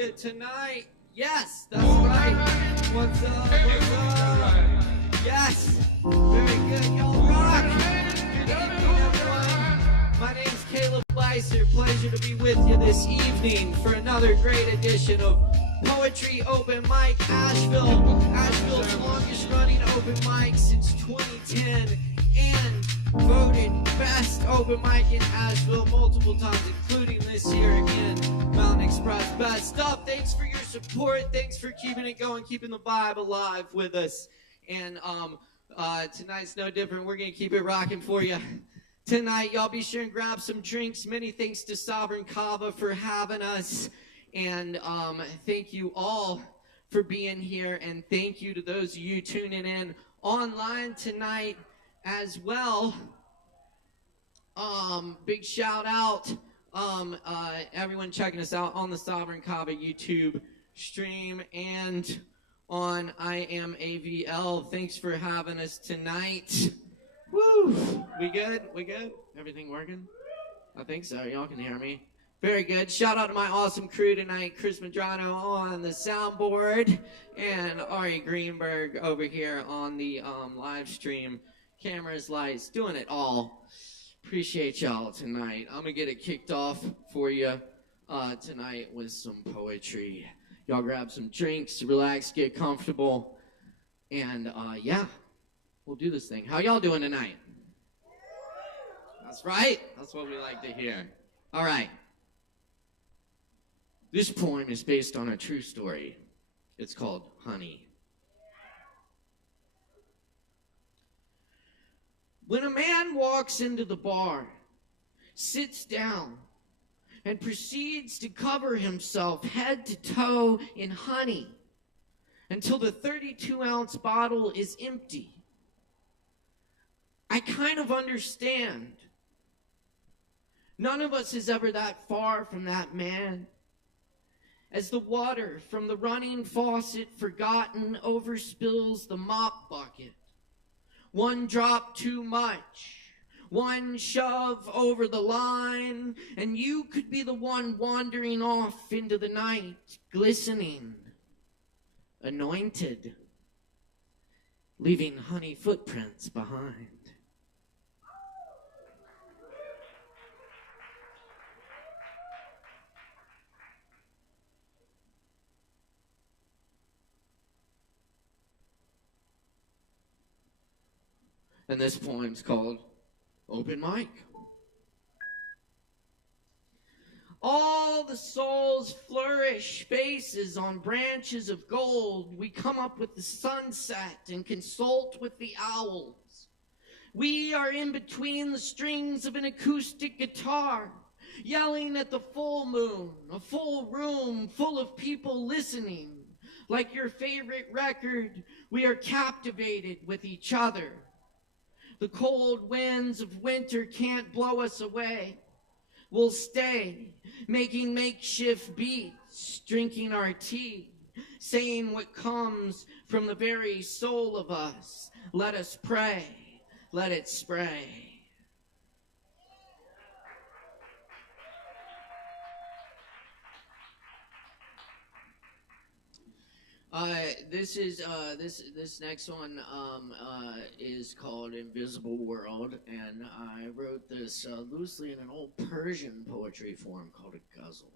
Tonight, yes, that's right. What's up? What's up? Yes, very good. Y'all rock. Good evening, everyone. My name's Caleb Beissert. Pleasure to be with you this evening for another great edition of Poetry Open Mic Asheville. Asheville's longest running open mic since 2010 and voted best open mic in Asheville multiple times, including this year again. Mountain Express best up. Thanks for your support. Thanks for keeping it going, keeping the vibe alive with us. And tonight's no different. We're going to keep it rocking for you. Tonight, y'all be sure and grab some drinks. Many thanks to Sovereign Kava for having us. And thank you all for being here. And thank you to those of you tuning in online tonight as well. Big shout out. Everyone checking us out on the Sovereign Kava YouTube stream and on I Am AVL. Thanks for having us tonight. Woo! We good? We good? Everything working? I think so. Y'all can hear me. Very good. Shout out to my awesome crew tonight. Chris Medrano on the soundboard and Ari Greenberg over here on the live stream. Cameras, lights, doing it all. Appreciate y'all tonight. I'm going to get it kicked off for you tonight with some poetry. Y'all grab some drinks, relax, get comfortable, and yeah, we'll do this thing. How y'all doing tonight? That's right. That's what we like to hear. All right. This poem is based on a true story. It's called Honey. When a man walks into the bar, sits down, and proceeds to cover himself head to toe in honey until the 32-ounce bottle is empty, I kind of understand. None of us is ever that far from that man. As the water from the running faucet forgotten overspills the mop bucket, one drop too much, one shove over the line, and you could be the one wandering off into the night, glistening, anointed, leaving honey footprints behind. And this poem's called Open Mic. All the souls flourish faces on branches of gold. We come up with the sunset and consult with the owls. We are in between the strings of an acoustic guitar, yelling at the full moon, a full room full of people listening. Like your favorite record, we are captivated with each other. The cold winds of winter can't blow us away. We'll stay, making makeshift beats, drinking our tea, saying what comes from the very soul of us. Let us pray, let it spray. This next one is called Invisible World, and I wrote this loosely in an old Persian poetry form called a ghazal.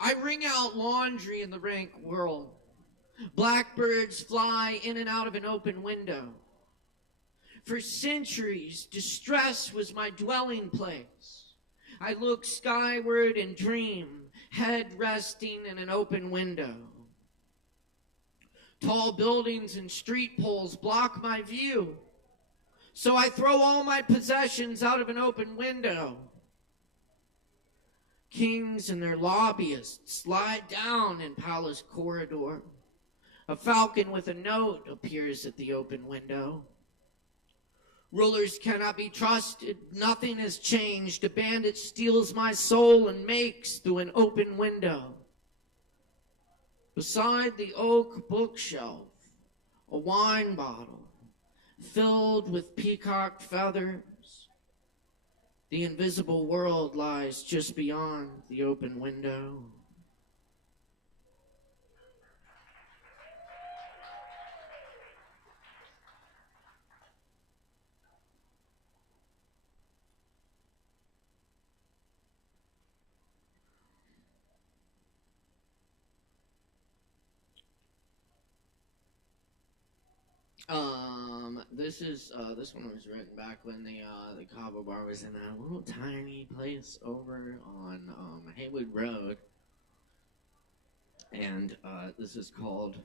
I wring out laundry in the rank world. Blackbirds fly in and out of an open window. For centuries, distress was my dwelling place. I look skyward and dream, head resting in an open window. Tall buildings and street poles block my view, so I throw all my possessions out of an open window. Kings and their lobbyists slide down in palace corridor. A falcon with a note appears at the open window. Rulers cannot be trusted. Nothing has changed. A bandit steals my soul and makes through an open window. Beside the oak bookshelf, a wine bottle filled with peacock feathers. The invisible world lies just beyond the open window. This one was written back when the Kava bar was in a little tiny place over on Haywood Road, and this is called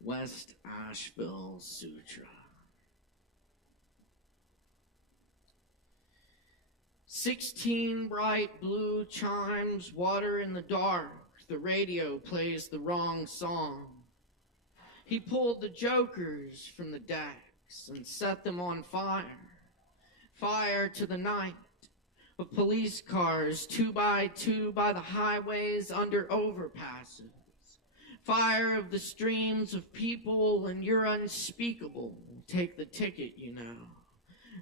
West Asheville Sutra. 16 bright blue chimes water in the dark. The radio plays the wrong song. He pulled the jokers from the decks and set them on fire. Fire to the night of police cars 2 by 2 by the highways under overpasses. Fire of the streams of people, and you're unspeakable. Take the ticket, you know.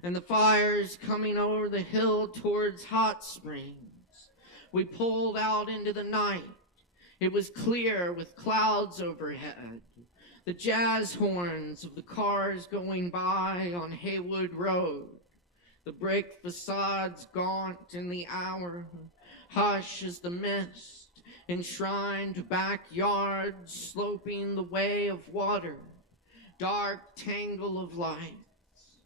And the fires coming over the hill towards Hot Springs. We pulled out into the night. It was clear with clouds overhead. The jazz horns of the cars going by on Haywood Road. The brick facades gaunt in the hour. Hush as the mist, enshrined backyards sloping the way of water. Dark tangle of lights.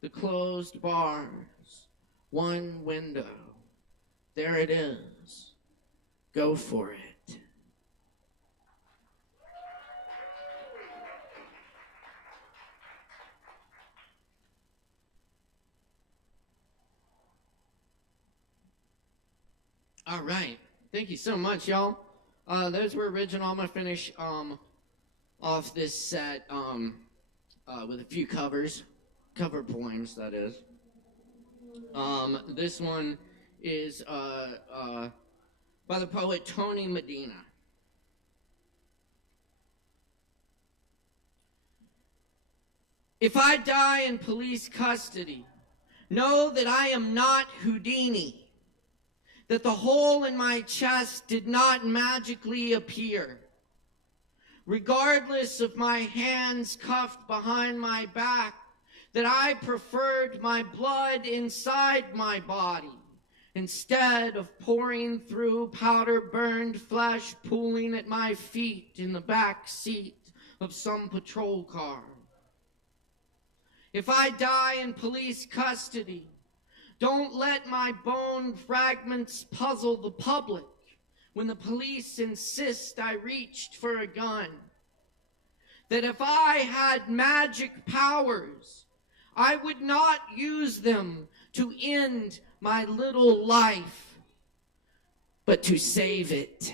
The closed bars. One window. There it is. Go for it. All right. Thank you so much, y'all. Those were original. I'm going to finish off this set with a few covers. Cover poems, that is. This one is by the poet Tony Medina. If I die in police custody, know that I am not Houdini. That the hole in my chest did not magically appear. Regardless of my hands cuffed behind my back, that I preferred my blood inside my body, instead of pouring through powder-burned flesh pooling at my feet in the back seat of some patrol car. If I die in police custody, don't let my bone fragments puzzle the public when the police insist I reached for a gun. That if I had magic powers, I would not use them to end my little life, but to save it.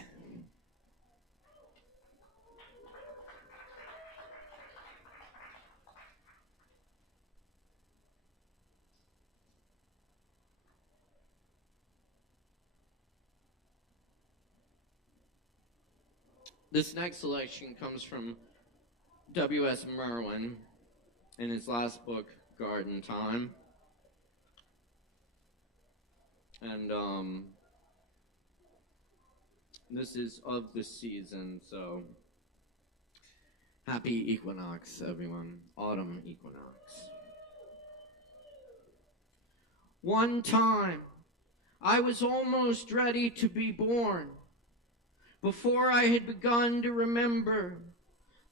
This next selection comes from W.S. Merwin in his last book, Garden Time. And this is of the season, so happy equinox, everyone. Autumn equinox. One time, I was almost ready to be born. Before I had begun to remember,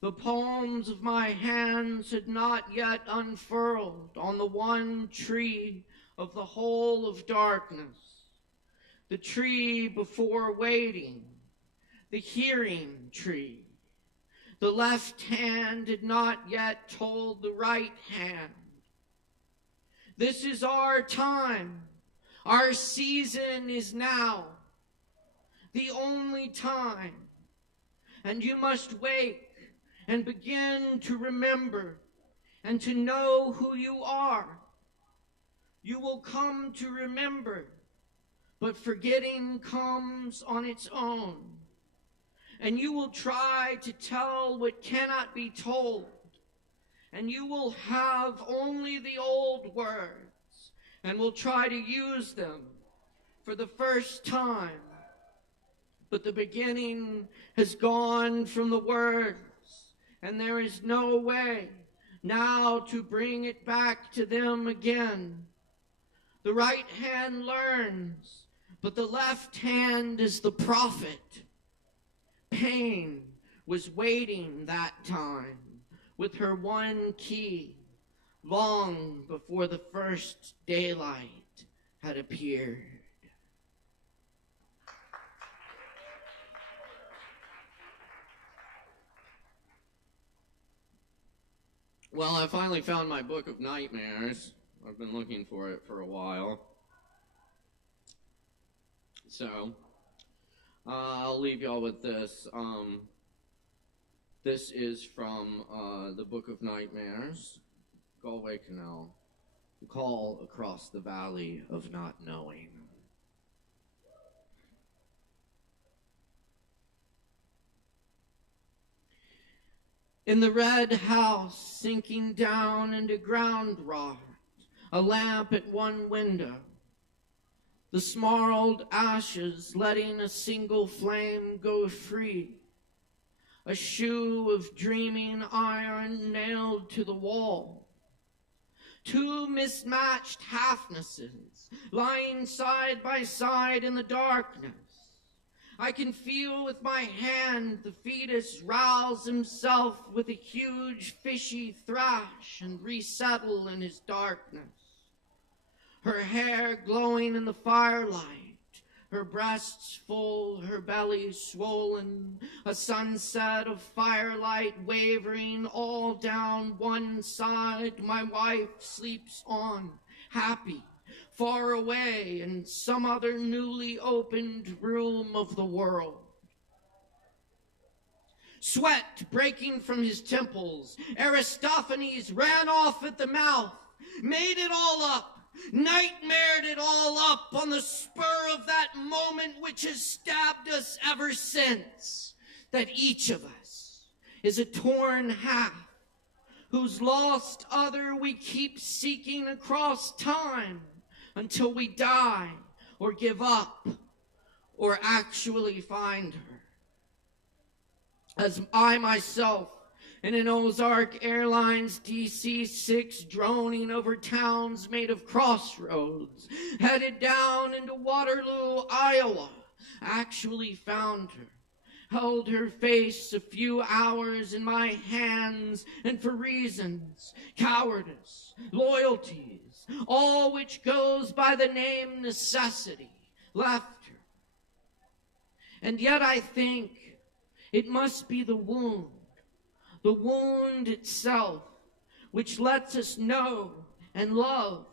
the palms of my hands had not yet unfurled on the one tree of the whole of darkness, the tree before waiting, the hearing tree. The left hand had not yet told the right hand. This is our time. Our season is now. The only time. And you must wake and begin to remember and to know who you are. You will come to remember, but forgetting comes on its own. And you will try to tell what cannot be told. And you will have only the old words and will try to use them for the first time. But the beginning has gone from the words, and there is no way now to bring it back to them again. The right hand learns, but the left hand is the prophet. Pain was waiting that time with her one key, long before the first daylight had appeared. Well, I finally found my book of nightmares. I've been looking for it for a while. So, I'll leave y'all with this. This is from the Book of Nightmares, Galway Canal, The Call Across the Valley of Not Knowing. In the red house, sinking down into ground rot, a lamp at one window, the snarled ashes letting a single flame go free, a shoe of dreaming iron nailed to the wall, two mismatched halfnesses lying side by side in the darkness. I can feel with my hand the fetus rouse himself with a huge fishy thrash and resettle in his darkness. Her hair glowing in the firelight, her breasts full, her belly swollen, a sunset of firelight wavering all down one side. My wife sleeps on, happy, far away in some other newly opened room of the world. Sweat breaking from his temples, Aristophanes ran off at the mouth, made it all up, nightmared it all up on the spur of that moment which has stabbed us ever since, that each of us is a torn half, whose lost other we keep seeking across time until we die or give up or actually find her. As I myself, in an Ozark Airlines DC-6 droning over towns made of crossroads, headed down into Waterloo, Iowa, actually found her, held her face a few hours in my hands, and for reasons, cowardice, loyalties, all which goes by the name necessity, left her. And yet I think it must be the wound itself, which lets us know and love,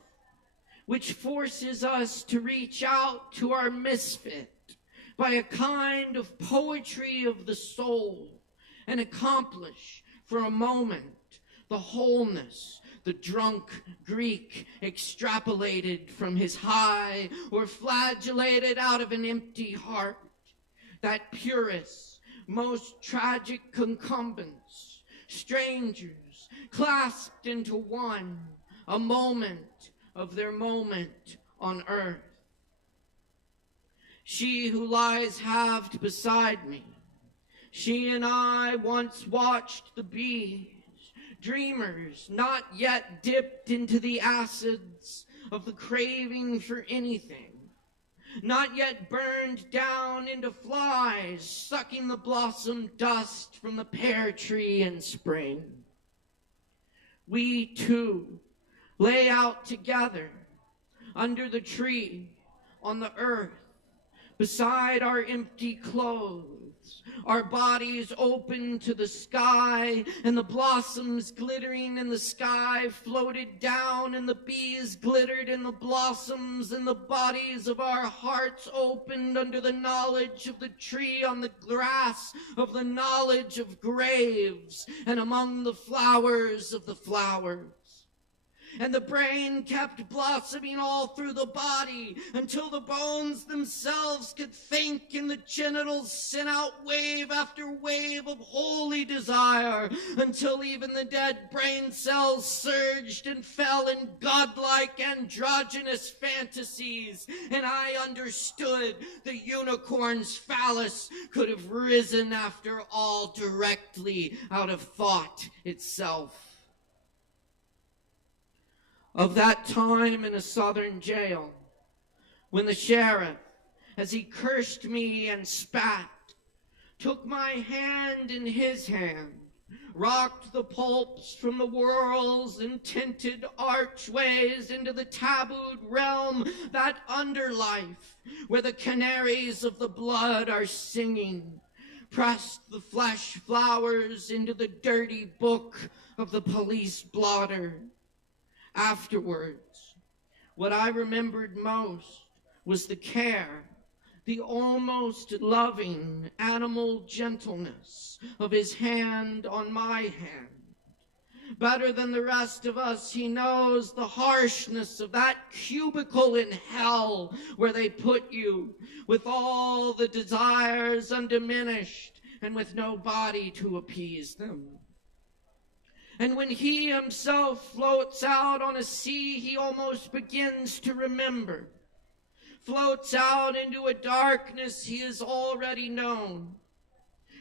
which forces us to reach out to our misfit by a kind of poetry of the soul and accomplish for a moment the wholeness the drunk Greek extrapolated from his high or flagellated out of an empty heart, that purest, most tragic concumbents, strangers clasped into one, a moment of their moment on earth. She who lies halved beside me, she and I once watched the bees, dreamers not yet dipped into the acids of the craving for anything, not yet burned down into flies, sucking the blossom dust from the pear tree in spring. We too lay out together under the tree, on the earth, beside our empty clothes, our bodies open to the sky, and the blossoms glittering in the sky floated down, and the bees glittered in the blossoms, and the bodies of our hearts opened under the knowledge of the tree on the grass, of the knowledge of graves, and among the flowers of the flowers. And the brain kept blossoming all through the body until the bones themselves could think, and the genitals sent out wave after wave of holy desire, until even the dead brain cells surged and fell in godlike androgynous fantasies. And I understood the unicorn's phallus could have risen after all directly out of thought itself. Of that time in a southern jail, when the sheriff, as he cursed me and spat, took my hand in his hand, rocked the pulps from the whorls and tinted archways into the tabooed realm, that underlife where the canaries of the blood are singing, pressed the flesh flowers into the dirty book of the police blotter. Afterwards, what I remembered most was the care, the almost loving animal gentleness of his hand on my hand. Better than the rest of us, he knows the harshness of that cubicle in hell where they put you with all the desires undiminished and with no body to appease them. And when he himself floats out on a sea he almost begins to remember, floats out into a darkness he has already known,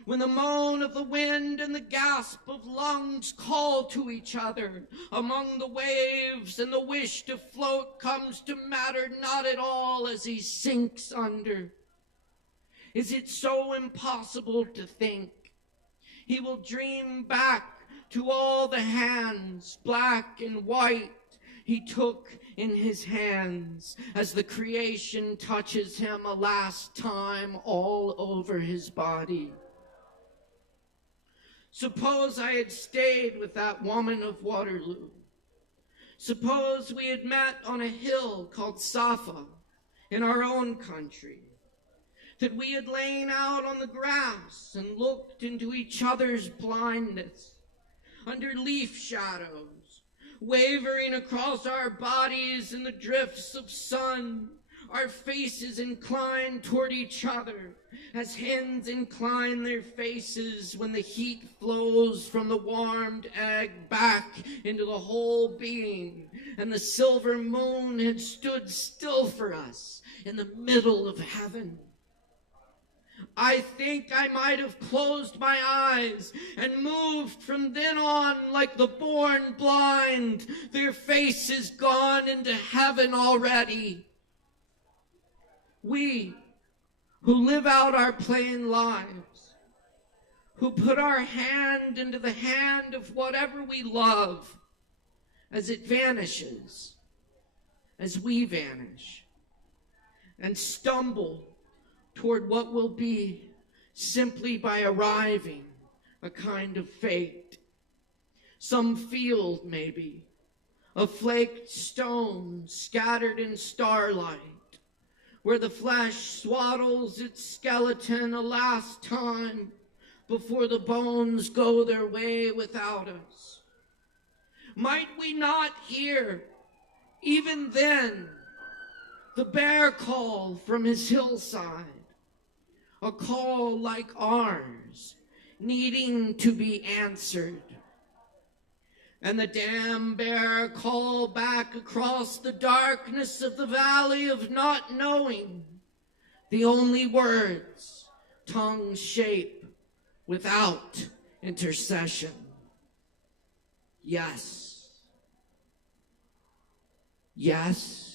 when the moan of the wind and the gasp of lungs call to each other among the waves, and the wish to float comes to matter not at all as he sinks under. Is it so impossible to think he will dream back to all the hands, black and white, he took in his hands as the creation touches him a last time all over his body? Suppose I had stayed with that woman of Waterloo. Suppose we had met on a hill called Safa in our own country, that we had lain out on the grass and looked into each other's blindness, under leaf shadows, wavering across our bodies in the drifts of sun, our faces inclined toward each other, as hens incline their faces when the heat flows from the warmed egg back into the whole being, and the silver moon had stood still for us in the middle of heaven. I think I might have closed my eyes and moved from then on like the born blind, their faces gone into heaven already. We, who live out our plain lives, who put our hand into the hand of whatever we love as it vanishes, as we vanish, and stumble toward what will be simply by arriving, a kind of fate. Some field, maybe, of flaked stone scattered in starlight, where the flesh swaddles its skeleton a last time before the bones go their way without us. Might we not hear, even then, the bear call from his hillside, a call like ours, needing to be answered? And the damn bear call back across the darkness of the valley of not knowing, the only words tongues shape without intercession. Yes. Yes.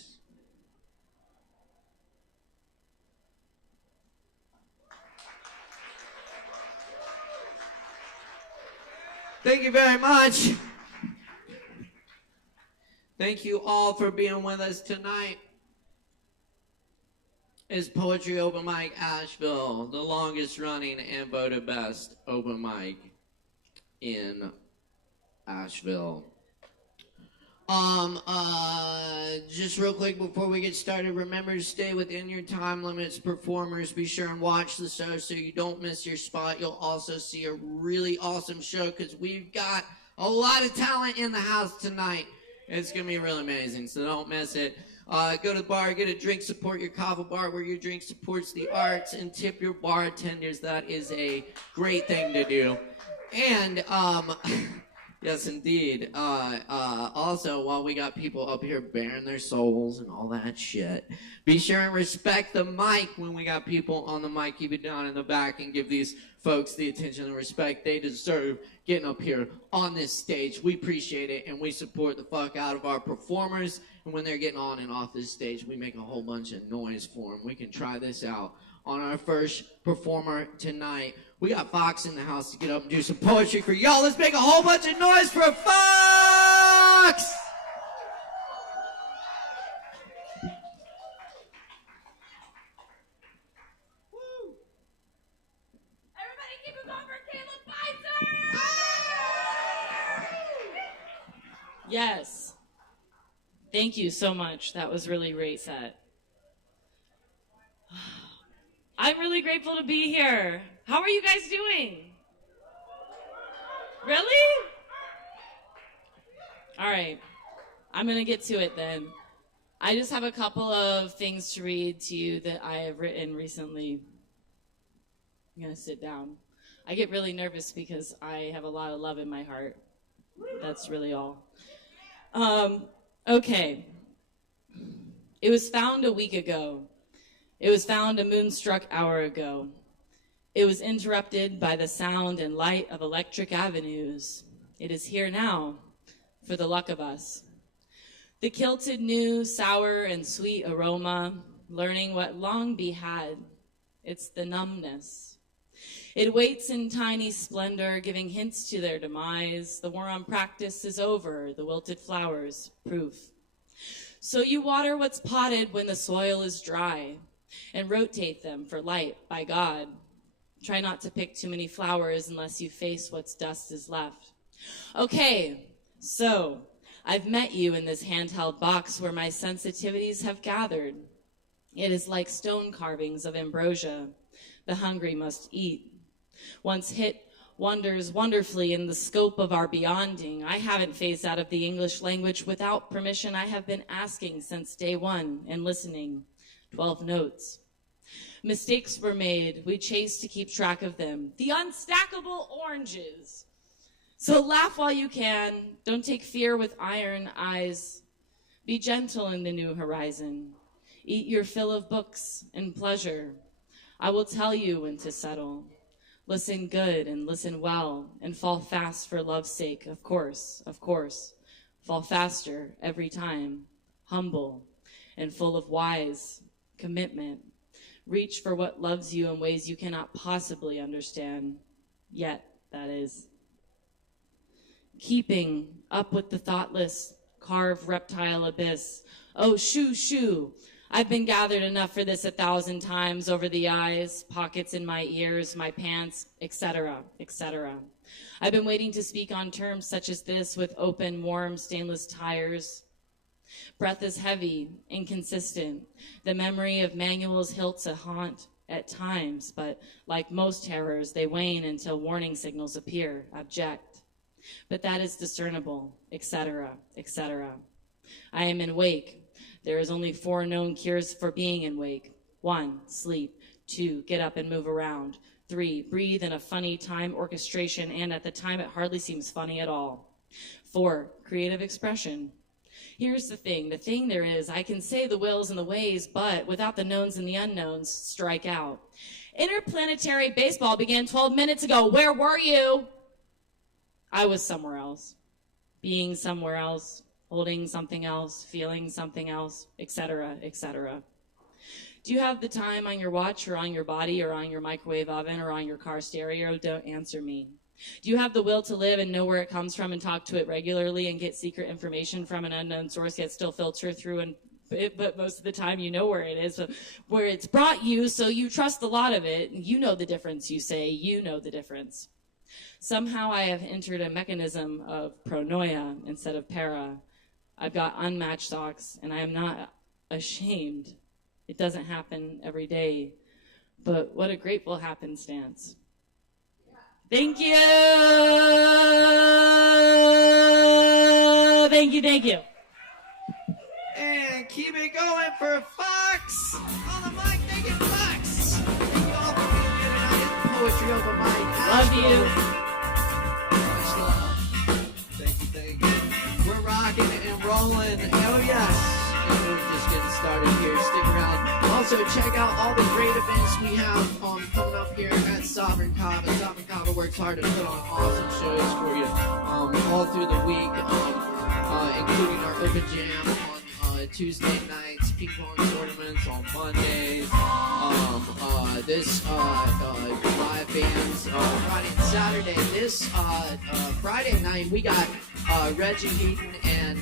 Thank you very much. Thank you all for being with us tonight. It's Poetry Open Mic Asheville, the longest running and voted best open mic in Asheville. Just real quick before we get started, remember to stay within your time limits. Performers, be sure and watch the show so you don't miss your spot. You'll also see a really awesome show because we've got a lot of talent in the house tonight. It's going to be really amazing, so don't miss it. Go to the bar, get a drink, support your Kava bar where your drink supports the arts, and tip your bartenders. That is a great thing to do. And, yes, indeed. Also, while we got people up here bearing their souls and all that shit, be sure and respect the mic when we got people on the mic. Keep it down in the back and give these folks the attention and respect they deserve getting up here on this stage. We appreciate it, and we support the fuck out of our performers. And when they're getting on and off this stage, we make a whole bunch of noise for them. We can try this out on our first performer tonight. We got Fox in the house to get up and do some poetry for y'all. Let's make a whole bunch of noise for Fox! Woo! Everybody keep it going for Caleb Beissert! Yes. Thank you so much. That was really great set. I'm really grateful to be here. How are you guys doing? Really? All right. I'm going to get to it then. I just have a couple of things to read to you that I have written recently. I'm going to sit down. I get really nervous because I have a lot of love in my heart. That's really all. Okay. It was found a week ago. It was found a moonstruck hour ago. It was interrupted by the sound and light of electric avenues. It is here now, for the luck of us. The kilted new, sour and sweet aroma, learning what long be had. It's the numbness. It waits in tiny splendor, giving hints to their demise. The war on practice is over, the wilted flowers, proof. So you water what's potted when the soil is dry, and rotate them for light by God. Try not to pick too many flowers unless you face what's dust is left. Okay, so I've met you in this handheld box where my sensitivities have gathered. It is like stone carvings of ambrosia. The hungry must eat. Once hit wonders wonderfully in the scope of our beyonding. I haven't phased out of the English language without permission. I have been asking since day one and listening. 12 notes. Mistakes were made. We chased to keep track of them. The unstackable oranges. So laugh while you can. Don't take fear with iron eyes. Be gentle in the new horizon. Eat your fill of books and pleasure. I will tell you when to settle. Listen good and listen well, and fall fast for love's sake, of course, of course. Fall faster every time, humble and full of wise commitment. Reach for what loves you in ways you cannot possibly understand, yet, that is. Keeping up with the thoughtless, carved reptile abyss. Oh, shoo, shoo. I've been gathered enough for this 1,000 times over the eyes, pockets in my ears, my pants, etc., etc. I've been waiting to speak on terms such as this with open, warm, stainless tires. Breath is heavy, inconsistent. The memory of manuals hilts a haunt at times, but like most terrors, they wane until warning signals appear, abject. But that is discernible, etc., etc. I am in wake. There is only 4 known cures for being in wake. 1, sleep. 2, get up and move around. 3, breathe in a funny time orchestration, and at the time it hardly seems funny at all. 4, creative expression. Here's the thing there is, I can say the wills and the ways, but without the knowns and the unknowns, strike out. Interplanetary baseball began 12 minutes ago. Where were you? I was somewhere else, being somewhere else, holding something else, feeling something else, etc., etc. Do you have the time on your watch or on your body or on your microwave oven or on your car stereo? Don't answer me. Do you have the will to live and know where it comes from and talk to it regularly and get secret information from an unknown source, yet still filter through but most of the time you know where it is, where it's brought you, so you trust a lot of it. You know the difference, you say. You know the difference. Somehow I have entered a mechanism of pronoia instead of para. I've got unmatched socks, and I am not ashamed. It doesn't happen every day, but what a grateful happenstance. Thank you. Thank you. for Fox on the mic. Thank you, Fox. Thank you all for being here tonight at Poetry Over Mic. Love you. Much love. Thank you. We're rocking and rolling. Oh, yes. And we're just getting started here. Stick around. Also, check out all the great events we have coming up here at Sovereign Kava. Sovereign Kava works hard to put on awesome shows for you all through the week, including our open jam on Tuesday nights, ping pong tournaments on Mondays, this live bands Friday and Saturday. This Friday night we got Reggie Heaton and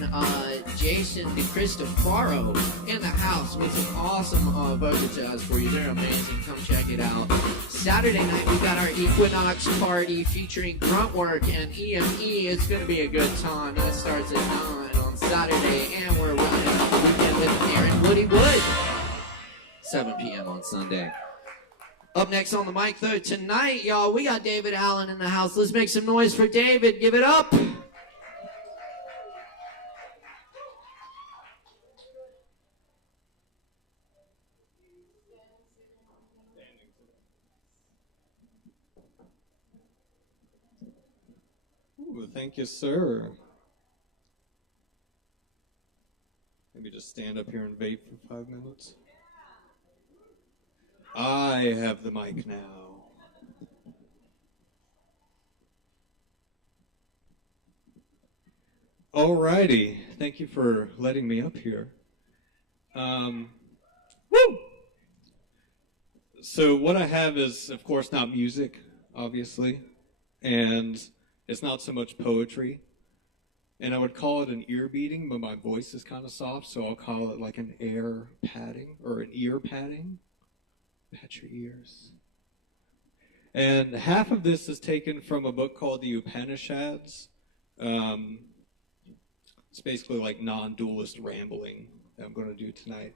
Jason DeCristofaro in the house with some awesome vocal jazz for you. They're amazing. Come check it out. Saturday night we got our Equinox party featuring Gruntwork and EME. It's going to be a good time. That starts at 9 on Saturday, and we're running up the weekend with Aaron Woody Wood. 7 p.m. on Sunday. Up next on the mic, though, tonight, y'all, we got David Allen in the house. Let's make some noise for David. Give it up. Ooh, thank you, sir. Maybe just stand up here and vape for 5 minutes. I have the mic now. Alrighty, thank you for letting me up here. Woo! So what I have is, of course, not music, obviously, and it's not so much poetry. And I would call it an ear beating, but my voice is kind of soft, so I'll call it like an air padding or an ear padding. Pat your ears. And half of this is taken from a book called the Upanishads. It's basically like non-dualist rambling that I'm going to do tonight.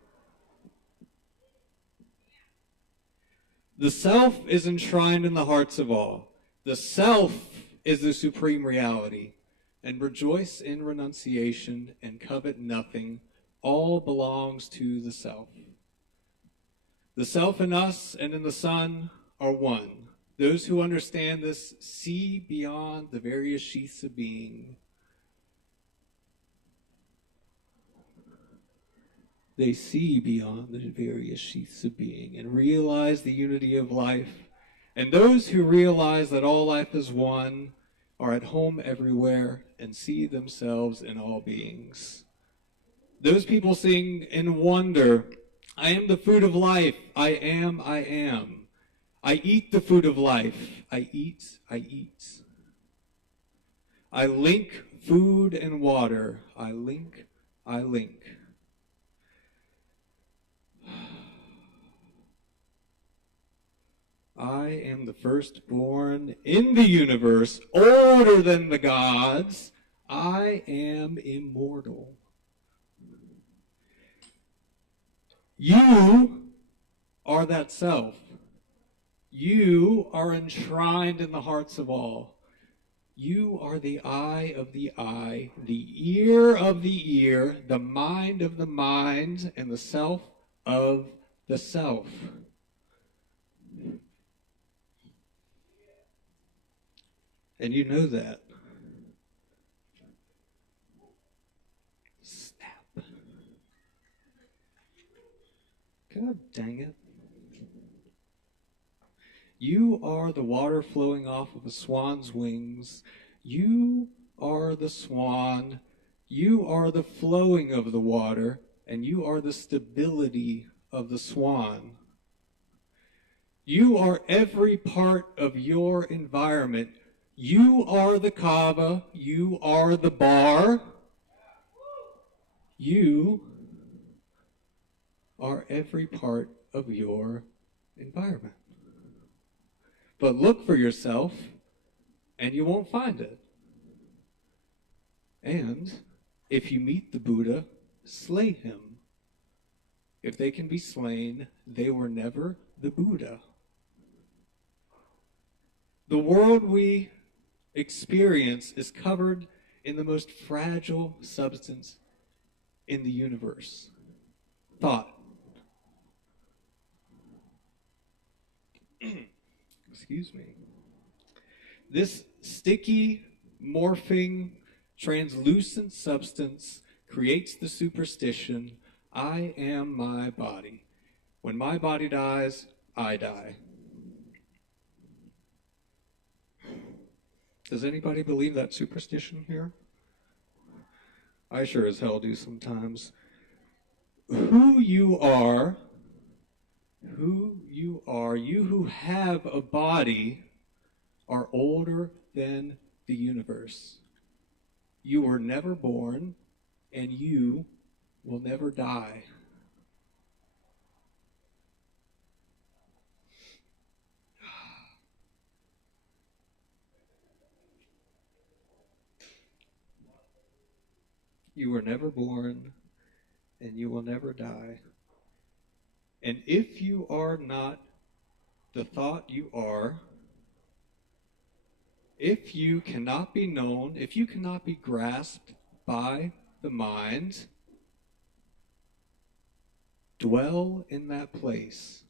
The self is enshrined in the hearts of all. The self is the supreme reality. And rejoice in renunciation and covet nothing. All belongs to the self. The self in us and in the sun are one. Those who understand this see beyond the various sheaths of being. They see beyond the various sheaths of being and realize the unity of life. And those who realize that all life is one are at home everywhere and see themselves in all beings. Those people sing in wonder, I am the food of life, I am, I am. I eat the food of life, I eat, I eat. I link food and water, I link, I link. I am the firstborn in the universe, older than the gods. I am immortal. You are that self. You are enshrined in the hearts of all. You are the eye of the eye, the ear of the ear, the mind of the mind, and the self of the self. And you know that. Snap. God dang it. You are the water flowing off of a swan's wings. You are the swan. You are the flowing of the water. And you are the stability of the swan. You are every part of your environment. You are the Kava. You are the bar. You are every part of your environment. But look for yourself, and you won't find it. And if you meet the Buddha, slay him. If they can be slain, they were never the Buddha. The world we experience is covered in the most fragile substance in the universe. thought. Excuse me. This sticky, morphing, translucent substance creates the superstition, I am my body. When my body dies, I die. Does anybody believe that superstition here? I sure as hell do sometimes. Who you are, you who have a body, are older than the universe. You were never born, and you will never die. You were never born, and you will never die. And if you are not the thought you are, if you cannot be known, if you cannot be grasped by the mind, dwell in that place.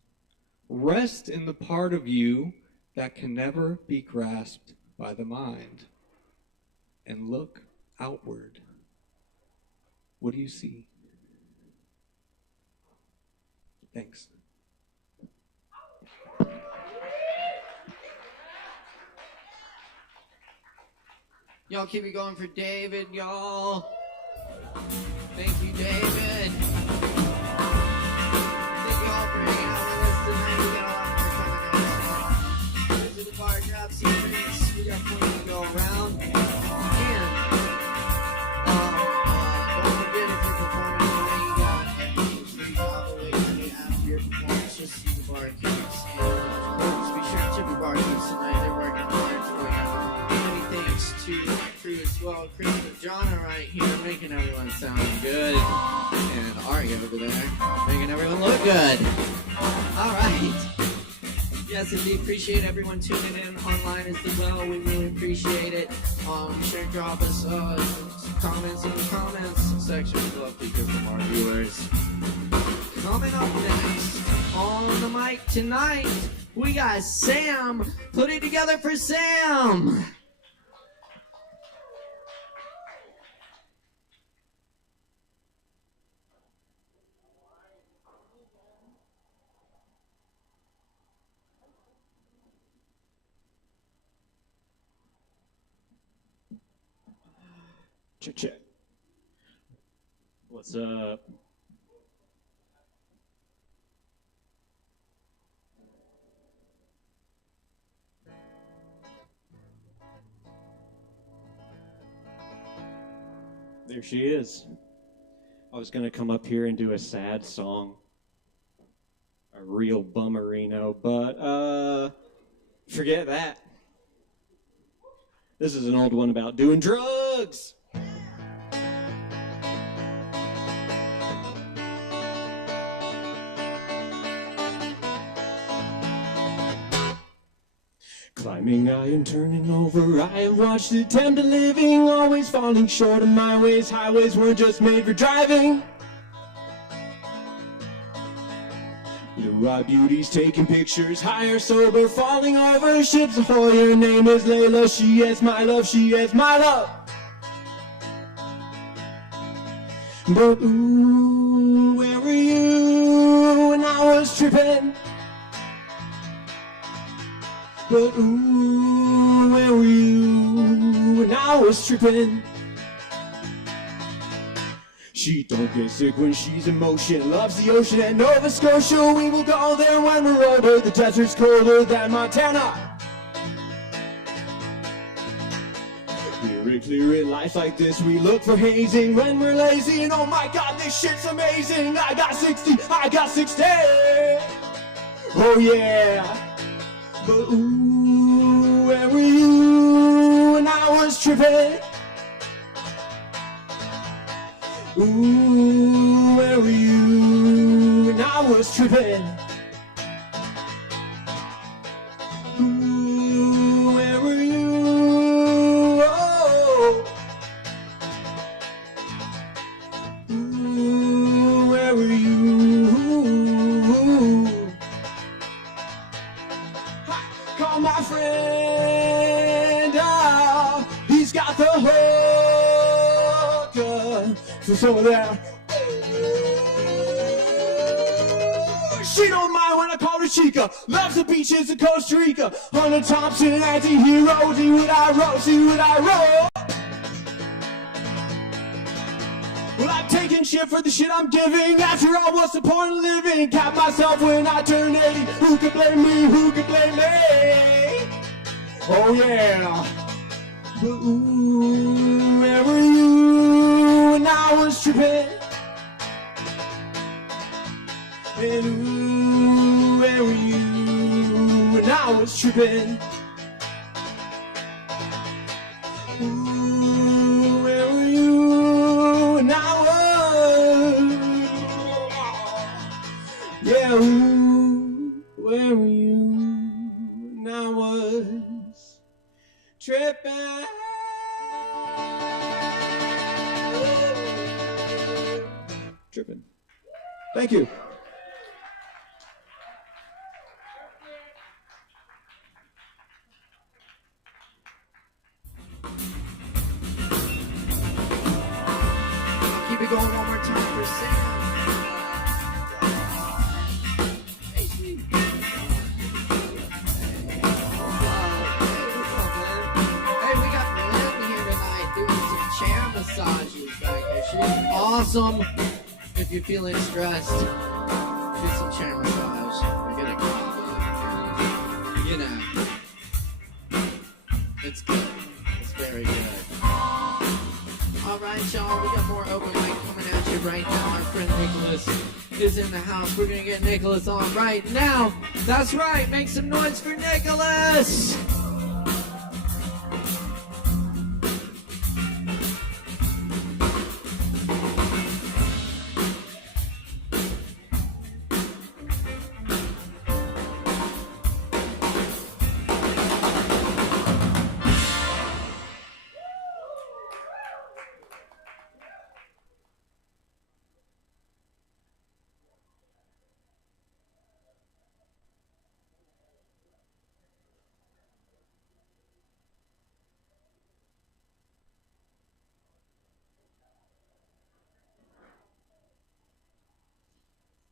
Rest in the part of you that can never be grasped by the mind. And look outward. What do you see? Thanks. Y'all keep it going for David, y'all. Thank you, David. Thank you all for hanging out with us tonight. We got a lot more coming up. Go to the bar, grab some drinks. We got plenty to go around. And don't forget, if you're performing today, you got free Kava waiting after your performance. Just see the barkeeps. And of course, be sure to tip your barkeeps tonight. They're working hard for you. Many thanks to my crew as well. Chris and John are right here making everyone sound good. And Ari over there making everyone look good. All right. Yes, indeed. Appreciate everyone tuning in online as well. We really appreciate it. Be sure to drop us some comments in the comments section. We'd love to hear from our viewers. Coming up next on the mic tonight, we got Sam. Put it together for Sam. Check. What's up? There she is. I was going to come up here and do a sad song. A real bummerino, but forget that. This is an old one about doing drugs. Climbing high and turning over, I have watched attempted living, always falling short of my ways. Highways were just made for driving. Blue-eyed beauties taking pictures, high or sober, falling over ships ahoy. Her name is Layla, she is my love, she is my love. But ooh, where were you when I was tripping? But ooh, where were you when I was tripping? She don't get sick when she's in motion, loves the ocean and Nova Scotia. We will go there when we're older, the desert's colder than Montana. Clear in life like this, we look for hazing when we're lazy. And oh my god, this shit's amazing. I got 60, I got 60. Oh yeah. But ooh, where were you when I was tripping? Ooh, where were you when I was tripping? Ooh, where were you? Oh. Ooh, where were you call my friend. Oh, he's got the hook. So some of that. She don't mind when I call her Chica. Loves the beaches of Costa Rica. Hunter Thompson, anti-hero. See what I wrote, see what I wrote. Well, I'm taking shit for the shit I'm giving. After all, what's the point of living? Cap myself when I turn 80. Who can blame me? Who can blame me? Oh, yeah. But ooh, where were you when I was tripping? And ooh, where were you when I was tripping? Ooh, where were you when I was? Yeah, ooh, where were you when I was tripping? Tripping. Thank you. Keep it going one more time for Sam. Hey, sweet. Hey, we got Lynn here tonight doing some chair massages back here. She's awesome. If you're feeling stressed, do some chair massage. We're gonna Kava. You know. It's good. It's very good. All right, y'all, we got more open mic coming at you right now. Our friend Nicholas is in the house. We're going to get Nicholas on right now. That's right. Make some noise for Nicholas.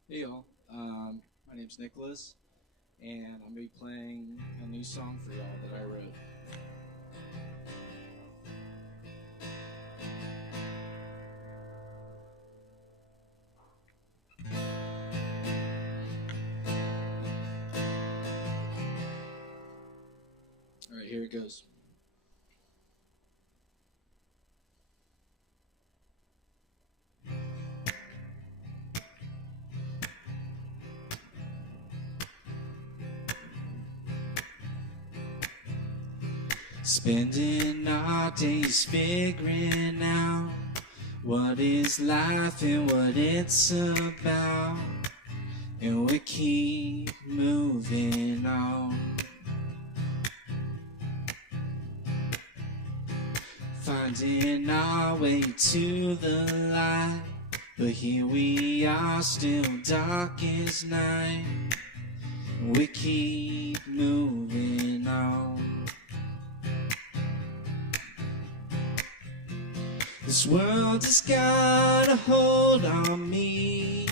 Hey y'all, my name's Nicholas, and I'm going to be playing a new song for y'all that I wrote. Alright, here it goes. Spending our days figuring out what is life and what it's about, and we keep moving on. Finding our way to the light, but here we are still dark as night. We keep moving on. This world has got a hold on me.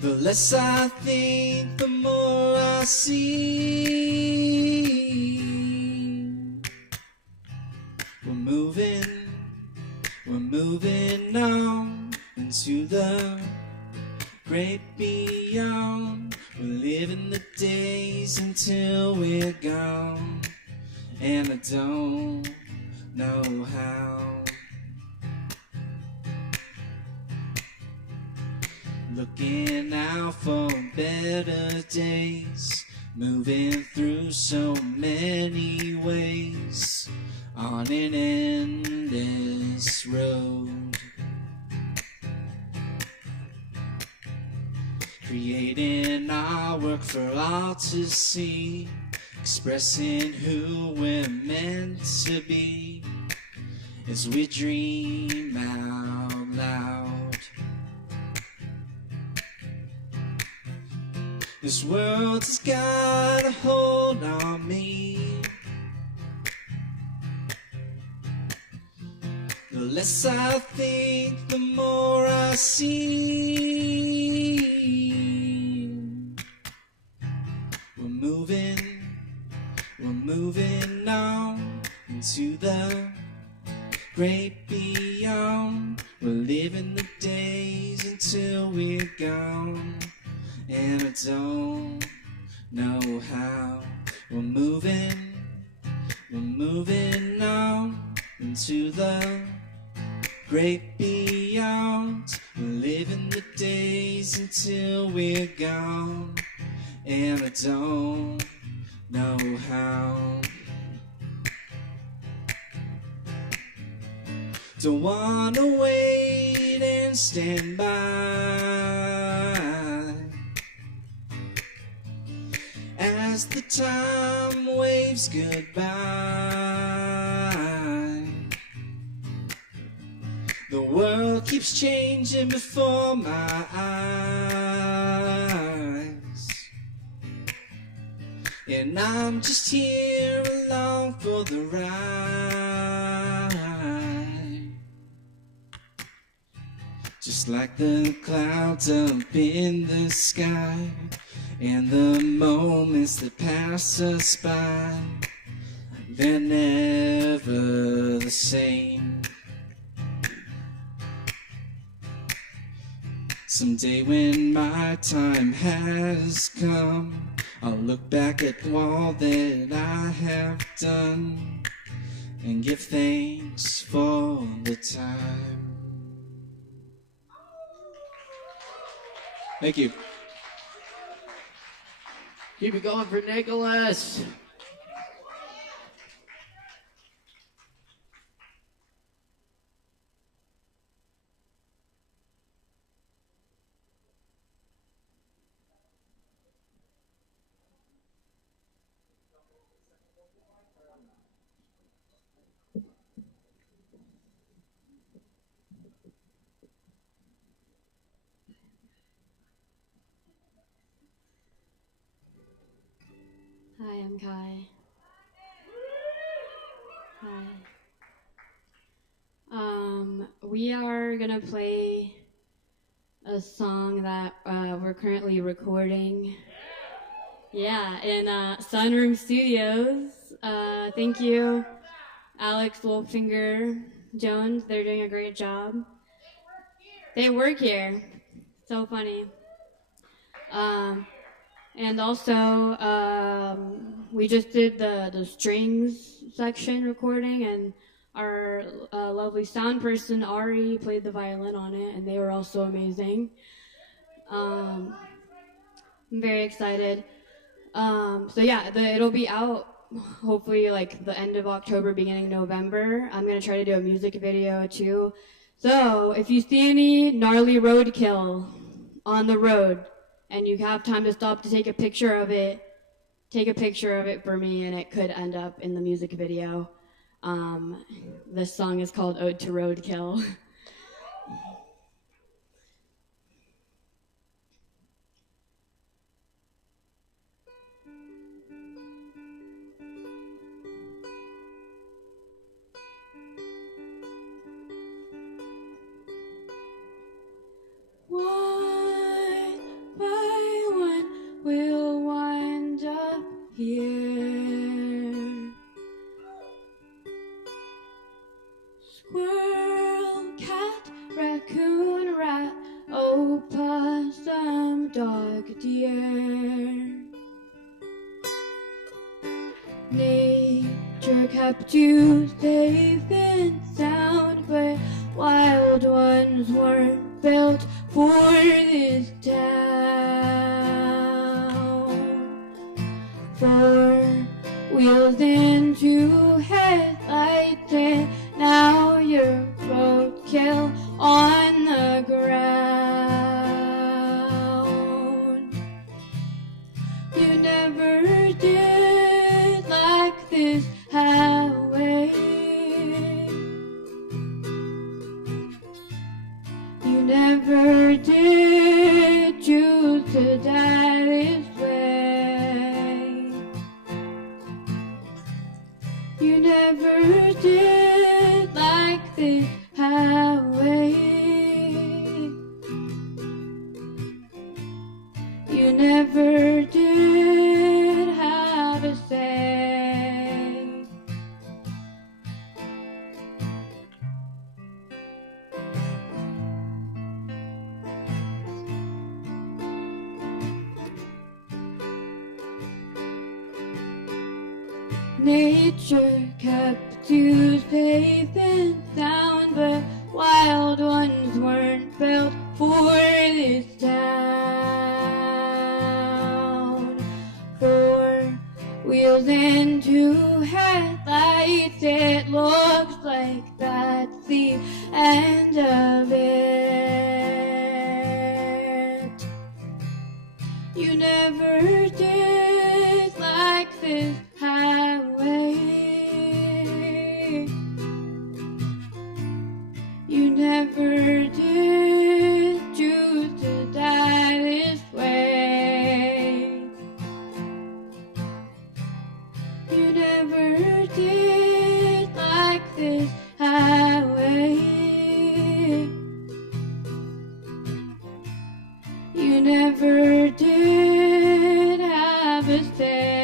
The less I think, the more I see. We're moving on into the great beyond. We're living the days until we're gone, and I don't know how. Looking out for better days, moving through so many ways, on an endless road. Creating our work for all to see, expressing who we're meant to be as we dream out loud. This world has got a hold on me. The less I think, the more I see. We're moving on into the great beyond. We're living the days until we're gone. And I don't know how. We're moving on into the great beyond. We're living the days until we're gone. And I don't know how. Don't wanna wait and stand by as the time waves goodbye. The world keeps changing before my eyes, and I'm just here along for the ride. Just like the clouds up in the sky, and the moments that pass us by, they're never the same. Someday when my time has come, I'll look back at all that I have done and give thanks for the time. Thank you. Keep it going for Nicholas. Hi, I'm Kai. Hi. We are gonna play a song that we're currently recording. Yeah, in Sunroom Studios. Thank you, Alex Wolfinger Jones. They're doing a great job. They work here. So funny. And also, we just did the strings section recording, and our lovely sound person, Ari, played the violin on it, and they were also amazing. I'm very excited. So yeah, it'll be out hopefully like the end of October, beginning November. I'm going to try to do a music video too. So if you see any gnarly roadkill on the road, and you have time to stop to take a picture of it, take a picture of it for me, and it could end up in the music video. This song is called Ode to Roadkill. One by one, we'll wind up here. Squirrel, cat, raccoon, rat, opossum, dog, deer. Nature kept you safe and sound, but wild ones weren't built for this town. 4 wheels and 2 headlights, and now you're roadkill on the ground. You never did like this highway. You never did choose to die this did like this highway. You never did have a say. Nature kept you safe and sound, but wild ones weren't built for this town. 4 wheels and 2 headlights, it looks like that's the end of it. You never did like this highway. You never did choose to die this way. You never did like this highway. You never did have a say.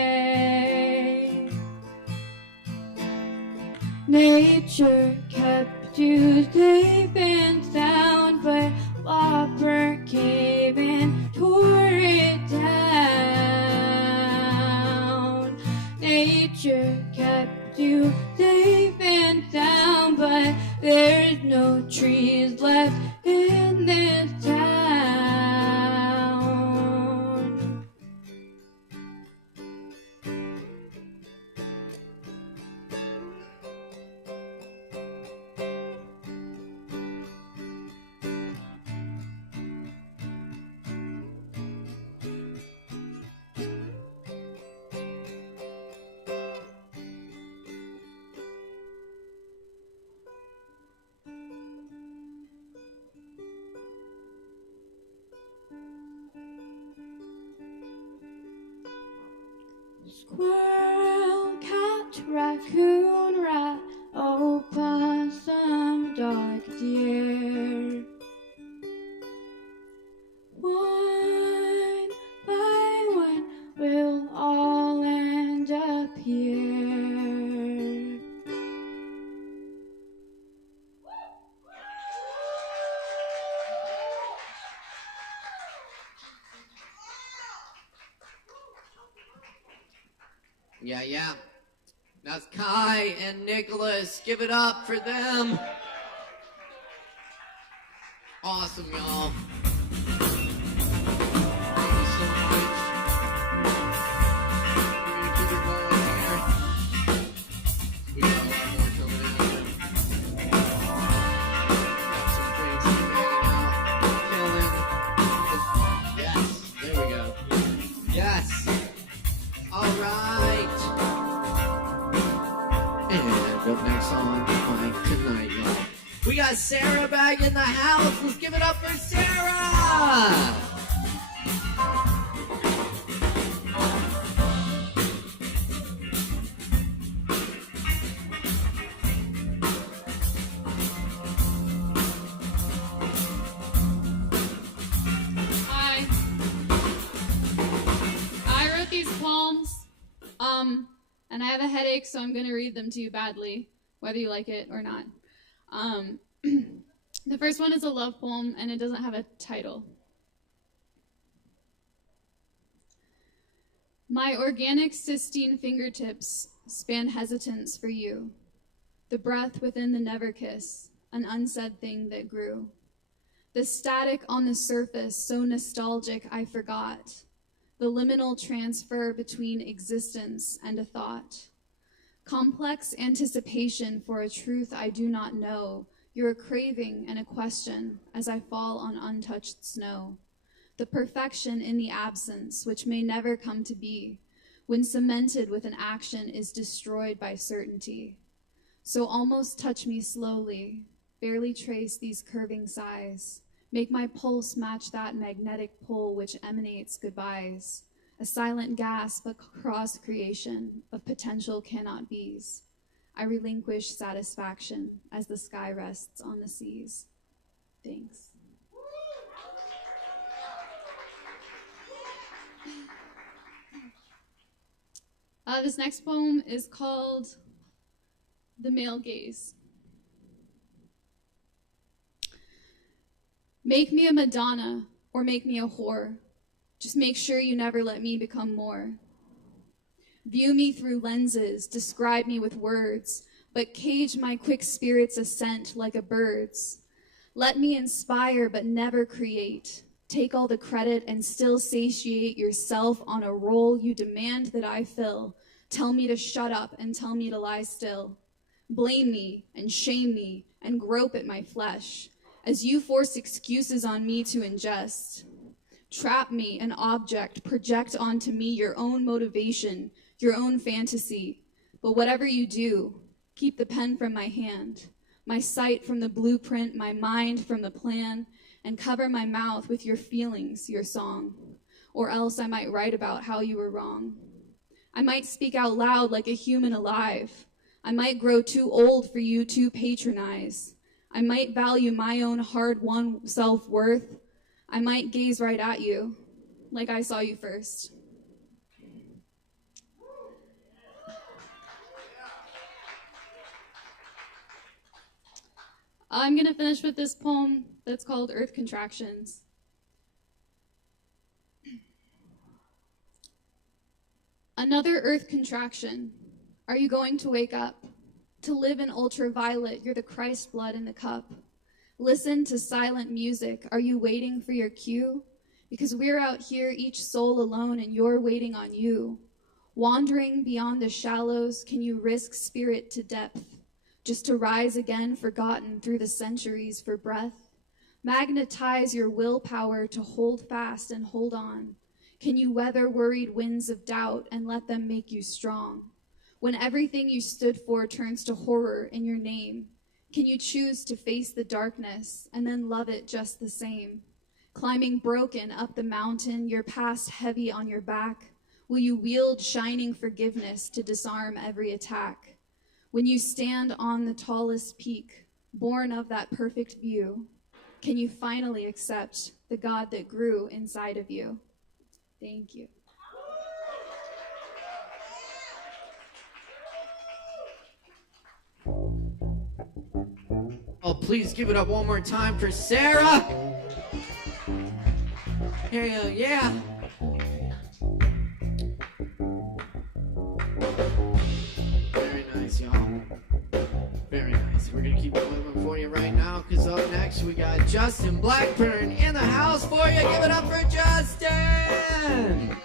Nature kept you safe and sound, but Whopper came and tore it down. Nature kept you safe and sound, but there's no trees left in this town. Squirrel, cat, raccoon, rat, opossum, dog, deer. One by one we'll all end up here. Yeah. That's Kai and Nicholas. Give it up for them. Awesome, y'all. Thank you so much. We're gonna keep it going here. We got a lot more coming in. Got some drinks hanging out. Killing. Yes, there we go. Yes. All right. And up next on Mike tonight, y'all. We got Sarah back in the house. Let's give it up for Sarah. Hi. I wrote these poems, and I have a headache, so I'm going to read them to you badly, whether you like it or not. The first one is a love poem, and it doesn't have a title. My organic cystine fingertips span hesitance for you, the breath within the never kiss, an unsaid thing that grew. The static on the surface, so nostalgic I forgot, the liminal transfer between existence and a thought. Complex anticipation for a truth I do not know, you're a craving and a question as I fall on untouched snow. The perfection in the absence, which may never come to be, when cemented with an action is destroyed by certainty. So almost touch me slowly, barely trace these curving sighs, make my pulse match that magnetic pull which emanates goodbyes, a silent gasp across creation of potential cannot be's. I relinquish satisfaction as the sky rests on the seas. Thanks. This next poem is called The Male Gaze. Make me a Madonna or make me a whore. Just make sure you never let me become more. View me through lenses, describe me with words, but cage my quick spirit's ascent like a bird's. Let me inspire but never create. Take all the credit and still satiate yourself on a role you demand that I fill. Tell me to shut up and tell me to lie still. Blame me and shame me and grope at my flesh as you force excuses on me to ingest. Trap me, an object, project onto me your own motivation, your own fantasy. But whatever you do, keep the pen from my hand, my sight from the blueprint, my mind from the plan, and cover my mouth with your feelings, your song. Or else I might write about how you were wrong. I might speak out loud like a human alive. I might grow too old for you to patronize. I might value my own hard-won self-worth. I might gaze right at you, like I saw you first. I'm going to finish with this poem that's called Earth Contractions. Another Earth contraction. Are you going to wake up? To live in ultraviolet, you're the Christ blood in the cup. Listen to silent music. Are you waiting for your cue? Because we're out here, each soul alone, and you're waiting on you. Wandering beyond the shallows, can you risk spirit to depth? Just to rise again, forgotten through the centuries for breath? Magnetize your willpower to hold fast and hold on. Can you weather worried winds of doubt and let them make you strong? When everything you stood for turns to horror in your name, can you choose to face the darkness and then love it just the same? Climbing broken up the mountain, your past heavy on your back, will you wield shining forgiveness to disarm every attack? When you stand on the tallest peak, born of that perfect view, can you finally accept the God that grew inside of you? Thank you. Oh, please give it up one more time for Sarah. Hell yeah. Very nice, y'all. Very nice. We're going to keep it moving for you right now, because up next we got Justin Blackburn in the house for you. Give it up for Justin.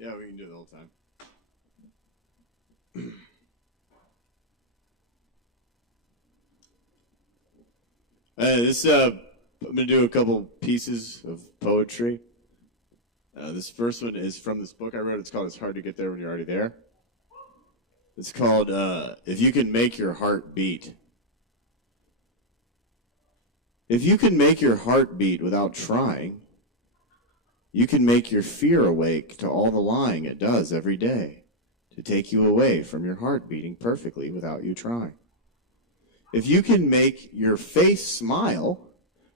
Yeah, we can do it the whole time. I'm going to do a couple pieces of poetry. This first one is from this book I wrote. It's called It's Hard to Get There When You're Already There. It's called If You Can Make Your Heart Beat. If you can make your heart beat without trying, you can make your fear awake to all the lying it does every day to take you away from your heart beating perfectly without you trying. If you can make your face smile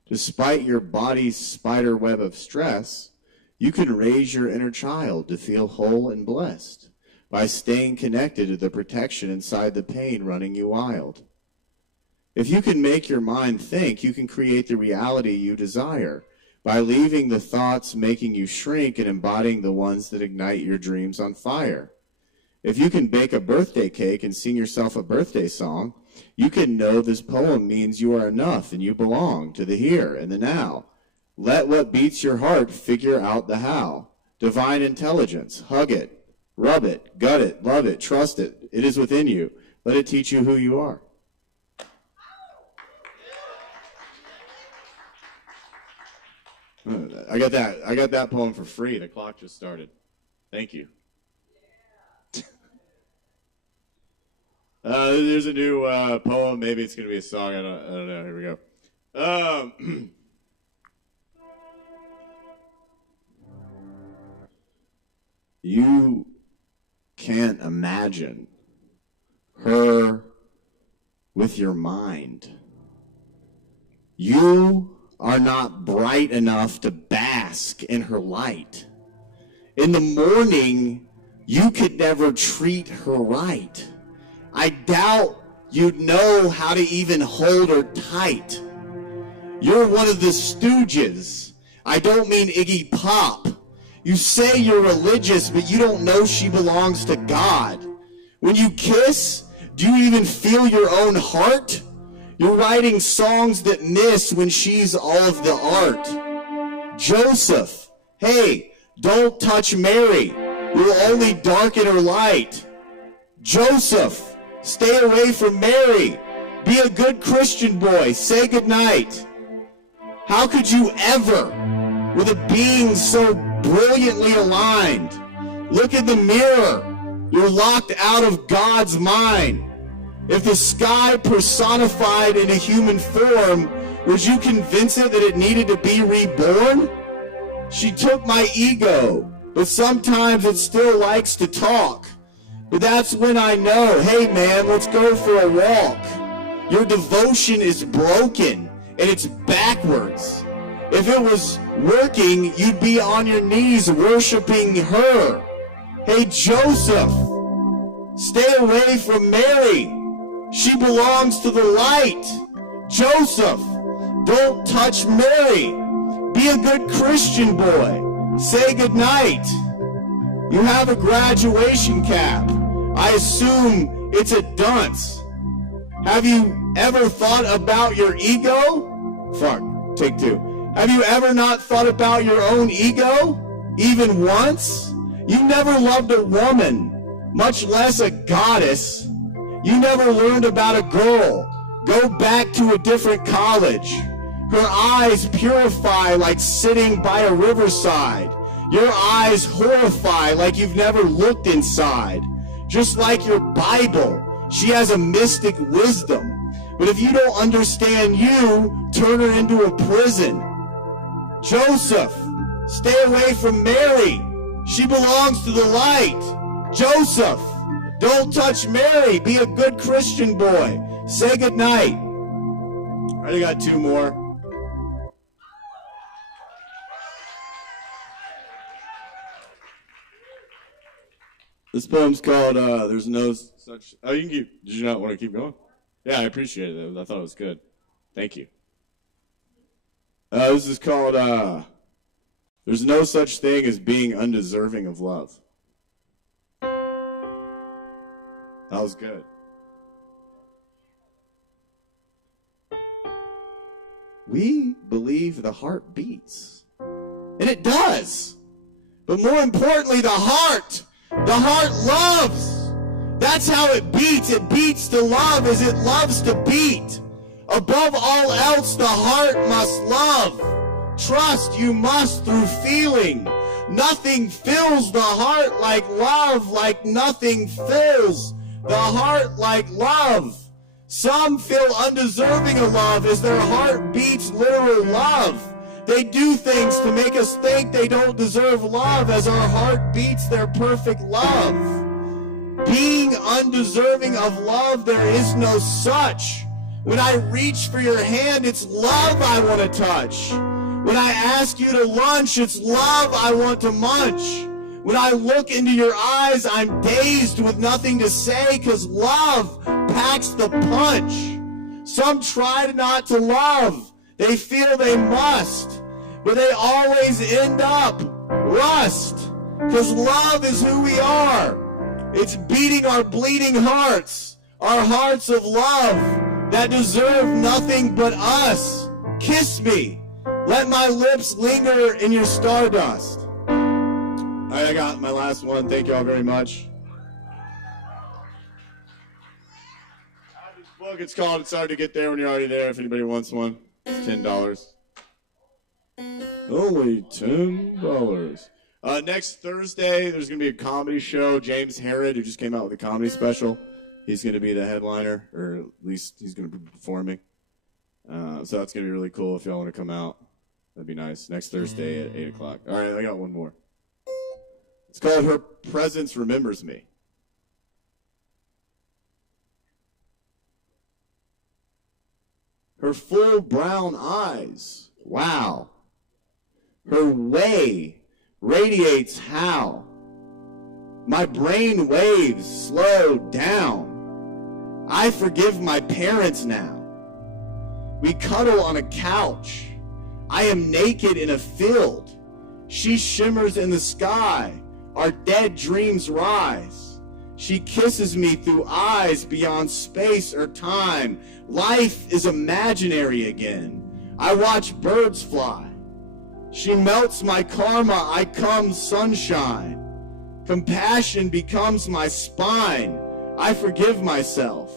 despite your body's spider web of stress, you can raise your inner child to feel whole and blessed by staying connected to the protection inside the pain running you wild. If you can make your mind think, you can create the reality you desire by leaving the thoughts making you shrink and embodying the ones that ignite your dreams on fire. If you can bake a birthday cake and sing yourself a birthday song, you can know this poem means you are enough and you belong to the here and the now. Let what beats your heart figure out the how. Divine intelligence, hug it, rub it, gut it, love it, trust it. It is within you. Let it teach you who you are. I got that poem for free. The clock just started. Thank you. There's a new poem. Maybe it's going to be a song. I don't know. Here we go. You can't imagine her with your mind. You are not bright enough to bask in her light. In the morning, you could never treat her right. I doubt you'd know how to even hold her tight. You're one of the stooges. I don't mean Iggy Pop. You say you're religious, but you don't know she belongs to God. When you kiss, do you even feel your own heart? You're writing songs that miss when she's all of the art. Joseph, hey, don't touch Mary. You'll only darken her light. Joseph, stay away from Mary. Be a good Christian boy. Say goodnight. How could you ever, with a being so brilliantly aligned, look in the mirror? You're locked out of God's mind. If the sky personified in a human form, would you convince it that it needed to be reborn? She took my ego, but sometimes it still likes to talk. But that's when I know, hey man, let's go for a walk. Your devotion is broken, and it's backwards. If it was working, you'd be on your knees worshiping her. Hey Joseph, stay away from Mary. She belongs to the light. Joseph, don't touch Mary. Be a good Christian boy. Say goodnight. You have a graduation cap. I assume it's a dunce. Have you ever thought about your ego? Fuck, take two. Have you ever not thought about your own ego? Even once? You never loved a woman, much less a goddess. You never learned about a girl. Go back to a different college. Her eyes purify like sitting by a riverside. Your eyes horrify like you've never looked inside. Just like your Bible, she has a mystic wisdom. But if you don't understand you, turn her into a prison. Joseph, stay away from Mary. She belongs to the light. Joseph, don't touch Mary. Be a good Christian boy. Say goodnight. I already got two more. This poem's called There's No Such... Oh, you can keep... Did you not want to keep going? Yeah, I appreciate it. I thought it was good. Thank you. This is called There's No Such Thing as Being Undeserving of Love. That was good. We believe the heart beats. And it does. But more importantly, the heart loves. That's how it beats. It beats to love as it loves to beat. Above all else, the heart must love. Trust you must through feeling. Nothing fills the heart like love, like nothing fills the heart like love. Some feel undeserving of love as their heart beats literal love. They do things to make us think they don't deserve love as our heart beats their perfect love. Being undeserving of love, there is no such. When I reach for your hand, it's love I want to touch. When I ask you to lunch, it's love I want to munch. When I look into your eyes, I'm dazed with nothing to say because love packs the punch. Some try not to love. They feel they must, but they always end up rust because love is who we are. It's beating our bleeding hearts, our hearts of love that deserve nothing but us. Kiss me. Let my lips linger in your stardust. All right, I got my last one. Thank you all very much. I have this book. It's called It's Hard to Get There When You're Already There. If anybody wants one, it's $10. Only $10. Next Thursday, there's going to be a comedy show. James Harrod, who just came out with a comedy special, He's going to be the headliner, or at least he's going to be performing. So that's going to be really cool if y'all want to come out. That'd be nice. Next Thursday at 8 o'clock. All right, I got one more. It's called Her Presence Remembers Me. Her full brown eyes, wow. Her way radiates how. My brain waves slow down. I forgive my parents now. We cuddle on a couch. I am naked in a field. She shimmers in the sky. Our dead dreams rise. She kisses me through eyes beyond space or time. Life is imaginary again. I watch birds fly. She melts my karma. I come sunshine. Compassion becomes my spine. I forgive myself.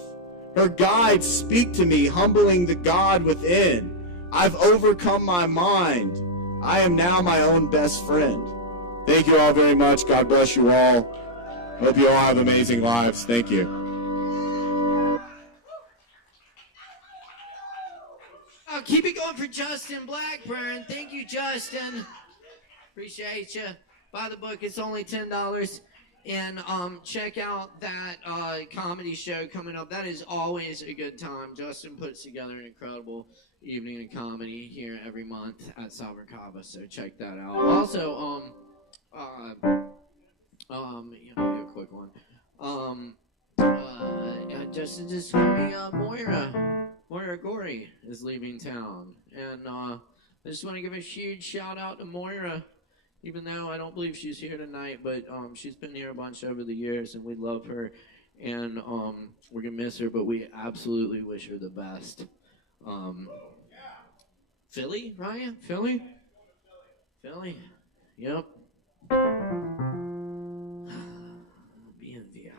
Her guides speak to me, humbling the God within. I've overcome my mind. I am now my own best friend. Thank you all very much. God bless you all. Hope you all have amazing lives. Thank you. Oh, keep it going for Justin Blackburn. Thank you, Justin. Appreciate you. Buy the book. It's only $10. And check out that comedy show coming up. That is always a good time. Justin puts together an incredible evening of comedy here every month at Sovereign Kava. So check that out. Also, do a quick one. Justin just told me Moira Gorey is leaving town, and I just want to give a huge shout out to Moira. Even though I don't believe she's here tonight, but she's been here a bunch over the years, and we love her, and we're gonna miss her, but we absolutely wish her the best. Philly, Ryan? Philly? Yep. BNVI.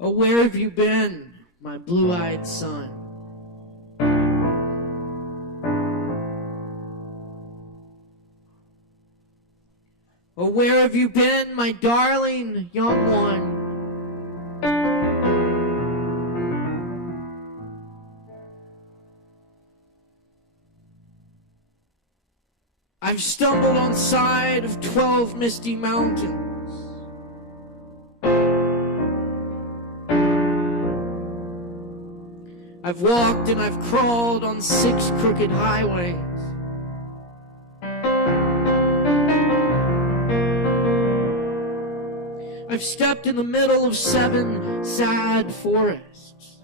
Oh, where have you been, my blue-eyed son? Oh, where have you been, my darling young one? I've stumbled on side of 12 misty mountains. I've walked and I've crawled on 6 crooked highways. I've stepped in the middle of 7 sad forests.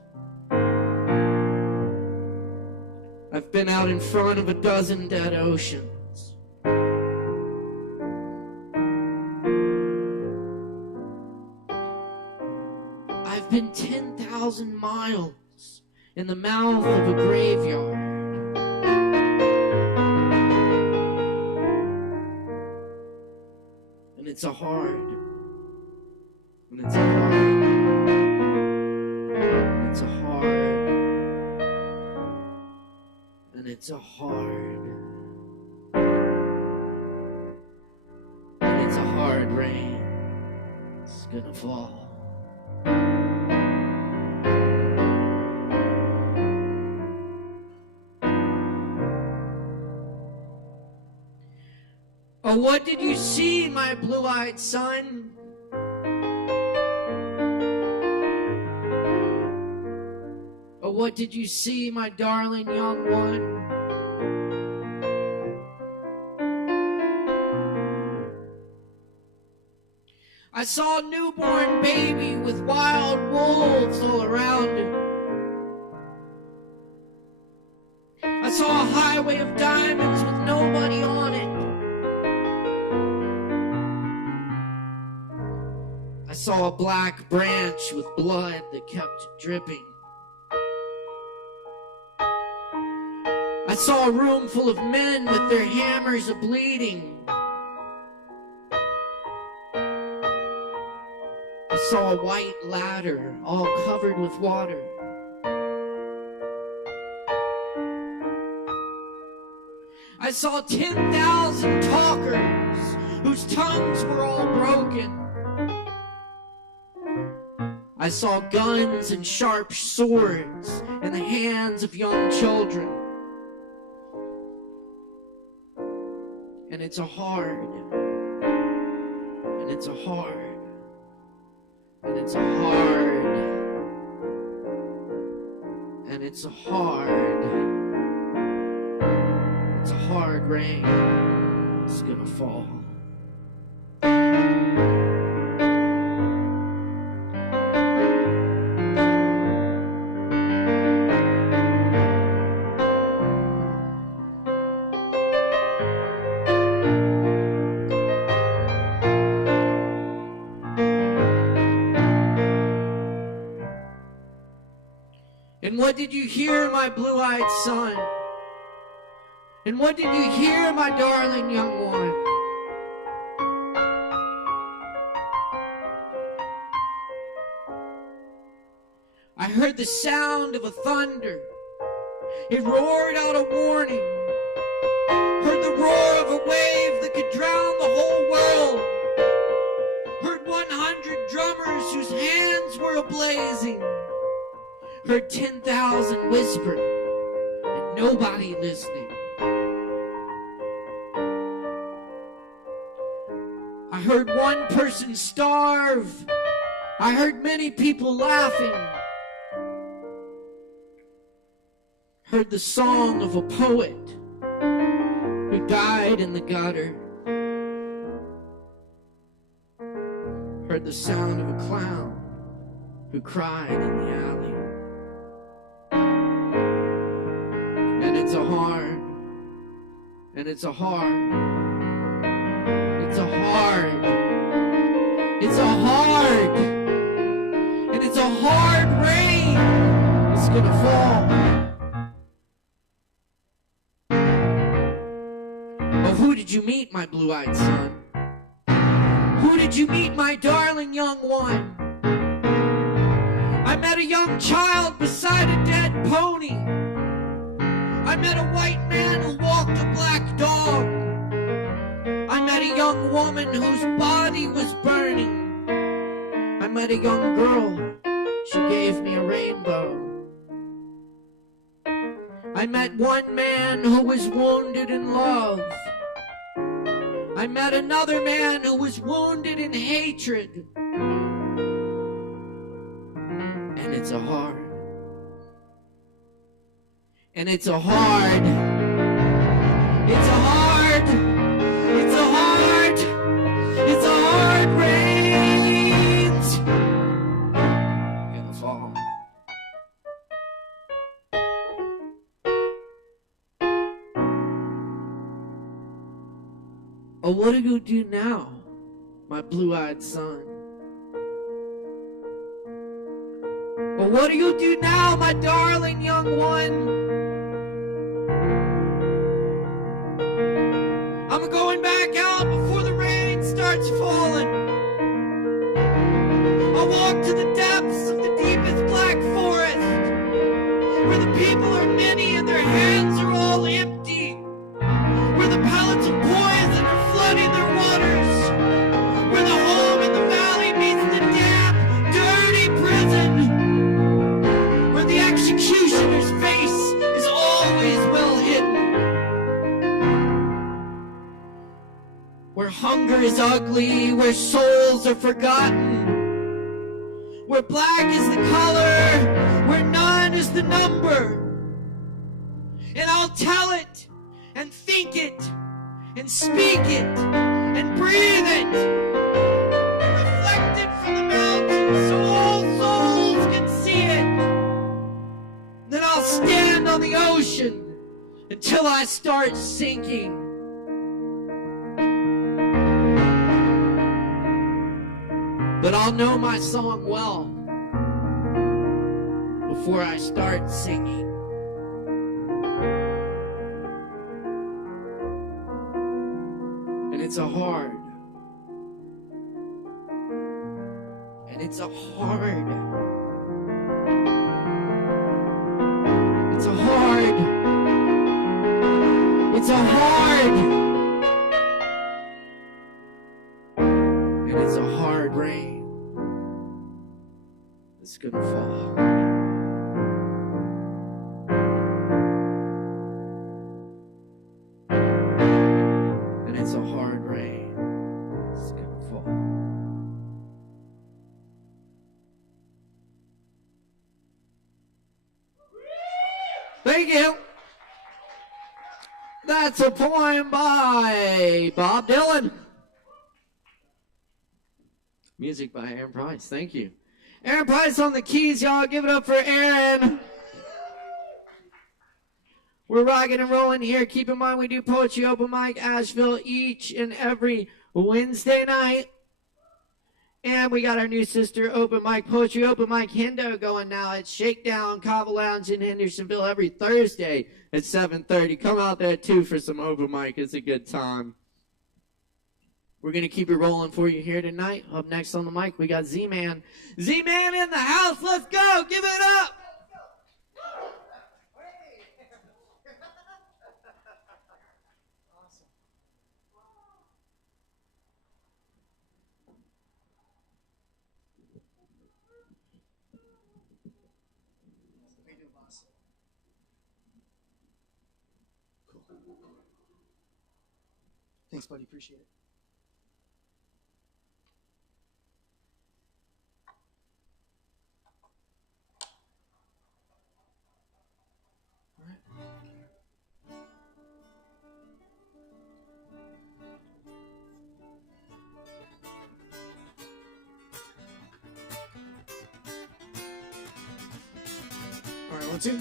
I've been out in front of a dozen dead oceans. I've been 10,000 miles in the mouth of a graveyard. And it's a hard. And it's a hard. And it's a hard. And it's a hard. And it's a hard rain. It's gonna fall. Oh, what did you see, my blue-eyed son? Oh, what did you see, my darling young one? I saw a newborn baby with wild wolves all around him. I saw a highway of diamonds with nobody on it. I saw a black branch with blood that kept dripping. I saw a room full of men with their hammers a-bleeding. I saw a white ladder all covered with water. I saw 10,000 talkers whose tongues were all broken. I saw guns and sharp swords in the hands of young children. And it's a hard, and it's a hard, and it's a hard, and it's a hard, it's a hard rain. It's gonna fall. And what did you hear, my blue-eyed son? And what did you hear, my darling young one? I heard the sound of a thunder. It roared out a warning. Heard the roar of a wave that could drown the whole world. Heard 100 drummers whose hands were a-blazing. Heard 10,000 whisper and nobody listening. I heard one person starve. I heard many people laughing. Heard the song of a poet who died in the gutter. Heard the sound of a clown who cried in the alley. And it's a hard, and it's a hard, it's a hard, it's a hard, and it's a hard rain. It's gonna fall. Oh, who did you meet, my blue-eyed son? Who did you meet, my darling young one? I met a young child beside a dead pony. I met a white man who walked a black dog. I met a young woman whose body was burning. I met a young girl. She gave me a rainbow. I met one man who was wounded in love. I met another man who was wounded in hatred. And it's a hard. And it's a hard. It's a hard. It's a hard. It's a hard rains. Gonna fall. Oh, what do you do now, my blue-eyed son? Oh, what do you do now, my darling young one? I'm going back out before the rain starts falling. I'll walk to the depths of the deepest black forest, where the people are many and their hands are all empty, where the pellets of poison are flooding their waters, where the home in the valley meets the damp, dirty prison, where the executioner's face is always well hidden, where hunger is ugly, where souls are forgotten, where black is the color, where none is the number. And I'll tell it, and think it, and speak it, and breathe it, and reflect it from the mountains so all souls can see it. Then I'll stand on the ocean until I start sinking. But I'll know my song well before I start singing. And it's a hard. And it's a hard. It's a hard. It's a hard. And it's a hard rain that's gonna fall. And it's a hard rain that's gonna fall. Thank you. That's a poem by Bob Dylan. Music by Aaron Price. Thank you. Aaron Price on the keys, y'all. Give it up for Aaron. We're rocking and rolling here. Keep in mind we do Poetry Open Mic Asheville each and every Wednesday night. And we got our new sister open mic, Poetry Open Mic Hendo going now at Shakedown Kava Lounge in Hendersonville every Thursday at 7:30. Come out there too for some open mic. It's a good time. We're going to keep it rolling for you here tonight. Up next on the mic, we got Z-Man. Z-Man in the house. Let's go. Give it up. Thanks, buddy. Appreciate it. All right, 1, 2.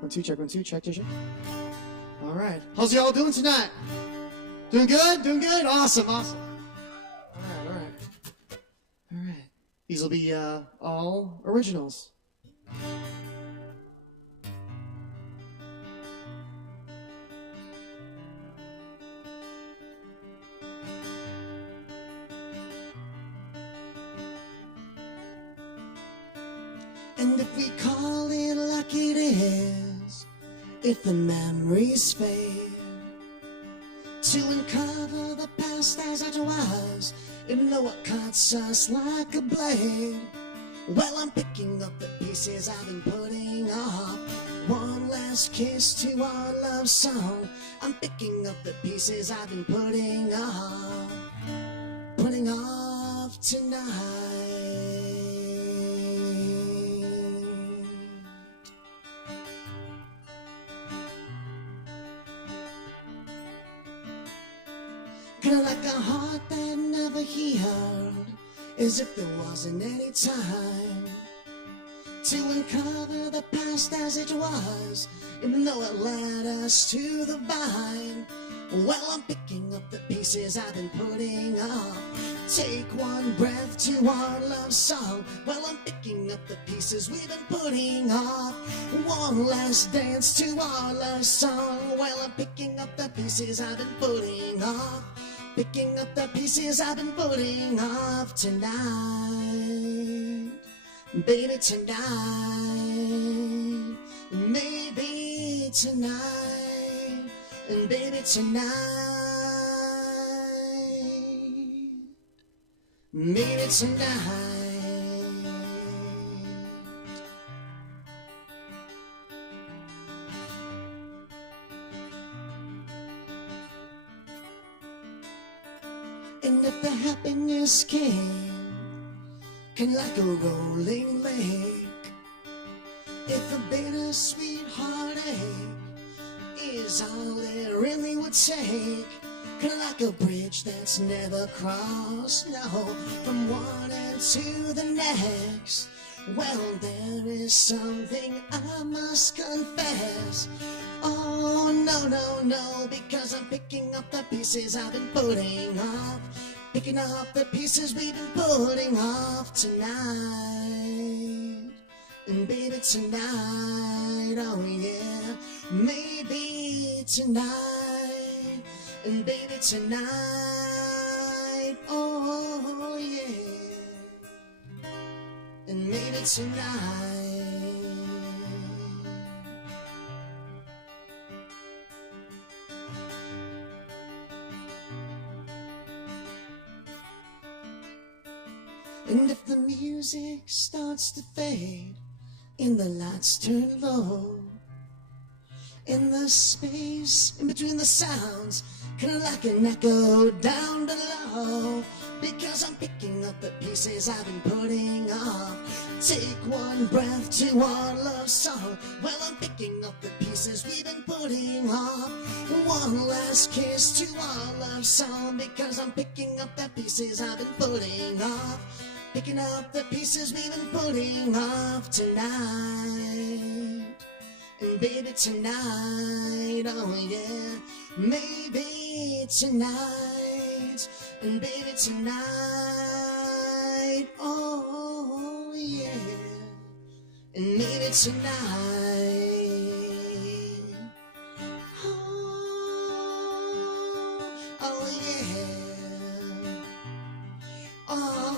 1, 2, check, 1, 2, check, check. All right. How's y'all doing tonight? Doing good? Doing good? Awesome, awesome. All right. All right. These will be all originals. And if we call it like it is, if the memories fade, to uncover the past as it was, even though it cuts us like a blade. Well, I'm picking up the pieces I've been putting off. One last kiss to our love song. I'm picking up the pieces I've been putting off tonight. Kinda like a heart that never healed, as if there wasn't any time to uncover the past as it was, even though it led us to the vine. Well, I'm picking up the pieces I've been putting off. Take one breath to our love song. Well, I'm picking up the pieces we've been putting off. One last dance to our love song. Well, I'm picking up the pieces I've been putting off. Picking up the pieces I've been putting off tonight. Baby, tonight. Maybe tonight. And baby, tonight. Maybe tonight. And if the happiness came like a rolling lake, if a bittersweet heartache is all it really would take, like a bridge that's never crossed, no, from one end to the next, Well, there is something I must confess. Oh, no, because I'm picking up the pieces I've been putting off. Picking up the pieces we've been putting off tonight. And baby, tonight, oh yeah, maybe tonight. And baby, tonight, oh yeah. And maybe tonight. And if the music starts to fade and the lights turn low, and the space in between the sounds kinda like an echo down below, because I'm picking up the pieces I've been putting off. Take one breath to our love song. Well, I'm picking up the pieces we've been putting off. One last kiss to our love song, because I'm picking up the pieces I've been putting off. Picking up the pieces we've been putting off tonight. And baby, tonight, oh yeah, maybe tonight. And baby, tonight, oh yeah. And maybe tonight, oh yeah, oh.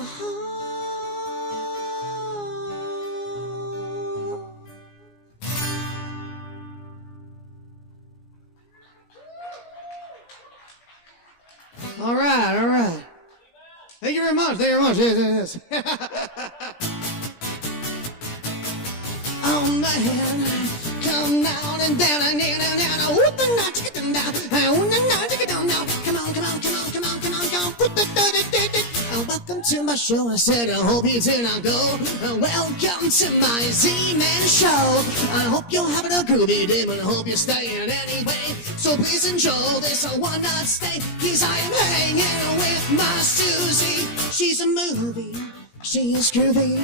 All right. Thank you very much. Yes. Oh man, come down and down and down and down. Whoop the nut, get them down. Come on. Welcome to my show. I said I hope you did not go. Welcome to my Z-Man show. I hope you're having a groovy day, but I hope you're staying anyway. So please enjoy this one night stay. Cause I am hanging with my Susie. She's a movie, she is groovy.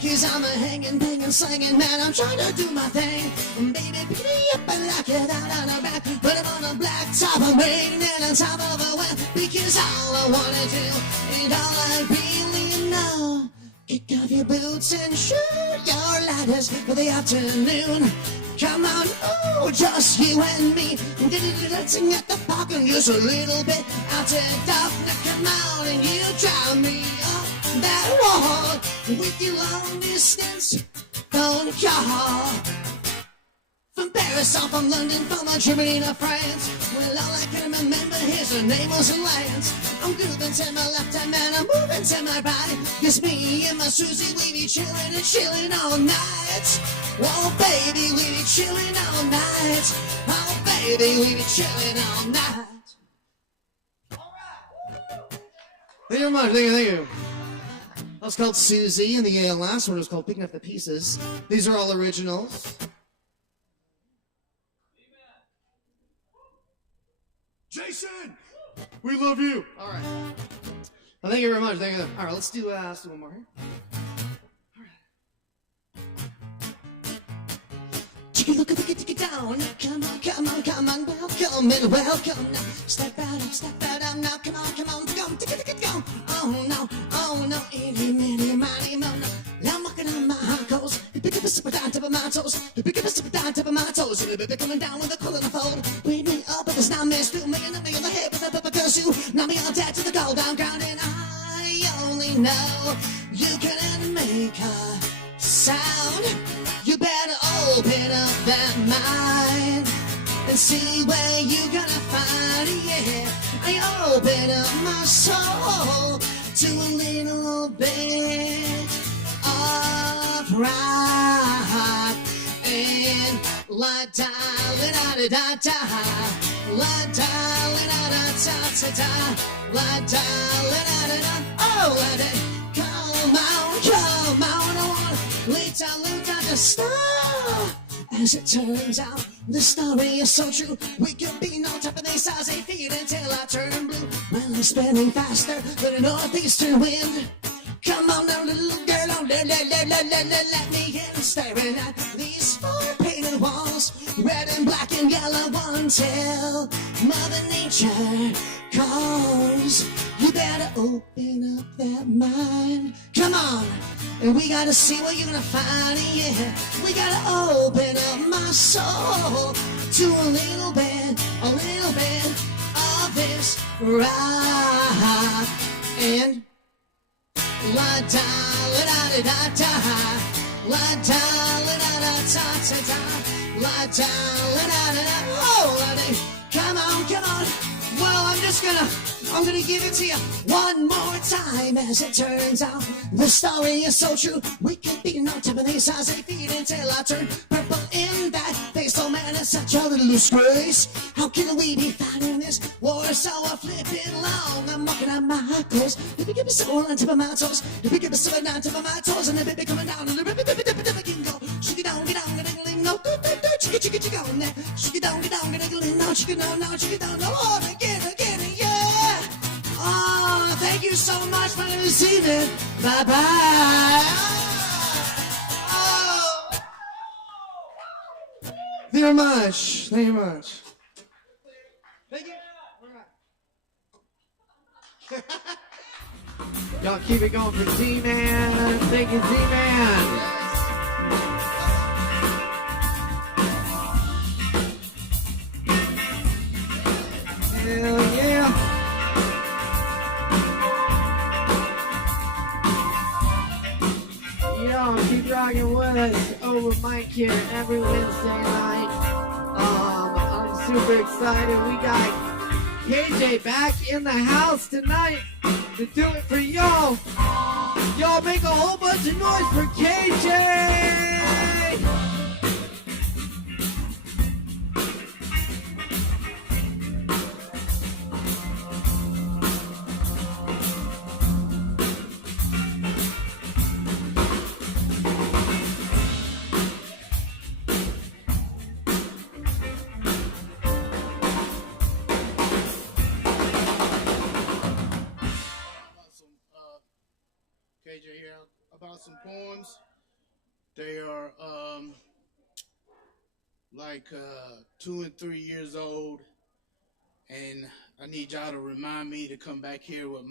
Cause I'm a hanging, banging, slanging man. I'm trying to do my thing. And baby, pick me up and lock it out on the back. Put him on a black top, I'm waiting and on top of a web. Because all I wanna do and all I really know, kick off your boots and shoot your lighters for the afternoon. Come on, oh, just you and me. Dancing at the park and just a little bit out to dark. Now come on and you drive me up that wall with your long distance phone call. From Paris or from London, from Germany to France. Well, all I can remember is her name was Lance. I'm grooving to my left hand man, I'm moving to my right. It's me and my Susie, we be chilling and chilling all night. Oh baby, we be chilling all night. Oh baby, we be chilling all night. Thank you very much, thank you. That was called Susie, and the last one was called Picking Up the Pieces. These are all originals. Jason, we love you. All right. Well, thank you very much. Thank you. All right, let's do one more here. Take a look at it down. Come on, welcome and welcome now. Step out now. Come on, go. Oh no, itty, mitty, miny, mo, no. Now I'm walking on my coast. You pick up a sip down top of my toes. You pick up a sip down top of my toes. You be coming down with a cool in the fold. Read me up, but it's not me. Still making me on the head with a pepper curse you. Now me all dead to the gold down ground, and I only know you couldn't make a sound. You better open up that mind and see where you gonna find it. Yeah, I open up my soul to a little bit of rock and la da la da da da la da la da da da da la da la da da da. Oh, let it come on, I wanna lay down the star. As it turns out, the story is so true. We could be no top of these stars 8 feet until I turn blue. Well, I'm spinning faster than a northeastern wind. Come on now, little girl, oh, let me get staring at these four painted walls, red and black and yellow until Mother Nature calls. You better open up that mind. Come on, and we gotta see what you're gonna find. Yeah, we gotta open up my soul to a little bit of this rock and la da la da da da da, la da la da da da da da, la da la da da da. Oh, come on, come on. Well, I'm gonna give it to you one more time. As it turns out, the story is so true. We could be no Japanese as 8 feet until I turn purple in that face. Oh man, it's such a little disgrace. How can we be fighting this war so flipping long? I'm walking on my course. Baby, give me some more on top of my toes. Baby, give me some on top of my toes, and the baby coming down, and the baby can go. Shake it down, get down, get down, no, chicky on there. Shake it down, get down, get down, no, chicky down, no, chicky down, no, again, yeah. Oh, thank you so much for this evening. Bye bye. Oh. Thank you much. Thank you much. Thank you. Y'all keep it going for Z-Man. Thank you, Z-Man. Hell yeah. Y'all keep rocking with us over Mike here every Wednesday night. I'm super excited. We got KJ back in the house tonight to do it for y'all. Y'all make a whole bunch of noise for KJ! KJ here about some poems. They are like 2 and 3 years old, and I need y'all to remind me to come back here with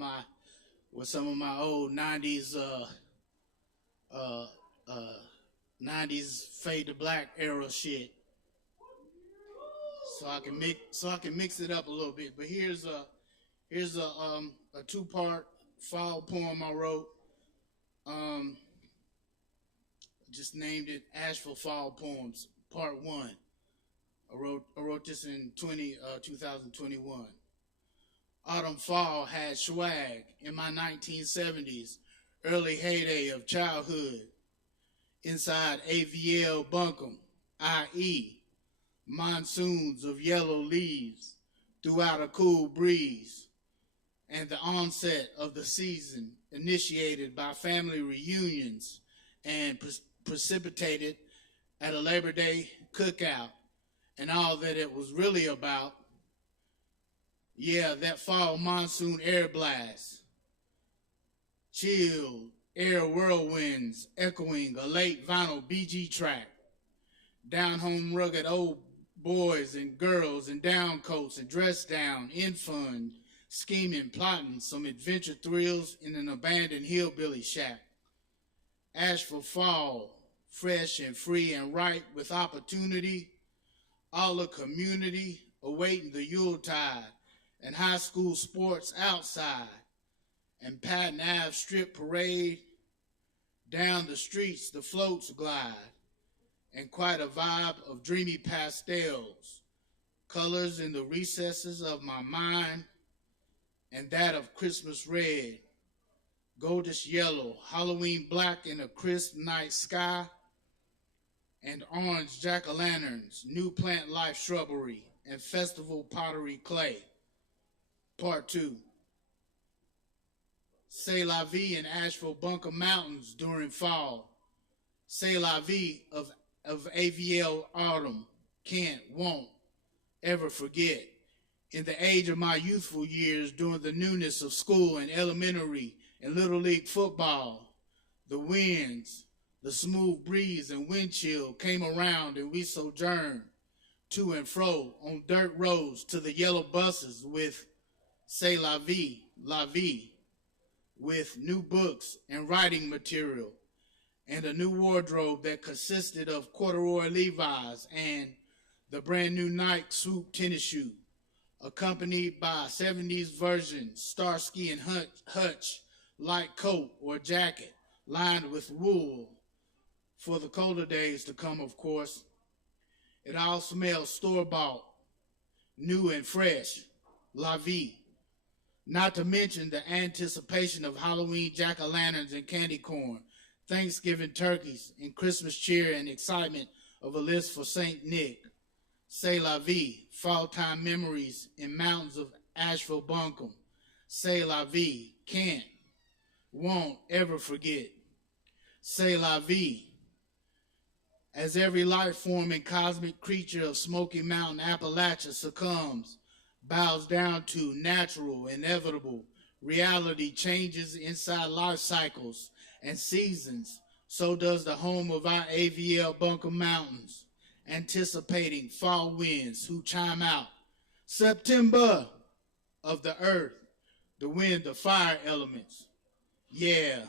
some of my old 90s 90s fade to black era shit, so I can mix it up a little bit. But here's a 2-part fall poem I wrote. Just named it Asheville Fall Poems, Part 1. I wrote this in 2021. Autumn Fall had swag in my 1970s, early heyday of childhood. Inside AVL Bunkum, i.e., monsoons of yellow leaves throughout a cool breeze, and the onset of the season initiated by family reunions and precipitated at a Labor Day cookout, and all that it was really about. Yeah, that fall monsoon air blast, chilled air whirlwinds echoing a late vinyl BG track, down home rugged old boys and girls in down coats and dressed down in fun, scheming, plotting some adventure thrills in an abandoned hillbilly shack. Asheville Fall, fresh and free and ripe with opportunity, all the community awaiting the Yuletide, and high school sports outside, and Patton Ave strip parade, down the streets the floats glide, and quite a vibe of dreamy pastels, colors in the recesses of my mind, and that of Christmas red, goldish yellow, Halloween black in a crisp night sky, and orange jack-o'-lanterns, new plant life shrubbery, and festival pottery clay. Part 2. C'est la vie in Asheville Bunker Mountains during fall. C'est la vie of AVL autumn. Can't, won't ever forget. In the age of my youthful years, during the newness of school and elementary and Little League football. The winds, the smooth breeze and wind chill came around, and we sojourned to and fro on dirt roads to the yellow buses with C'est la vie, with new books and writing material, and a new wardrobe that consisted of corduroy Levi's and the brand new Nike Swoop tennis shoe, accompanied by a 70s version Starsky and Hutch light coat or jacket lined with wool for the colder days to come, of course. It all smells store-bought, new and fresh, la vie. Not to mention the anticipation of Halloween jack-o'-lanterns and candy corn, Thanksgiving turkeys, and Christmas cheer and excitement of a list for St. Nick. C'est la vie, fall-time memories in mountains of Asheville Buncombe. C'est la vie, can't, won't ever forget. C'est la vie. As every life form and cosmic creature of Smoky Mountain Appalachia succumbs, bows down to natural, inevitable reality changes inside life cycles and seasons, so does the home of our AVL Buncombe Mountains, anticipating fall winds who chime out. September of the earth, the wind, the fire elements. Yeah.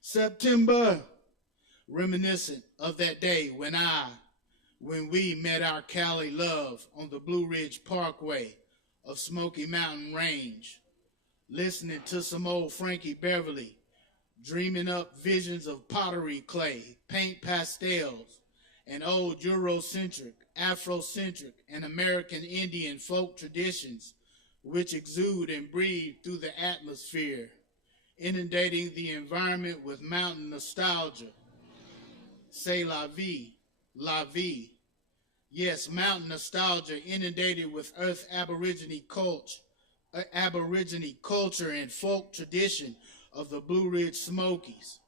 September, reminiscent of that day when we met our Cali love on the Blue Ridge Parkway of Smoky Mountain Range, listening to some old Frankie Beverly, dreaming up visions of pottery clay, paint pastels, and old Eurocentric, Afrocentric, and American Indian folk traditions which exude and breathe through the atmosphere, inundating the environment with mountain nostalgia. C'est la vie, la vie. Yes, mountain nostalgia inundated with earth aborigine culture and folk tradition of the Blue Ridge Smokies,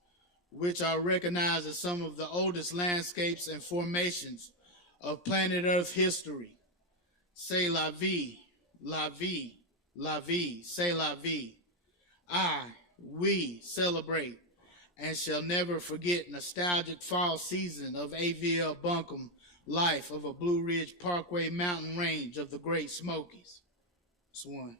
which are recognized as some of the oldest landscapes and formations of planet Earth history. C'est la vie, la vie, la vie, c'est la vie. We celebrate and shall never forget nostalgic fall season of AVL Buncombe life of a Blue Ridge Parkway mountain range of the Great Smokies. That's one.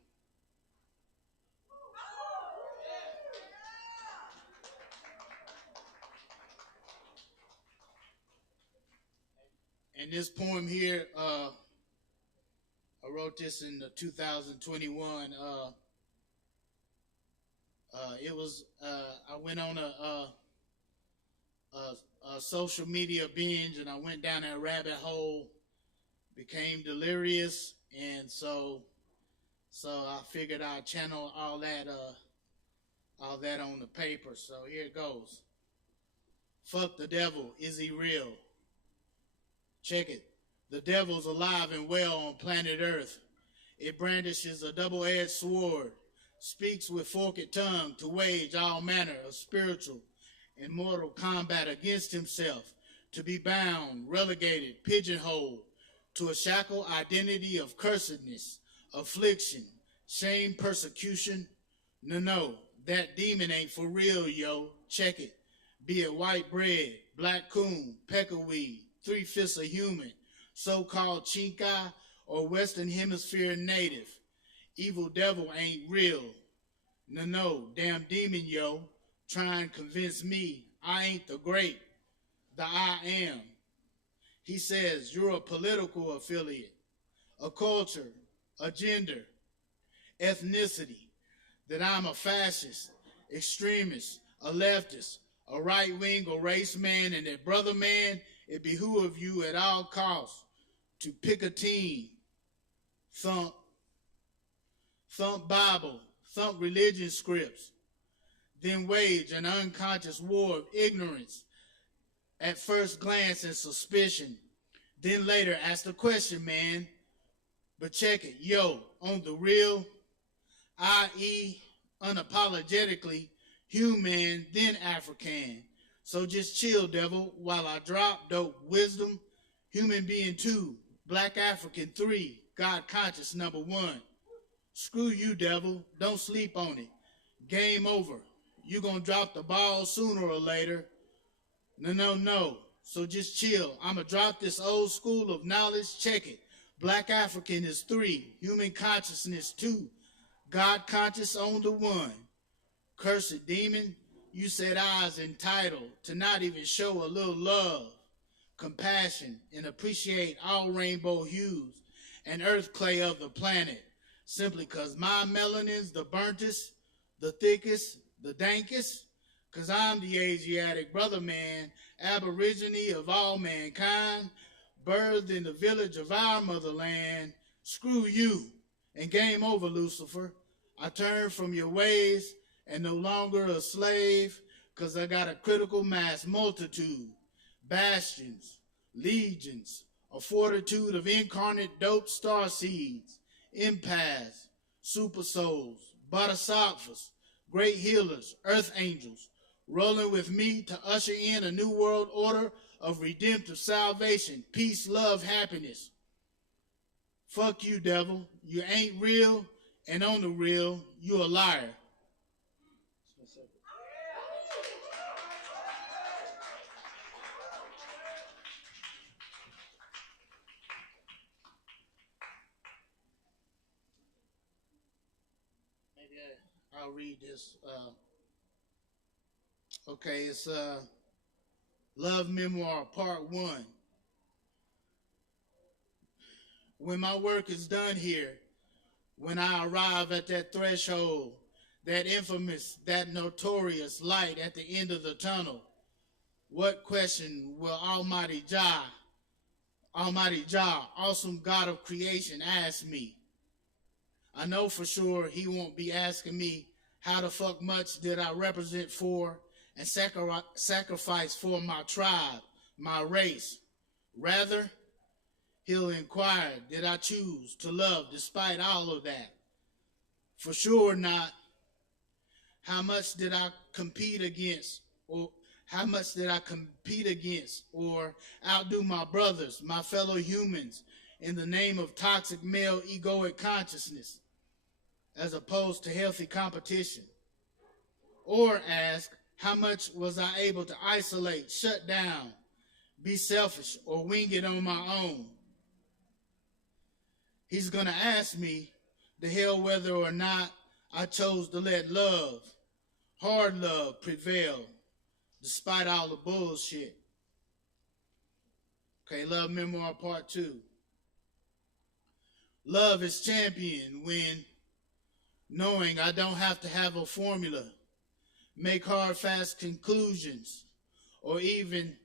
And this poem here, I wrote this in 2021. I went on a social media binge, and I went down that rabbit hole, became delirious, and so I figured I'd channel all that on the paper. So here it goes. Fuck the devil, is he real? Check it. The devil's alive and well on planet Earth. It brandishes a double-edged sword, speaks with forked tongue to wage all manner of spiritual and mortal combat against himself, to be bound, relegated, pigeonholed to a shackle identity of cursedness, affliction, shame, persecution. No, that demon ain't for real, yo. Check it. Be it white bread, black coon, peckerweed, 3/5 a human, so-called Chinka or Western Hemisphere native. Evil devil ain't real. No, damn demon, yo. Try and convince me I ain't the great, the I am. He says you're a political affiliate, a culture, a gender, ethnicity, that I'm a fascist, extremist, a leftist, a right-wing or race man, and that, brother man, it behoove you at all costs to pick a team, thump Bible, thump religion scripts, then wage an unconscious war of ignorance at first glance and suspicion, then later ask the question, man. But check it, yo, on the real, i.e. unapologetically human, then African. So just chill, devil, while I drop dope wisdom, human being 2, black African 3, God conscious number 1. Screw you, devil, don't sleep on it. game over. You're going to drop the ball sooner or later. No. So just chill. I'm going to drop this old school of knowledge. Check it. Black African is 3. Human consciousness 2. God conscious on the 1. Cursed demon, you said I was entitled to not even show a little love, compassion, and appreciate all rainbow hues and earth clay of the planet, simply because my melanin's the burntest, the thickest, the dankest, because I'm the Asiatic brother man, aborigine of all mankind, birthed in the village of our motherland. Screw you, and game over, Lucifer. I turn from your ways and no longer a slave, because I got a critical mass multitude, bastions, legions, a fortitude of incarnate dope star seeds, empaths, super souls, bodhisattvas, great healers, earth angels, rolling with me to usher in a new world order of redemptive salvation, peace, love, happiness. Fuck you, devil. You ain't real, and on the real, you a liar. Maybe I'll read this. Okay, it's Love Memoir, Part 1. When my work is done here, when I arrive at that threshold, that infamous, that notorious light at the end of the tunnel, what question will Almighty Jah, awesome God of creation, ask me? I know for sure he won't be asking me how the fuck much did I represent for and sacrifice for my tribe, my race. Rather, he'll inquire, did I choose to love despite all of that? For sure not. How much did I compete against, or outdo my brothers, my fellow humans, in the name of toxic male egoic consciousness, as opposed to healthy competition? Or ask, how much was I able to isolate, shut down, be selfish, or wing it on my own? He's going to ask me the hell whether or not I chose to let love, hard love, prevail despite all the bullshit. Okay, Love Memoir Part 2. Love is champion when knowing I don't have to have a formula, make hard, fast conclusions, or even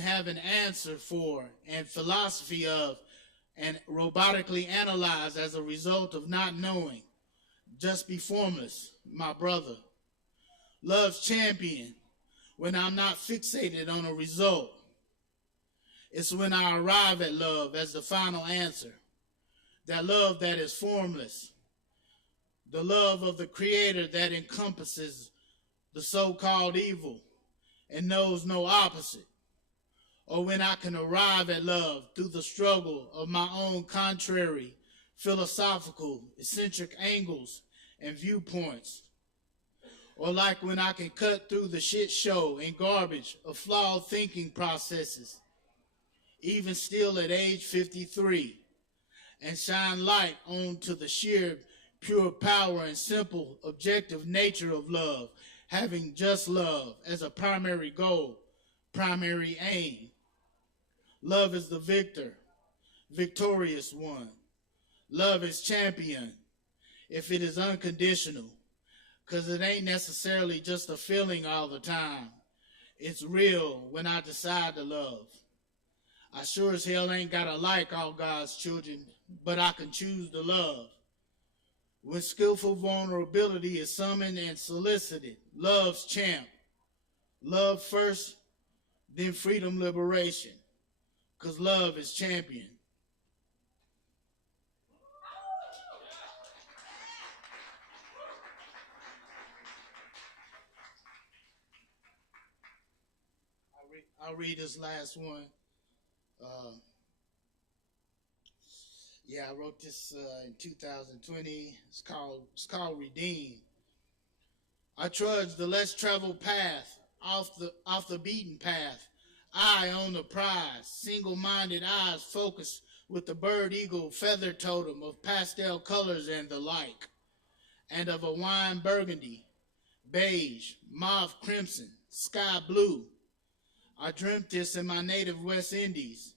have an answer for and philosophy of, and robotically analyze as a result of not knowing. Just be formless, my brother. Love's champion when I'm not fixated on a result. It's when I arrive at love as the final answer. That love that is formless. The love of the Creator that encompasses the so-called evil and knows no opposite. Or when I can arrive at love through the struggle of my own contrary, philosophical, eccentric angles and viewpoints. Or like when I can cut through the shit show and garbage of flawed thinking processes, even still at age 53, and shine light onto the sheer, pure power and simple, objective nature of love, having just love as a primary goal, primary aim. Love is the victor, victorious one. Love is champion if it is unconditional, because it ain't necessarily just a feeling all the time. It's real when I decide to love. I sure as hell ain't gotta like all God's children, but I can choose to love. When skillful vulnerability is summoned and solicited, love's champ. Love first, then freedom, liberation, because love is champion. I'll read this last one. I wrote this in 2020. It's called Redeem. I trudge the less traveled path, off the beaten path. Eye on the prize, single-minded eyes focused with the bird eagle feather totem of pastel colors and the like, and of a wine burgundy, beige, mauve crimson, sky blue. I dreamt this in my native West Indies.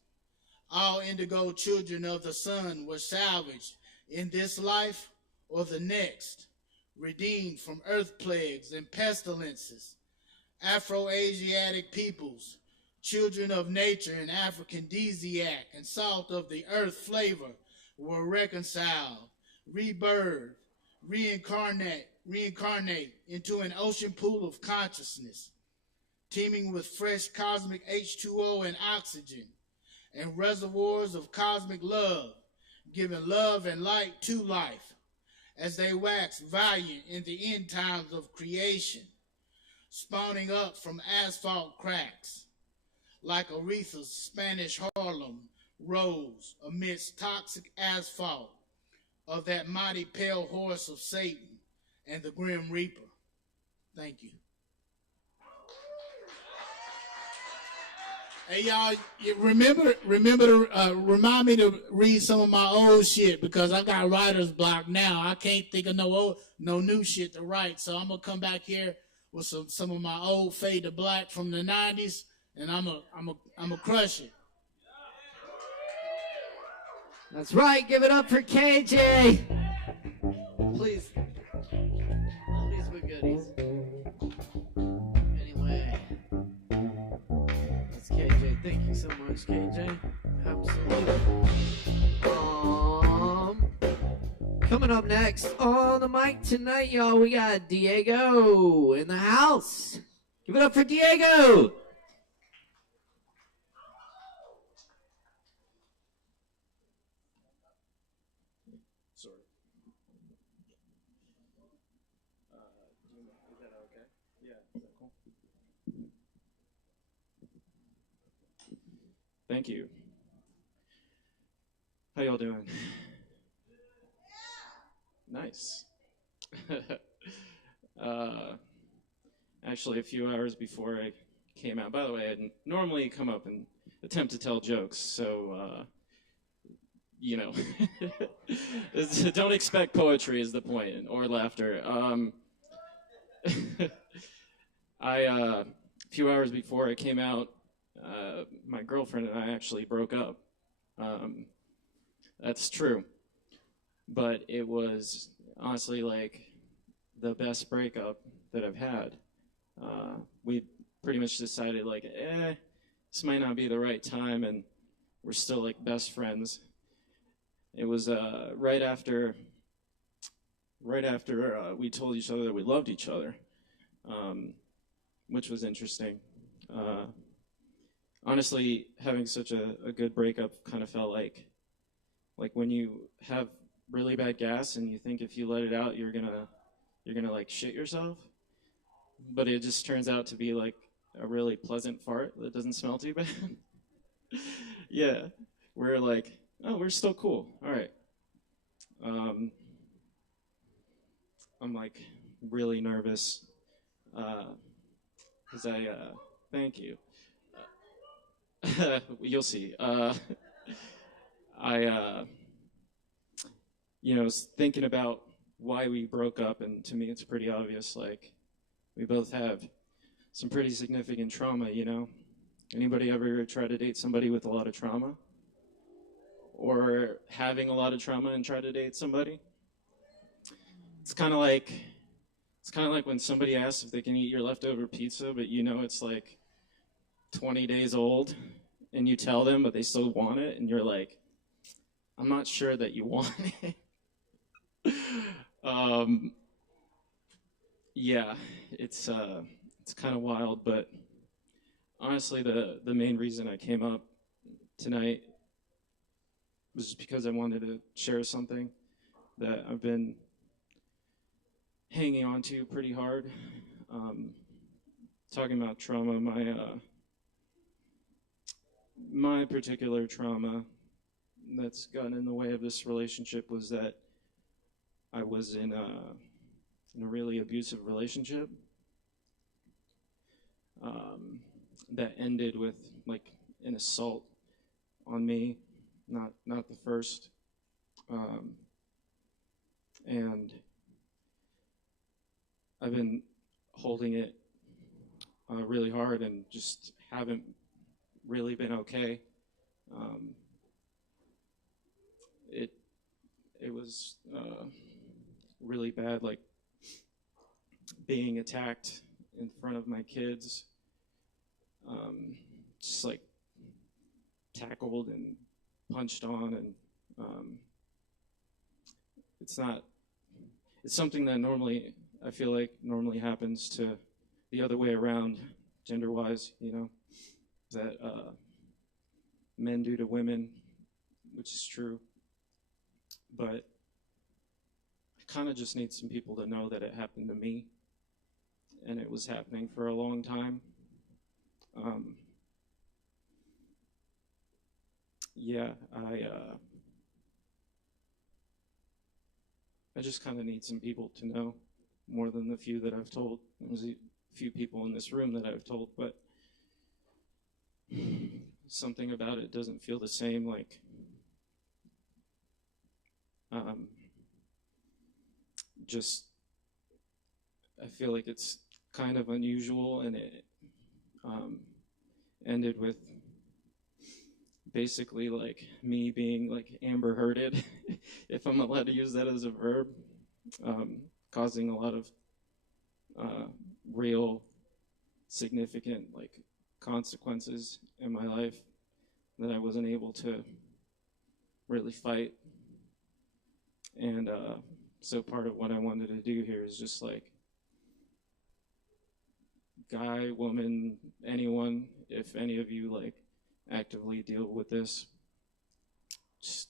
All indigo children of the sun were salvaged in this life or the next, redeemed from earth plagues and pestilences. Afro-Asiatic peoples, children of nature and aphrodisiac and salt of the earth flavor, were reconciled, rebirthed, reincarnate into an ocean pool of consciousness, teeming with fresh cosmic H2O and oxygen, and reservoirs of cosmic love, giving love and light to life, as they wax valiant in the end times of creation, spawning up from asphalt cracks, like Aretha's Spanish Harlem rose amidst toxic asphalt of that mighty pale horse of Satan and the Grim Reaper. Thank you. Hey y'all, you remember to remind me to read some of my old shit, because I got writer's block now. I can't think of no new shit to write, so I'm gonna come back here with some of my old Fade to Black from the 90s, and I'm a crush it. That's right. Give it up for KJ. Please. All these were goodies. Anyway. That's KJ. Thank you so much, KJ. Absolutely. Coming up next on the mic tonight, y'all, we got Diego in the house. Give it up for Diego. Sorry. Is that okay? Yeah, is that cool? Thank you. How y'all doing? Nice. Actually, a few hours before I came out, by the way, I'd normally come up and attempt to tell jokes, so, you know, don't expect poetry is the point, or laughter. A few hours before I came out, my girlfriend and I actually broke up. That's true. But it was honestly like the best breakup that I've had. We pretty much decided like, this might not be the right time, and we're still like best friends. It was right after we told each other that we loved each other, which was interesting. Honestly, having such a good breakup kind of felt like when you have really bad gas and you think if you let it out you're gonna like shit yourself, but it just turns out to be like a really pleasant fart that doesn't smell too bad. Yeah, we're like, oh, we're still cool, all right. I'm like really nervous because thank you. You'll see. Was thinking about why we broke up, and to me it's pretty obvious. Like, we both have some pretty significant trauma, you know? Anybody ever try to date somebody with a lot of trauma? Or having a lot of trauma and try to date somebody? It's kind of like when somebody asks if they can eat your leftover pizza, but you know it's like 20 days old, and you tell them, but they still want it, and you're like, I'm not sure that you want it. Yeah, it's kind of wild, but honestly, the main reason I came up tonight was just because I wanted to share something that I've been hanging on to pretty hard. Talking about trauma, my particular trauma that's gotten in the way of this relationship was that I was in in a really abusive relationship that ended with like an assault on me, not the first, and I've been holding it really hard and just haven't really been okay. It was really bad, like being attacked in front of my kids, just like tackled and punched on, and it's something that normally, I feel like normally happens to the other way around, gender-wise, you know, that men do to women, which is true. But I kind of just need some people to know that it happened to me, and it was happening for a long time. Yeah, I just kind of need some people to know, more than the few that I've told. There's a few people in this room that I've told, but something about it doesn't feel the same. Like, just, I feel like it's kind of unusual, and it ended with basically like me being like Amber Hearded, if I'm allowed to use that as a verb, causing a lot of real significant like consequences in my life that I wasn't able to really fight. And so part of what I wanted to do here is just like, guy, woman, anyone, if any of you like actively deal with this, just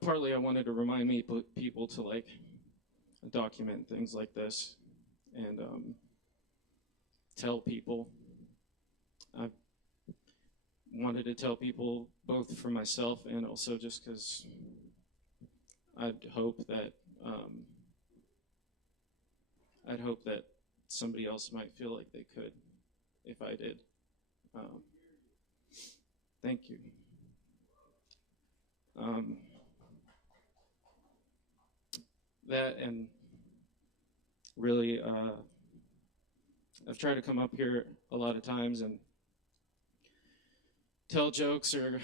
partly I wanted to remind people to like document things like this and tell people. I wanted to tell people both for myself and also just because I'd hope that somebody else might feel like they could if I did. Thank you. That, and really, I've tried to come up here a lot of times and tell jokes or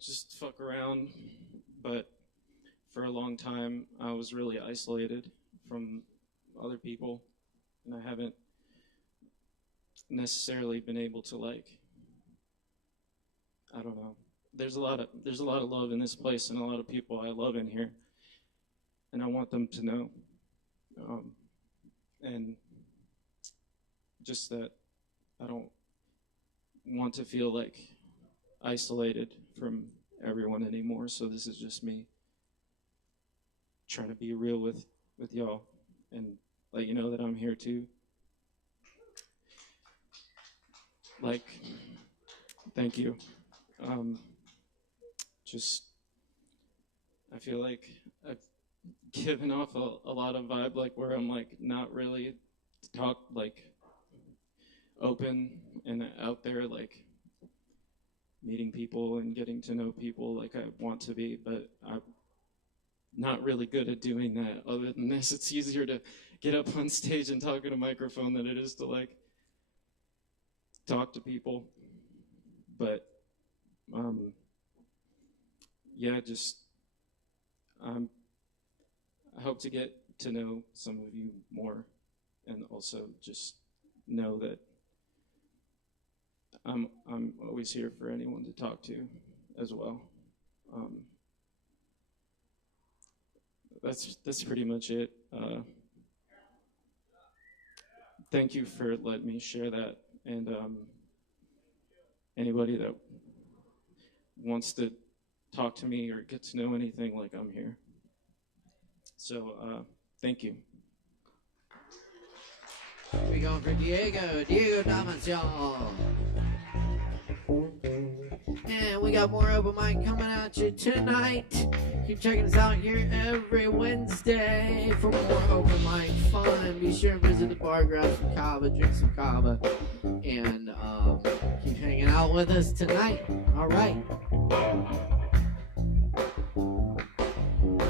just fuck around, but for a long time I was really isolated from other people, and I haven't necessarily been able to, like, I don't know. There's a lot of love in this place and a lot of people I love in here, and I want them to know. And just that I don't want to feel like isolated from everyone anymore. So this is just me trying to be real with y'all and let you know that I'm here too. Like, thank you. Just, I feel like I've given off a lot of vibe, like where I'm like not really talk like open and out there, like meeting people and getting to know people like I want to be, but I'm not really good at doing that. Other than this, it's easier to get up on stage and talk in a microphone than it is to like talk to people. But yeah, just I hope to get to know some of you more, and also just know that I'm always here for anyone to talk to as well. That's pretty much it. Thank you for letting me share that, and anybody that wants to talk to me or get to know anything, like, I'm here. So thank you. We going for Diego Damas, y'all. And we got more open mic coming at you tonight. Keep checking us out here every Wednesday for more open mic fun. Be sure to visit the bar, grab some Kava, drink some Kava, and keep hanging out with us tonight. All right.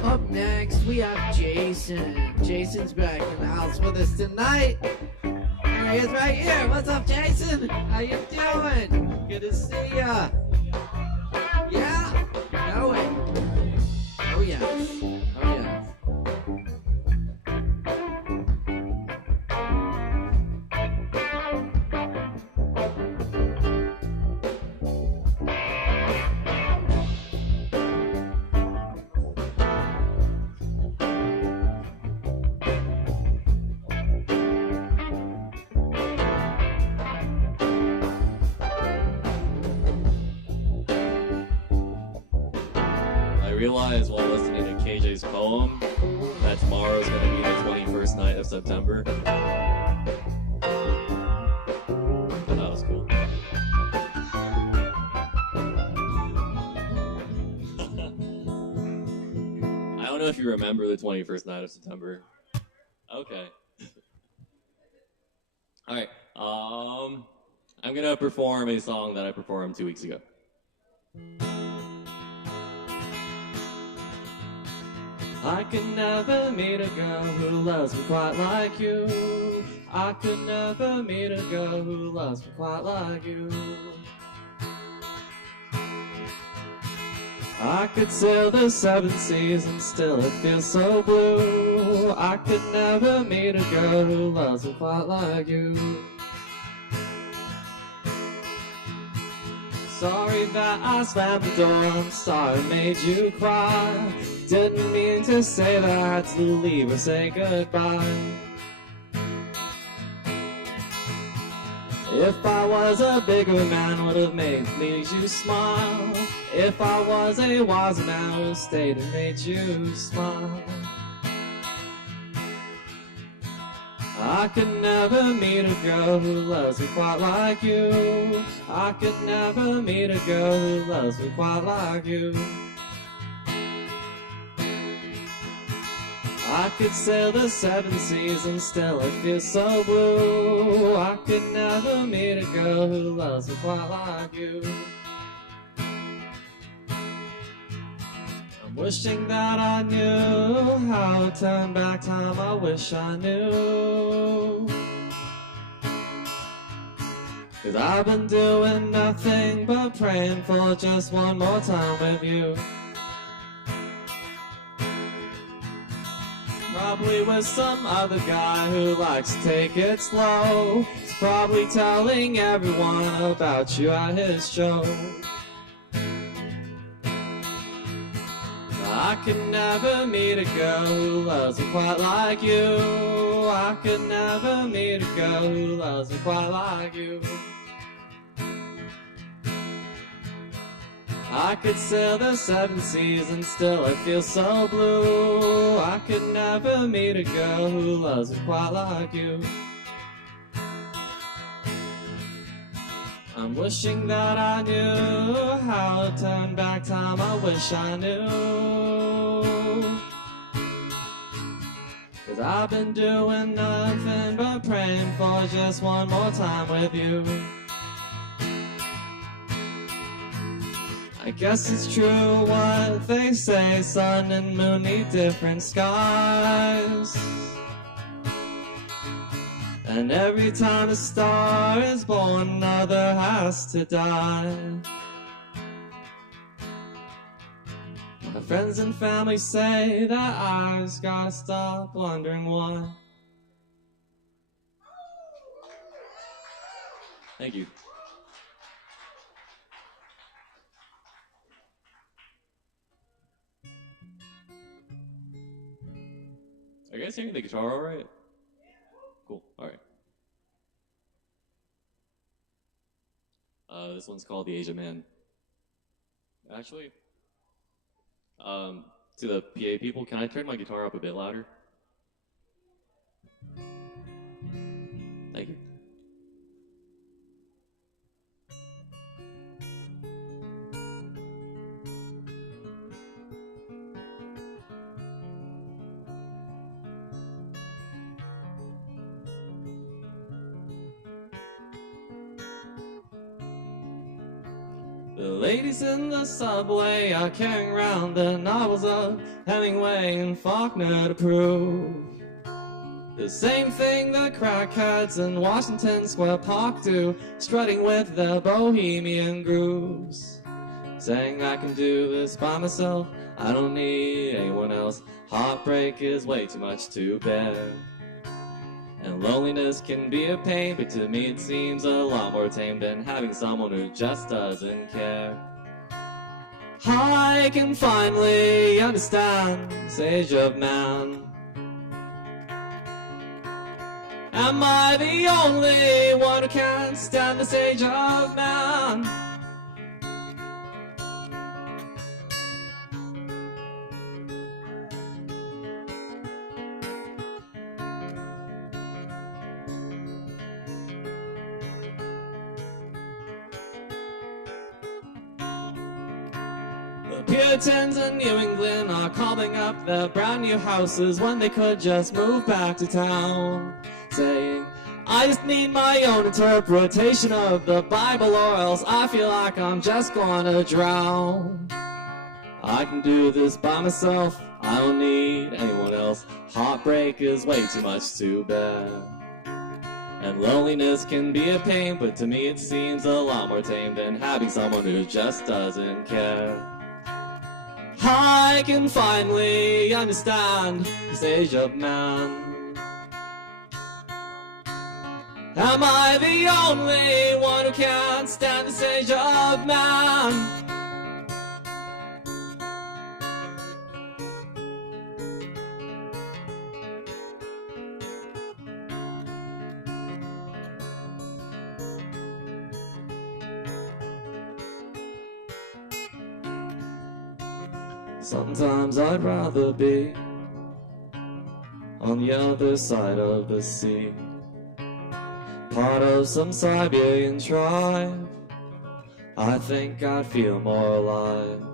Up next, we have Jason. Jason's back in the house with us tonight. There he is right here. What's up, Jason? How you doing? Good to see ya. Yeah? Know it. Oh, yes. Oh, yes. I realized while listening to KJ's poem that tomorrow's going to be the 21st night of September. That was cool. I don't know if you remember the 21st night of September. Okay. Alright, I'm going to perform a song that I performed 2 weeks ago. I could never meet a girl who loves me quite like you. I could never meet a girl who loves me quite like you. I could sail the 7 seas and still it feels so blue. I could never meet a girl who loves me quite like you. Sorry that I slammed the door, I'm sorry I made you cry. Didn't mean to say that I had to leave or say goodbye. If I was a bigger man, would have made you smile. If I was a wiser man, would have stayed and made you smile. I could never meet a girl who loves me quite like you. I could never meet a girl who loves me quite like you. I could sail the 7 seas and still it feels so blue. I could never meet a girl who loves me quite like you. I'm wishing that I knew how to turn back time. I wish I knew. 'Cause I've been doing nothing but praying for just one more time with you. Probably with some other guy who likes to take it slow. He's probably telling everyone about you at his show. I could never meet a girl who loves me quite like you. I could never meet a girl who loves me quite like you. I could sail the 7 seas and still it feels so blue. I could never meet a girl who loves me quite like you. I'm wishing that I knew how to turn back time. I wish I knew. 'Cause I've been doing nothing but praying for just one more time with you. I guess it's true what they say, sun and moon need different skies. And every time a star is born, another has to die. My friends and family say that I just gotta stop wondering why. Thank you. Are you guys hearing the guitar all right? Cool, all right. This one's called The Asian Man. Actually, to the PA people, can I turn my guitar up a bit louder? Thank you. The ladies in the subway are carrying around the novels of Hemingway and Faulkner to prove the same thing the crackheads in Washington Square Park do, strutting with their bohemian grooves, saying I can do this by myself, I don't need anyone else. Heartbreak is way too much to bear, and loneliness can be a pain, but to me it seems a lot more tame than having someone who just doesn't care. I can finally understand this age of man. Am I the only one who can't stand this age of man? The Puritans in New England are calling up their brand new houses when they could just move back to town, saying, I just need my own interpretation of the Bible, or else I feel like I'm just gonna drown. I can do this by myself, I don't need anyone else. Heartbreak is way too much to bear, and loneliness can be a pain, but to me it seems a lot more tame than having someone who just doesn't care. I can finally understand this age of man. Am I the only one who can't stand this age of man? Sometimes I'd rather be on the other side of the sea, part of some Siberian tribe. I think I'd feel more alive.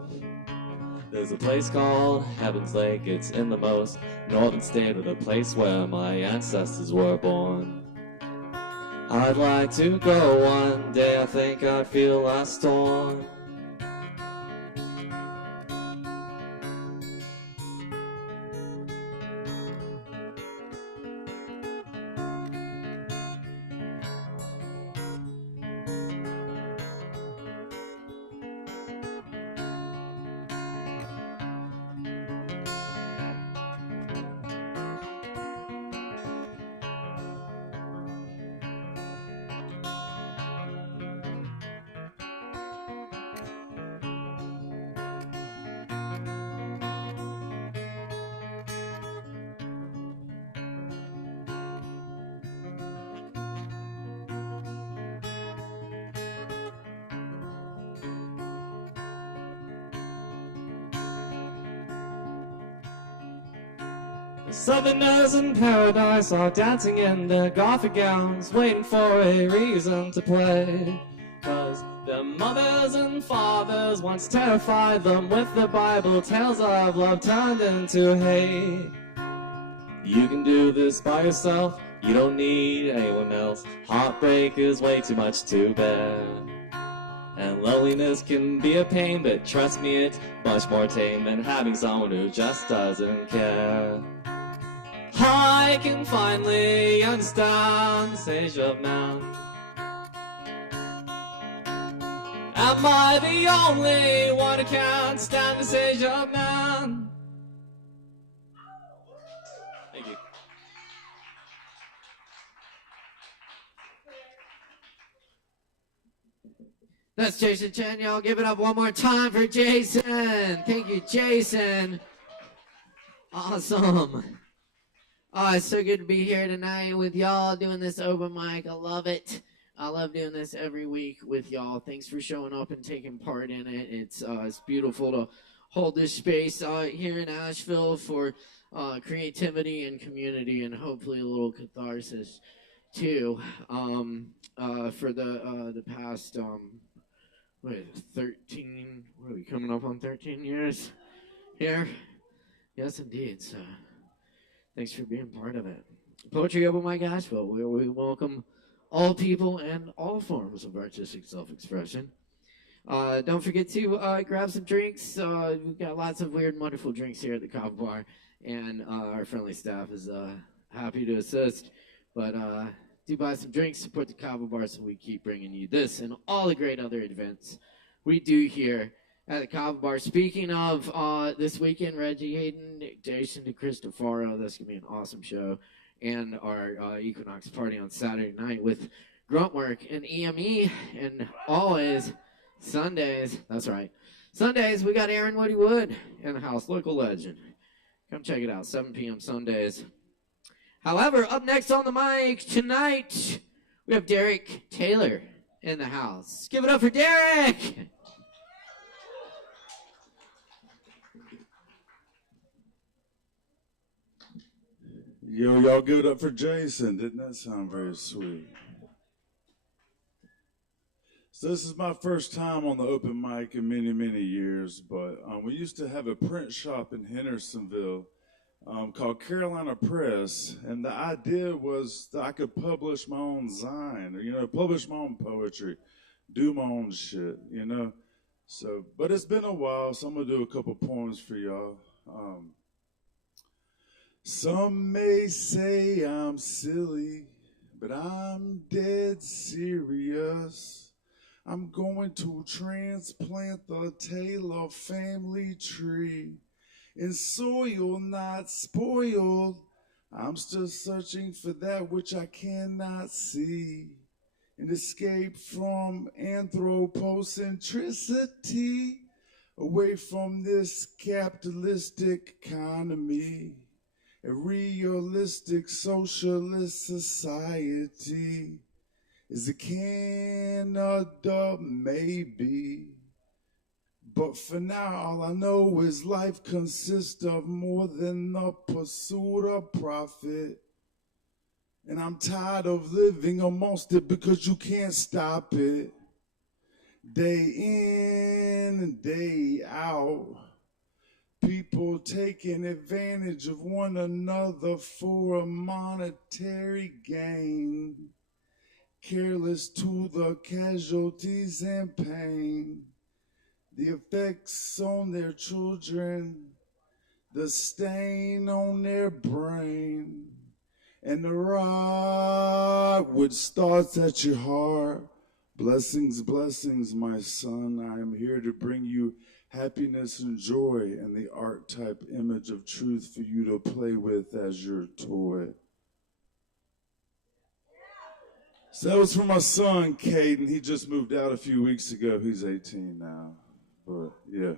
There's a place called Heaven's Lake. It's in the most northern state of the place where my ancestors were born. I'd like to go one day, I think I'd feel less torn. Southerners in paradise are dancing in their gothic gowns, waiting for a reason to play. 'Cause their mothers and fathers once terrified them with the Bible, tales of love turned into hate. You can do this by yourself, you don't need anyone else. Heartbreak is way too much to bear, and loneliness can be a pain, but trust me, it's much more tame than having someone who just doesn't care. I can finally understand this age of man. Am I the only one who can't stand this age of man? Thank you. That's Jason Chen, y'all. Give it up one more time for Jason. Thank you, Jason. Awesome. Oh, it's so good to be here tonight with y'all doing this open mic. I love it. I love doing this every week with y'all. Thanks for showing up and taking part in it. It's beautiful to hold this space here in Asheville for creativity and community, and hopefully a little catharsis too. For the past 13. What are we coming up on 13 years here? Yes, indeed. So. Thanks for being part of it. Poetry Open Mic Asheville, where we welcome all people and all forms of artistic self-expression. Don't forget to grab some drinks. We've got lots of weird and wonderful drinks here at the Kava Bar, and our friendly staff is happy to assist. But do buy some drinks, support the Kava Bar, so we keep bringing you this and all the great other events we do here at the Kava Bar. Speaking of this weekend, Reggie Hayden, Jason DeCristofaro, that's going to be an awesome show. And our Equinox party on Saturday night with Gruntwork and EME. And always Sundays, that's right. Sundays, we got Aaron Woody Wood in the house, local legend. Come check it out, 7 p.m. Sundays. However, up next on the mic tonight, we have Derek Taylor in the house. Give it up for Derek! Yo, y'all give it up for Jason. Didn't that sound very sweet? So this is my first time on the open mic in many, many years, but we used to have a print shop in Hendersonville called Carolina Press, and the idea was that I could publish my own zine, or, publish my own poetry, do my own shit, So, but it's been a while, so I'm going to do a couple poems for y'all. Some may say I'm silly, but I'm dead serious. I'm going to transplant the Taylor family tree in soil not spoiled. I'm still searching for that which I cannot see and escape from anthropocentricity, away from this capitalistic economy. A realistic socialist society is a Canada, maybe. But for now, all I know is life consists of more than the pursuit of profit. And I'm tired of living amongst it because you can't stop it. Day in and day out. People taking advantage of one another for a monetary gain, careless to the casualties and pain, the effects on their children, the stain on their brain, and the rod which starts at your heart. Blessings, blessings, my son, I am here to bring you happiness and joy and the archetype image of truth for you to play with as your toy. So that was for my son, Caden. He just moved out a few weeks ago. He's 18 now. But, yeah.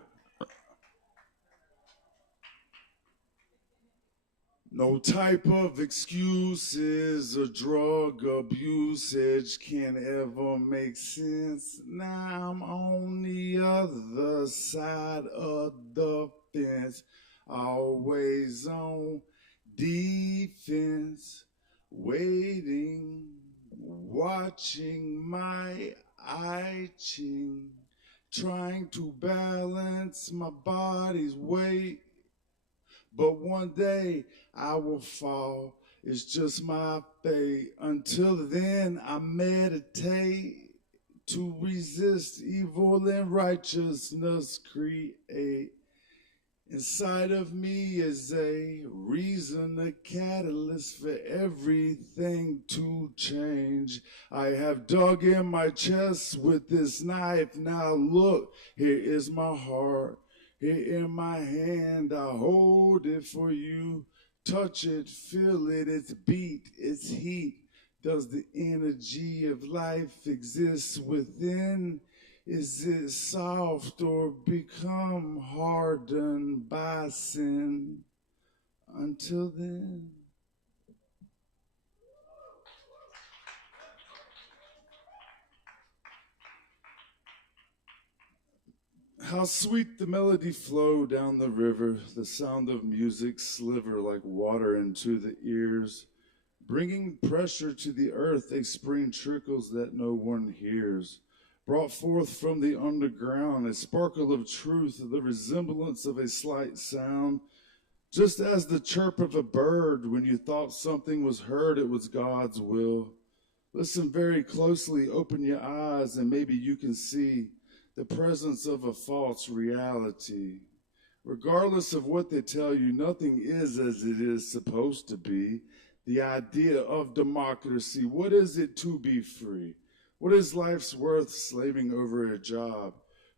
No type of excuses or drug abusage can ever make sense. Now I'm on the other side of the fence, always on defense, waiting, watching my itching, trying to balance my body's weight. But one day I will fall, it's just my fate. Until then I meditate to resist evil and righteousness create. Inside of me is a reason, a catalyst for everything to change. I have dug in my chest with this knife. Now look, here is my heart. Here in my hand, I hold it for you. Touch it, feel it, its beat, its heat. Does the energy of life exist within? Is it soft or become hardened by sin? Until then. How sweet the melody flow down the river, the sound of music sliver like water into the ears, bringing pressure to the earth, a spring trickles that no one hears. Brought forth from the underground, a sparkle of truth, the resemblance of a slight sound, just as the chirp of a bird. When you thought something was heard, it was God's will. Listen very closely, open your eyes, and maybe you can see the presence of a false reality. Regardless of what they tell you, nothing is as it is supposed to be. The idea of democracy, what is it to be free? What is life's worth slaving over a job?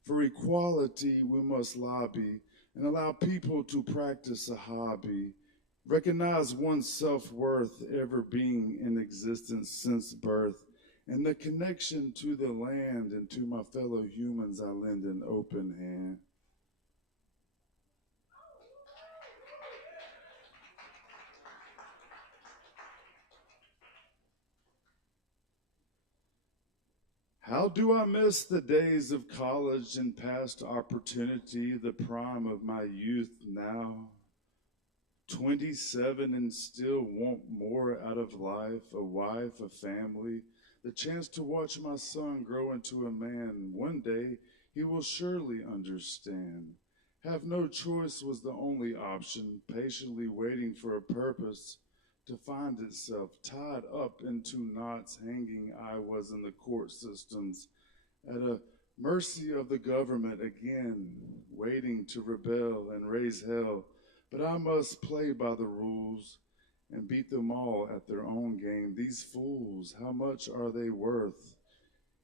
For equality, we must lobby and allow people to practice a hobby. Recognize one's self-worth ever being in existence since birth. And the connection to the land and to my fellow humans, I lend an open hand. How do I miss the days of college and past opportunity, the prime of my youth now? 27 and still want more out of life, a wife, a family, the chance to watch my son grow into a man. One day he will surely understand. Have no choice was the only option, patiently waiting for a purpose to find itself tied up into knots hanging. I was in the court systems at a mercy of the government again, waiting to rebel and raise hell. But I must play by the rules and beat them all at their own game. These fools, how much are they worth?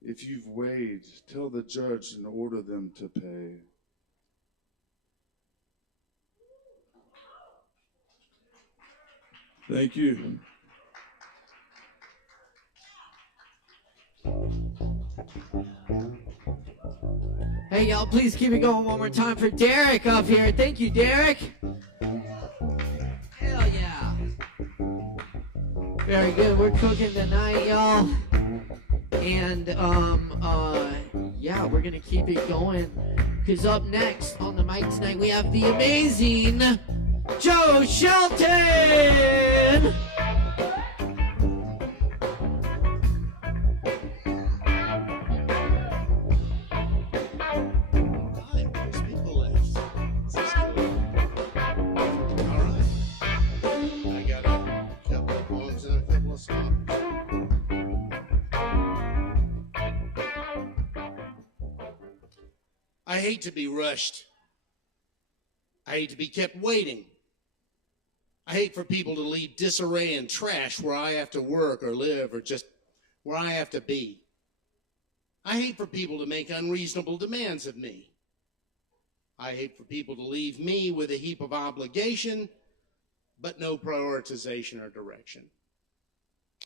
If you've weighed, tell the judge and order them to pay. Thank you. Hey, y'all, please keep it going one more time for Derek up here. Thank you, Derek. Hell yeah. Very good. We're cooking tonight, y'all. And, yeah, we're going to keep it going. Because up next on the mic tonight, we have the amazing Joe Shelton. I hate to be rushed. I hate to be kept waiting. I hate for people to leave disarray and trash where I have to work or live or just where I have to be. I hate for people to make unreasonable demands of me. I hate for people to leave me with a heap of obligation, but no prioritization or direction.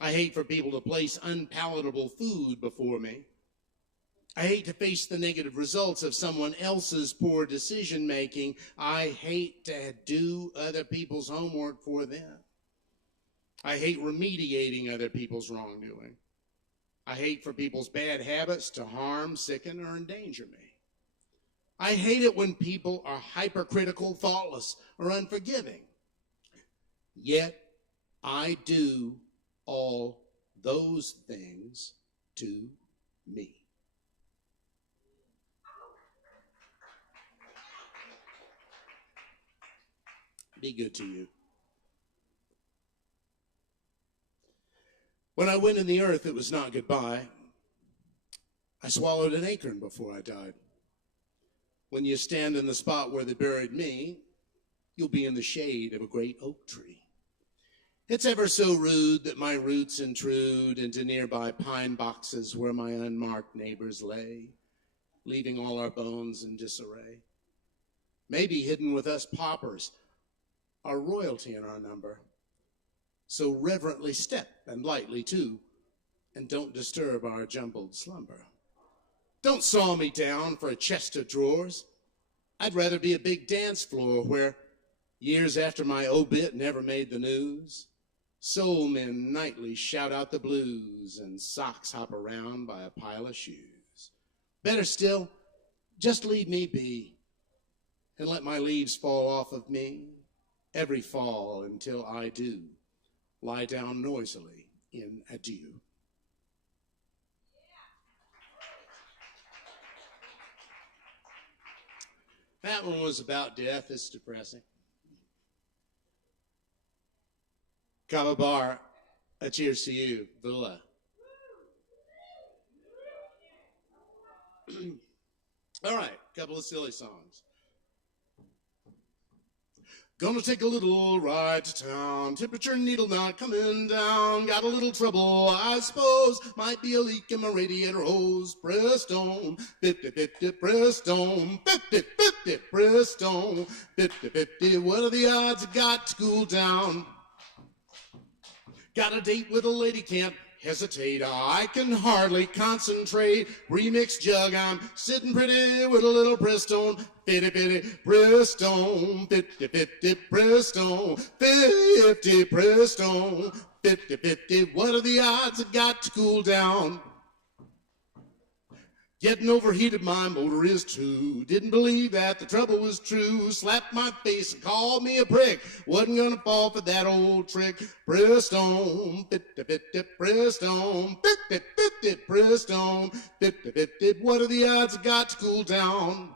I hate for people to place unpalatable food before me. I hate to face the negative results of someone else's poor decision-making. I hate to do other people's homework for them. I hate remediating other people's wrongdoing. I hate for people's bad habits to harm, sicken, or endanger me. I hate it when people are hypercritical, thoughtless, or unforgiving. Yet, I do all those things to me. Be good to you. When I went in the earth, it was not goodbye. I swallowed an acorn before I died. When you stand in the spot where they buried me, you'll be in the shade of a great oak tree. It's ever so rude that my roots intrude into nearby pine boxes where my unmarked neighbors lay, leaving all our bones in disarray. Maybe hidden with us paupers, our royalty in our number. So reverently step, and lightly too, and don't disturb our jumbled slumber. Don't saw me down for a chest of drawers. I'd rather be a big dance floor where, years after my obit never made the news, soul men nightly shout out the blues and socks hop around by a pile of shoes. Better still, just leave me be and let my leaves fall off of me every fall until I do lie down noisily in adieu. That one was about death. It's depressing. Kava bar, a cheers to you, Villa. All right, couple of silly songs. Gonna take a little ride to town. Temperature needle not coming down. Got a little trouble, I suppose. Might be a leak in my radiator hose. Prestone, 50-50, Prestone, 50-50, Prestone, 50-50. What are the odds I got to cool down? Got a date with a lady, can't hesitate. I can hardly concentrate. Remix jug, I'm sitting pretty with a little Prestone. 50-50, Prestone, 50-50, Prestone, 50 Prestone, 50-50. What are the odds I got to cool down? Getting overheated, my motor is too. Didn't believe that the trouble was true. Slapped my face and called me a prick. Wasn't gonna fall for that old trick. Prestone, 50-50, Prestone, 50-50, Prestone, 50-50. What are the odds I got to cool down?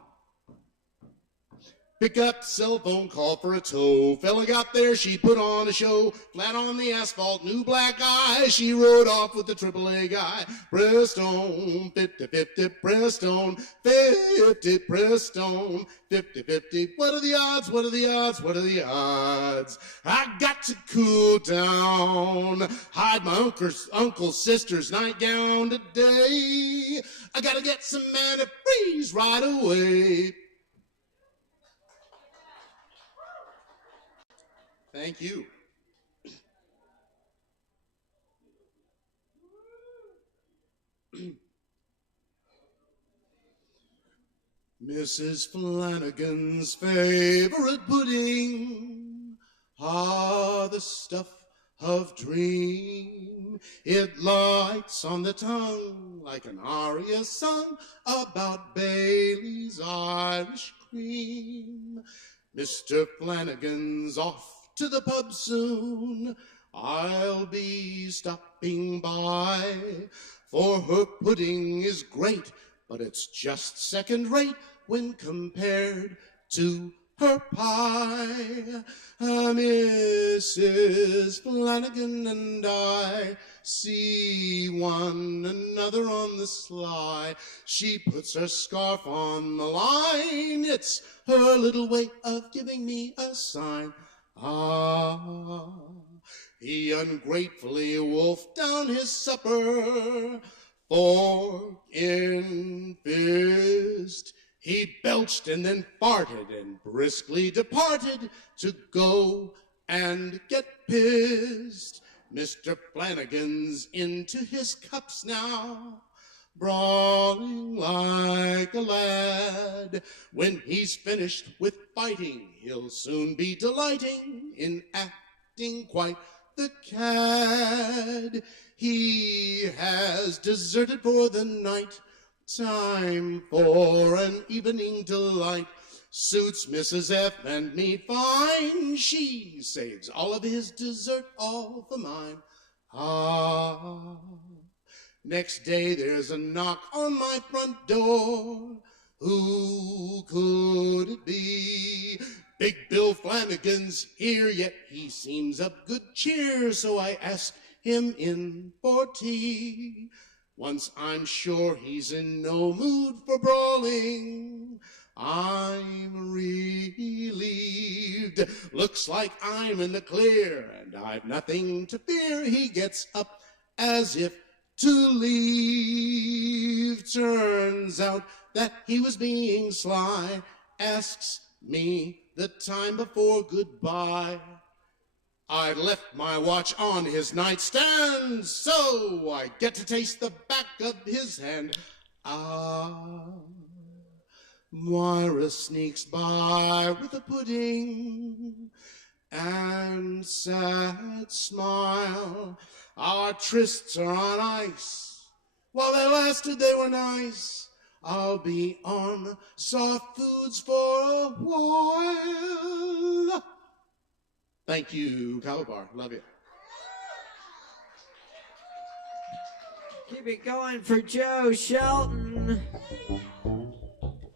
Pick up the cell phone, call for a tow. Fella got there, she put on a show. Flat on the asphalt, new black eye. She rode off with the AAA guy. Prestone, 50-50, Prestone, 50 Prestone, 50-50. What are the odds? What are the odds? What are the odds? I got to cool down. Hide my uncle's sister's nightgown today. I gotta get some antifreeze right away. Thank you. Mrs. Flanagan's favorite pudding are the stuff of dream. It lights on the tongue like an aria sung about Bailey's Irish cream. Mr. Flanagan's off to the pub soon. I'll be stopping by, for her pudding is great, but it's just second rate when compared to her pie. Mrs. Flanagan and I see one another on the sly. She puts her scarf on the line. It's her little way of giving me a sign. Ah, he ungratefully wolfed down his supper, fork in fist. He belched and then farted and briskly departed to go and get pissed. Mr. Flanagan's into his cups now, brawling like a lad. When he's finished with fighting, he'll soon be delighting in acting quite the cad. He has deserted for the night, time for an evening delight. Suits Mrs. F and me fine. She saves all of his dessert, all for mine. Ah, next day there's a knock on my front door. Who could it be? Big Bill Flanagan's here, yet he seems of good cheer, so I asked him in for tea. Once I'm sure he's in no mood for brawling, I'm relieved. Looks like I'm in the clear, and I've nothing to fear. He gets up as if to leave. Turns out that he was being sly. Asks me the time before goodbye. I left my watch on his nightstand, so I get to taste the back of his hand. Ah, Moira sneaks by with a pudding and sad smile. Our trysts are on ice. While they lasted, they were nice. I'll be on soft foods for a while. Thank you, Calabar. Love you. Keep it going for Joe Shelton.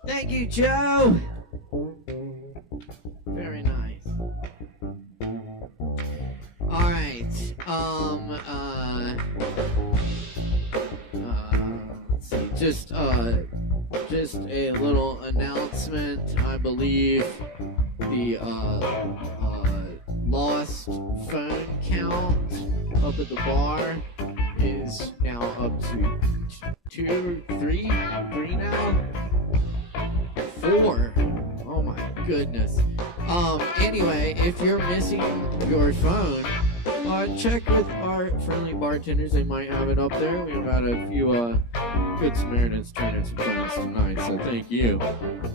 Thank you, Joe. Very nice. All right. Let's see. Just just a little announcement. I believe the lost phone count up at the bar is now up to three now? 4. Oh my goodness. Anyway, if you're missing your phone, check with our friendly bartenders. They might have it up there. We've got a few good Samaritans trying some phones tonight, so thank you.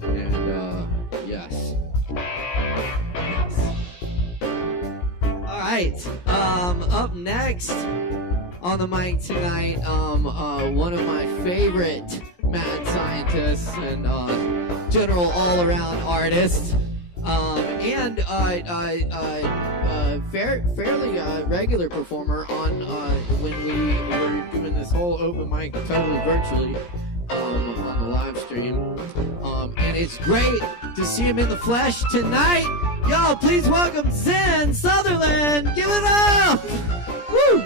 And yes. All right. Up next on the mic tonight, one of my favorite mad scientists and general all-around artist, and fairly regular performer on when we were doing this whole open mic totally virtually on the live stream, and it's great to see him in the flesh tonight. Y'all, please welcome Zen Sutherland. Give it up! Woo!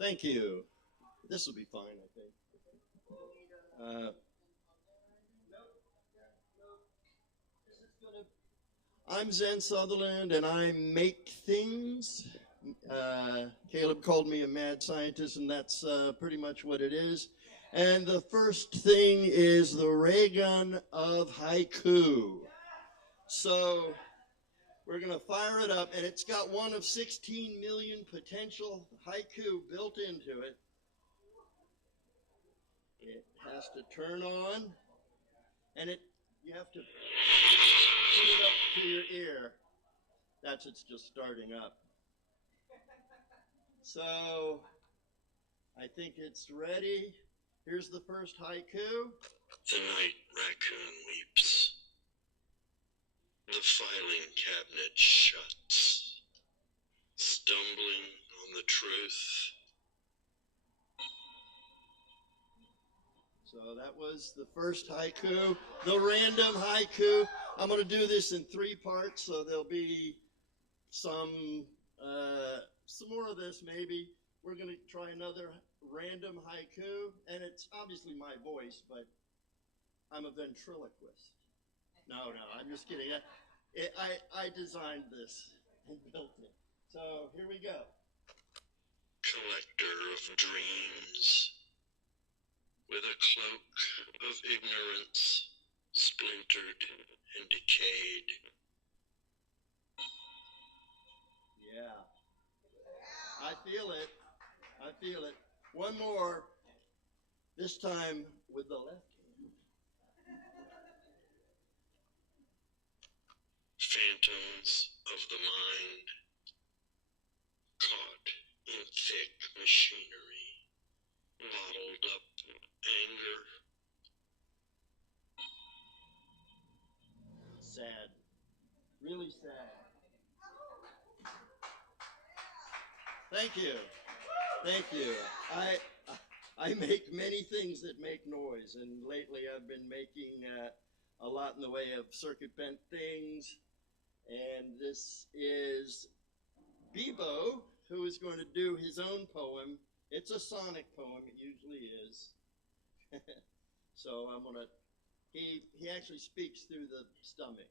Thank you. This will be fine, I think. I'm Zen Sutherland, and I make things. Caleb called me a mad scientist, and that's pretty much what it is. And the first thing is the ray gun of haiku. So we're going to fire it up, and it's got one of 16 million potential haiku built into it. It has to turn on, and you have to put it up to your ear. It's just starting up. So I think it's ready. Here's the first haiku. The night raccoon weeps. The filing cabinet shuts, stumbling on the truth. So that was the first haiku, the random haiku. I'm going to do this in 3 parts, so there'll be some more of this maybe. We're going to try another random haiku, and it's obviously my voice, but I'm a ventriloquist. No, I'm just kidding. I designed this and built it. So here we go. Collector of dreams, with a cloak of ignorance, splintered and decayed. Yeah. I feel it. One more, this time with the left hand. Phantoms of the mind, caught in thick machinery, bottled up anger. Sad. Really sad. Thank you. I make many things that make noise, and lately I've been making a lot in the way of circuit bent things. And this is Bebo, who is going to do his own poem. It's a sonic poem, it usually is. So I'm gonna, he actually speaks through the stomach.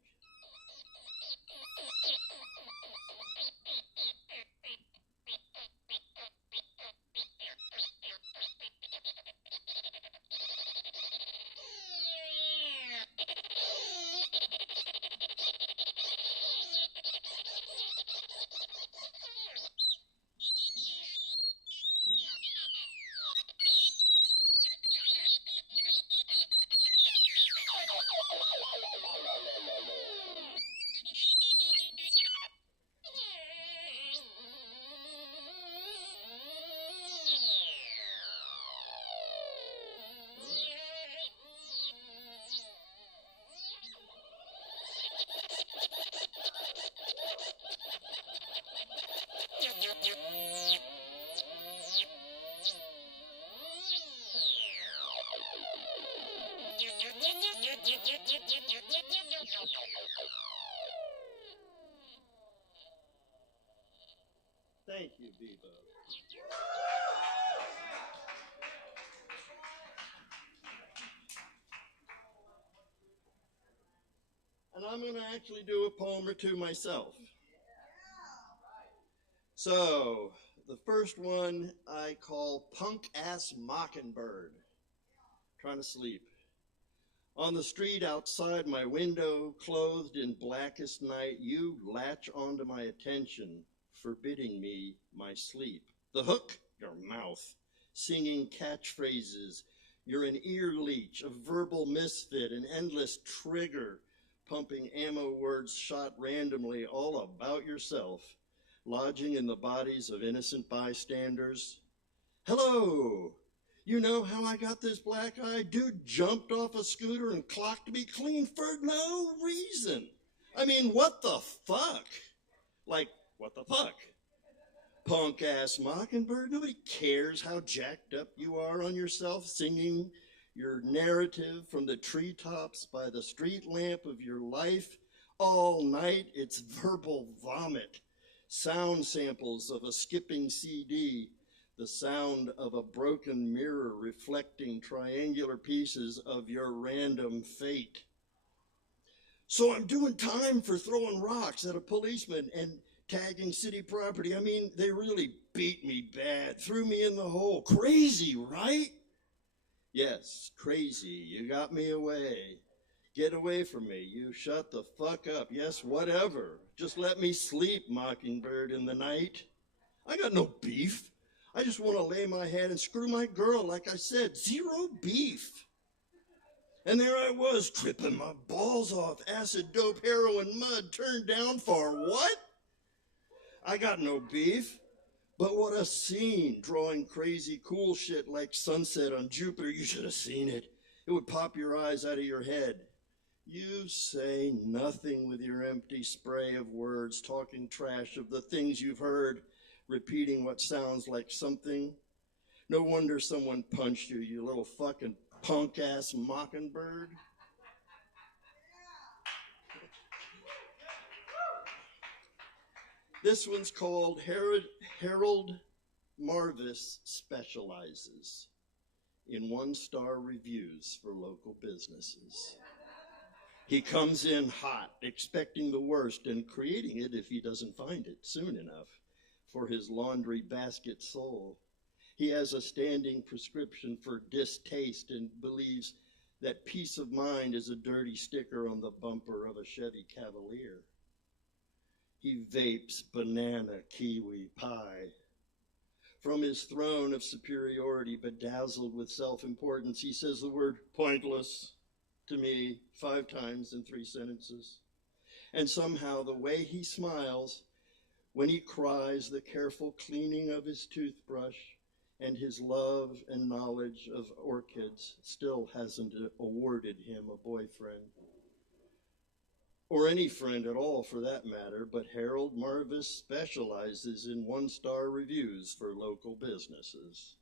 Thank you, Bebo. And I'm going to actually do a poem or two myself. So, the first one I call Punk Ass Mockingbird. Trying to sleep. On the street outside my window, clothed in blackest night, you latch onto my attention, forbidding me my sleep. The hook, your mouth, singing catchphrases. You're an ear leech, a verbal misfit, an endless trigger, pumping ammo words shot randomly all about yourself, lodging in the bodies of innocent bystanders. Hello! You know how I got this black eye? Dude jumped off a scooter and clocked me clean for no reason. I mean, what the fuck? Like, what the fuck? Punk ass Mockingbird, nobody cares how jacked up you are on yourself, singing your narrative from the treetops by the street lamp of your life. All night, it's verbal vomit, sound samples of a skipping CD, the sound of a broken mirror reflecting triangular pieces of your random fate. So I'm doing time for throwing rocks at a policeman and tagging city property. I mean, they really beat me bad, threw me in the hole. Crazy, right? Yes, crazy. You got me away. Get away from me. You shut the fuck up. Yes, whatever. Just let me sleep, Mockingbird, in the night. I got no beef. I just want to lay my head and screw my girl, like I said. Zero beef. And there I was, tripping my balls off. Acid, dope, heroin, mud, turned down for what? I got no beef. But what a scene, drawing crazy cool shit like sunset on Jupiter. You should have seen it. It would pop your eyes out of your head. You say nothing with your empty spray of words, talking trash of the things you've heard, repeating what sounds like something. No wonder someone punched you, you little fucking punk-ass Mockingbird. This one's called Harold Marvis Specializes in one-star reviews for local businesses. He comes in hot, expecting the worst and creating it if he doesn't find it soon enough for his laundry basket soul. He has a standing prescription for distaste and believes that peace of mind is a dirty sticker on the bumper of a Chevy Cavalier. He vapes banana kiwi pie. From his throne of superiority, bedazzled with self-importance, he says the word pointless to me 5 times in 3 sentences. And somehow the way he smiles when he cries, the careful cleaning of his toothbrush, and his love and knowledge of orchids still hasn't awarded him a boyfriend. Or any friend at all for that matter, but Harold Marvis specializes in one-star reviews for local businesses.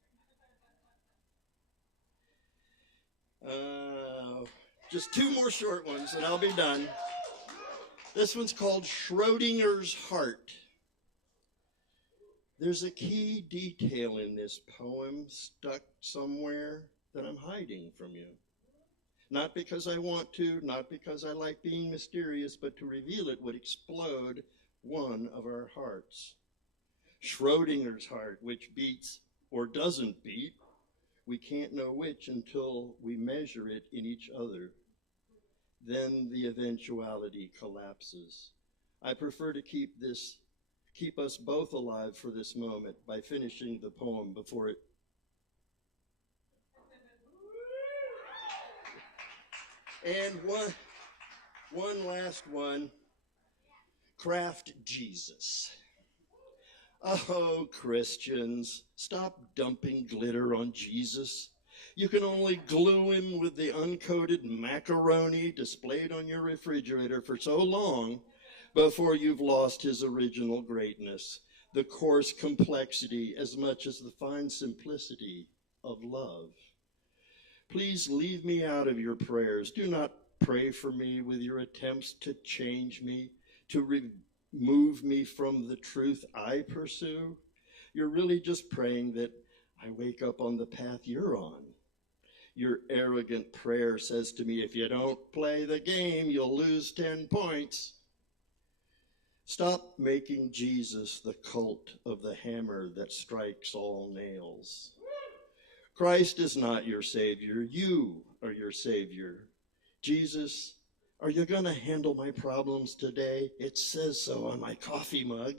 Just 2 more short ones and I'll be done. This one's called Schrodinger's Heart. There's a key detail in this poem stuck somewhere that I'm hiding from you. Not because I want to, not because I like being mysterious, but to reveal it would explode one of our hearts. Schrodinger's heart, which beats or doesn't beat, we can't know which until we measure it in each other. Then the eventuality collapses. I prefer to keep us both alive for this moment by finishing the poem before it. And one last one, Craft Jesus. Oh, Christians, stop dumping glitter on Jesus. You can only glue him with the uncoated macaroni displayed on your refrigerator for so long before you've lost his original greatness, the coarse complexity as much as the fine simplicity of love. Please leave me out of your prayers. Do not pray for me with your attempts to change me, to remove me from the truth I pursue. You're really just praying that I wake up on the path you're on. Your arrogant prayer says to me, if you don't play the game, you'll lose 10 points. Stop making Jesus the cult of the hammer that strikes all nails. Christ is not your Savior. You are your Savior. Jesus, are you going to handle my problems today? It says so on my coffee mug.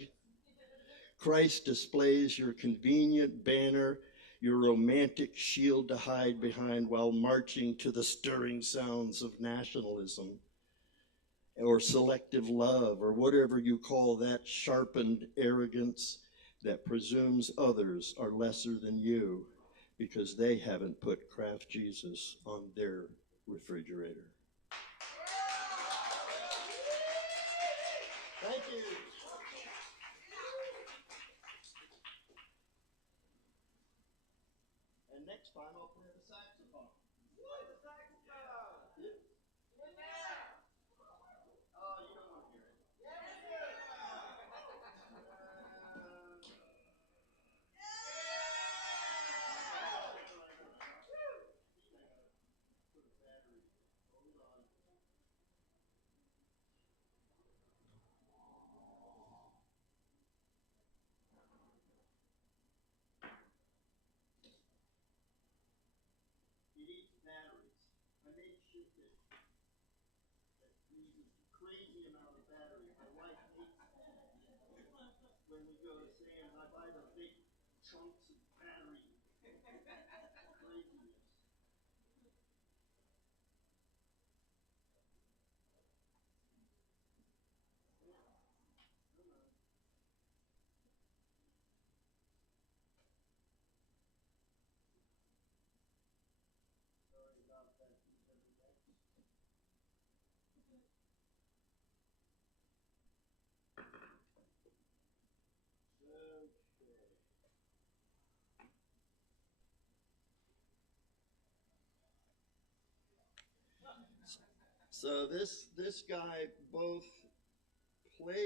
Christ displays your convenient banner, your romantic shield to hide behind while marching to the stirring sounds of nationalism or selective love or whatever you call that sharpened arrogance that presumes others are lesser than you because they haven't put Kraft Jesus on their refrigerator. Thank you. And next time I'll play the saxophone. Play the saxophone. Yeah. Oh, you don't want to hear it. It eats batteries. I made shit that uses a crazy amount of battery. My wife hates when we go to Sam's. I buy the big chunks of battery. Craziness. Sorry about that. So this guy both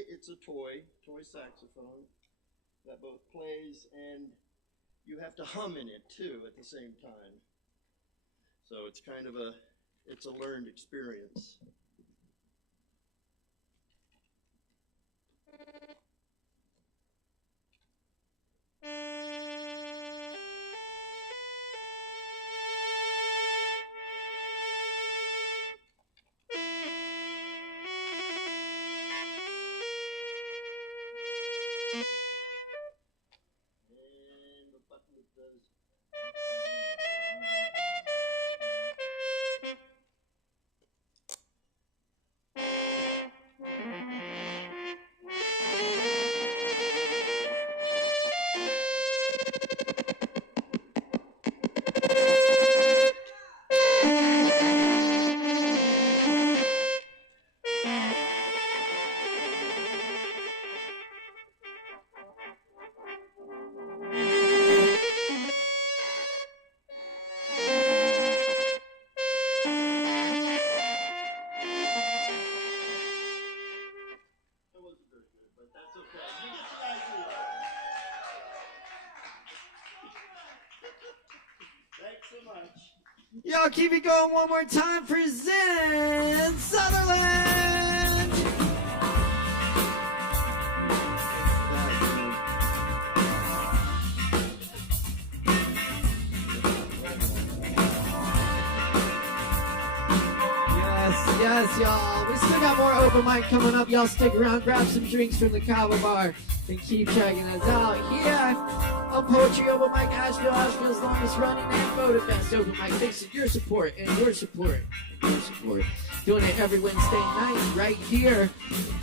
it's a toy saxophone that both plays and you have to hum in it too at the same time. So it's kind of it's a learned experience. And the button does. Y'all keep it going one more time for Zen Sutherland. Yes, y'all. We still got more open mic coming up. Y'all stick around, grab some drinks from the Kava bar, and keep checking us out here on Poetry Open Mic Asheville, Asheville's longest running and voted best open mic. Thanks to your support and your support and your support. Doing it every Wednesday night right here.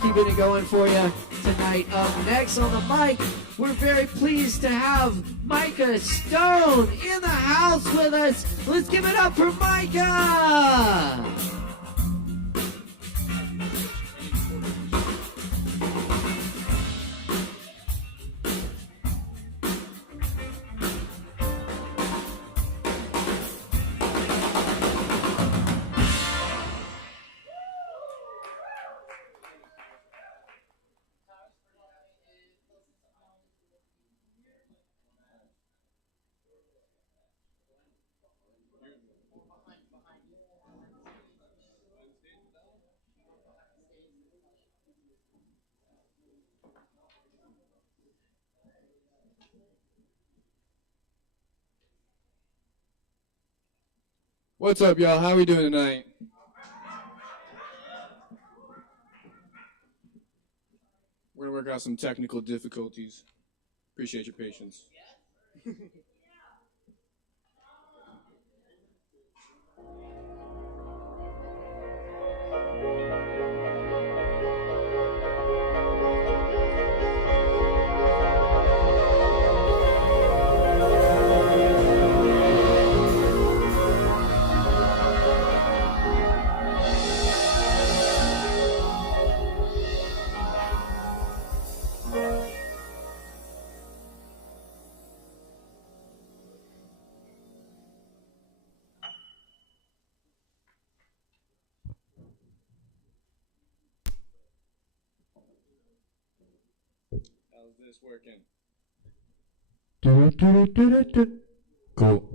Keeping it going for you tonight. Up next on the mic, we're very pleased to have Micah Stone in the house with us. Let's give it up for Micah. What's up, y'all? How we doing tonight? We're gonna work out some technical difficulties. Appreciate your patience. How's this working? Cool.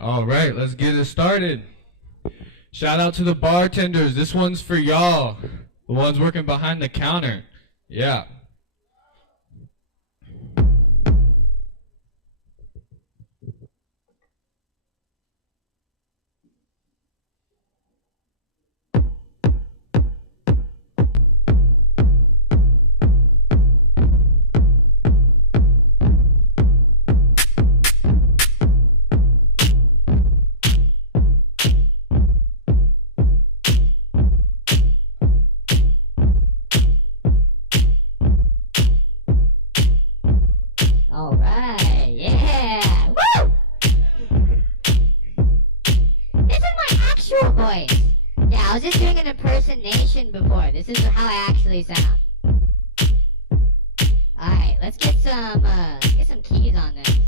All right, let's get it started. Shout out to the bartenders. This one's for y'all, the ones working behind the counter. Yeah. All right, yeah, woo! This is my actual voice. Yeah, I was just doing an impersonation before. This is how I actually sound. All right, let's get some keys on this.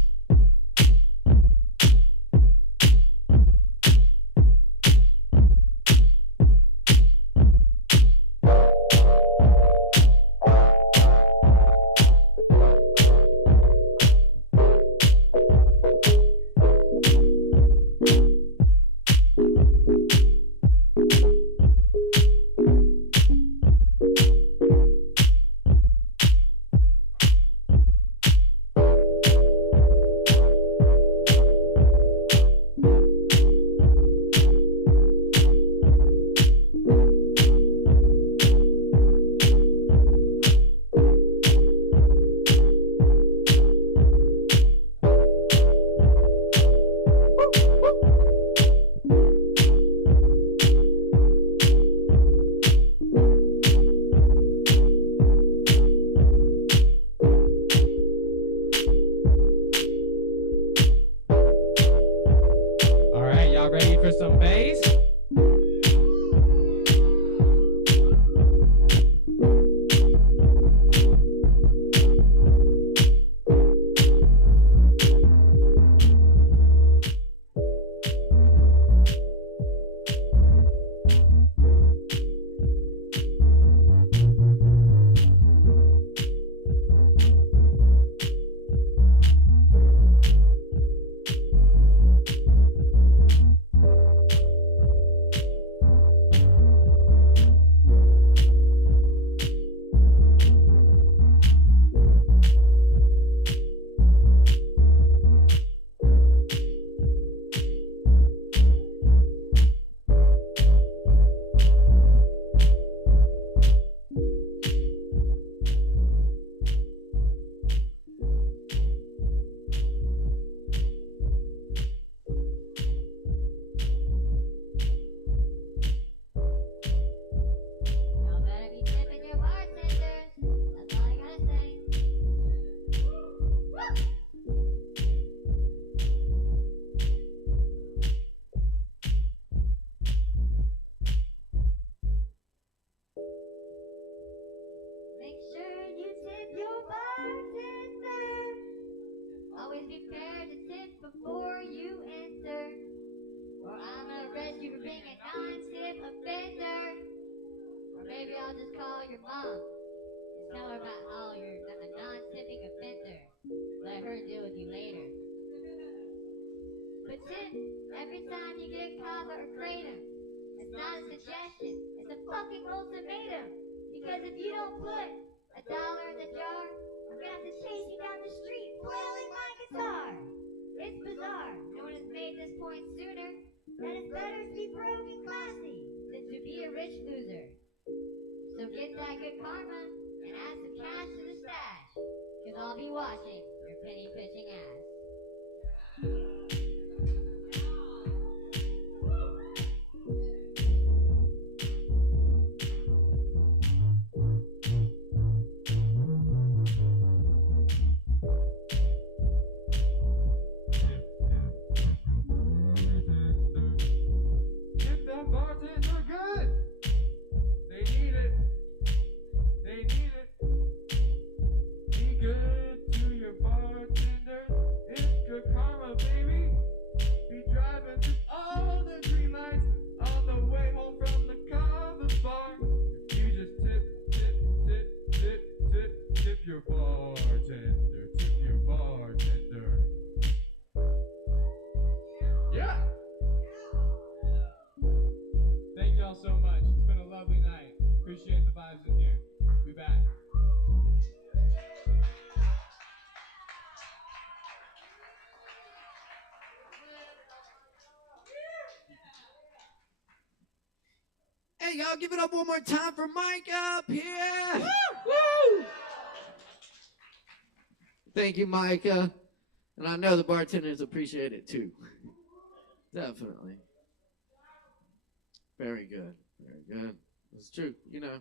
mom and tell her about how you're a non-tipping offender. Let her deal with you later. But tip every time you get Kava or Kratom. It's not a suggestion, it's a fucking ultimatum. Because if you don't put $1 in the jar, I'm gonna have to chase you down the street flailing my guitar. It's bizarre, no one has made this point sooner, that it's better to be broke and classy than to be a rich loser. So get that good karma and add some cash to the stash, cause I'll be watching your penny pitching ass. If that bartender good, they need it. They need it. Be good to your bartender. It's good karma, baby. Be driving through all the green lights on the way home from the Kava bar. If you just tip your bartender. Tip your bartender. Yeah. Thank y'all so much. It's been a lovely night. Appreciate the vibes in here. Be back. Hey, y'all, give it up one more time for Mike up here. Woo! Thank you, Micah. And I know the bartenders appreciate it too. Definitely. Very good. Very good. It's true, you know.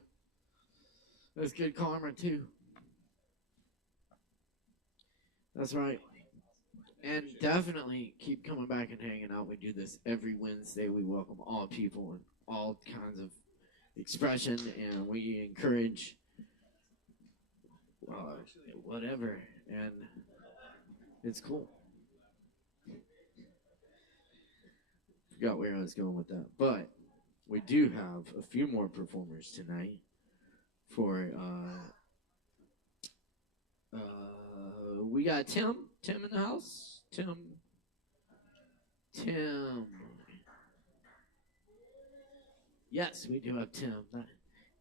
That's good karma too. That's right. And definitely keep coming back and hanging out. We do this every Wednesday. We welcome all people and all kinds of expression, and we encourage whatever, and it's cool. Forgot where I was going with that, but we do have a few more performers tonight for we got Tim in the house. Tim. Yes, we do have Tim.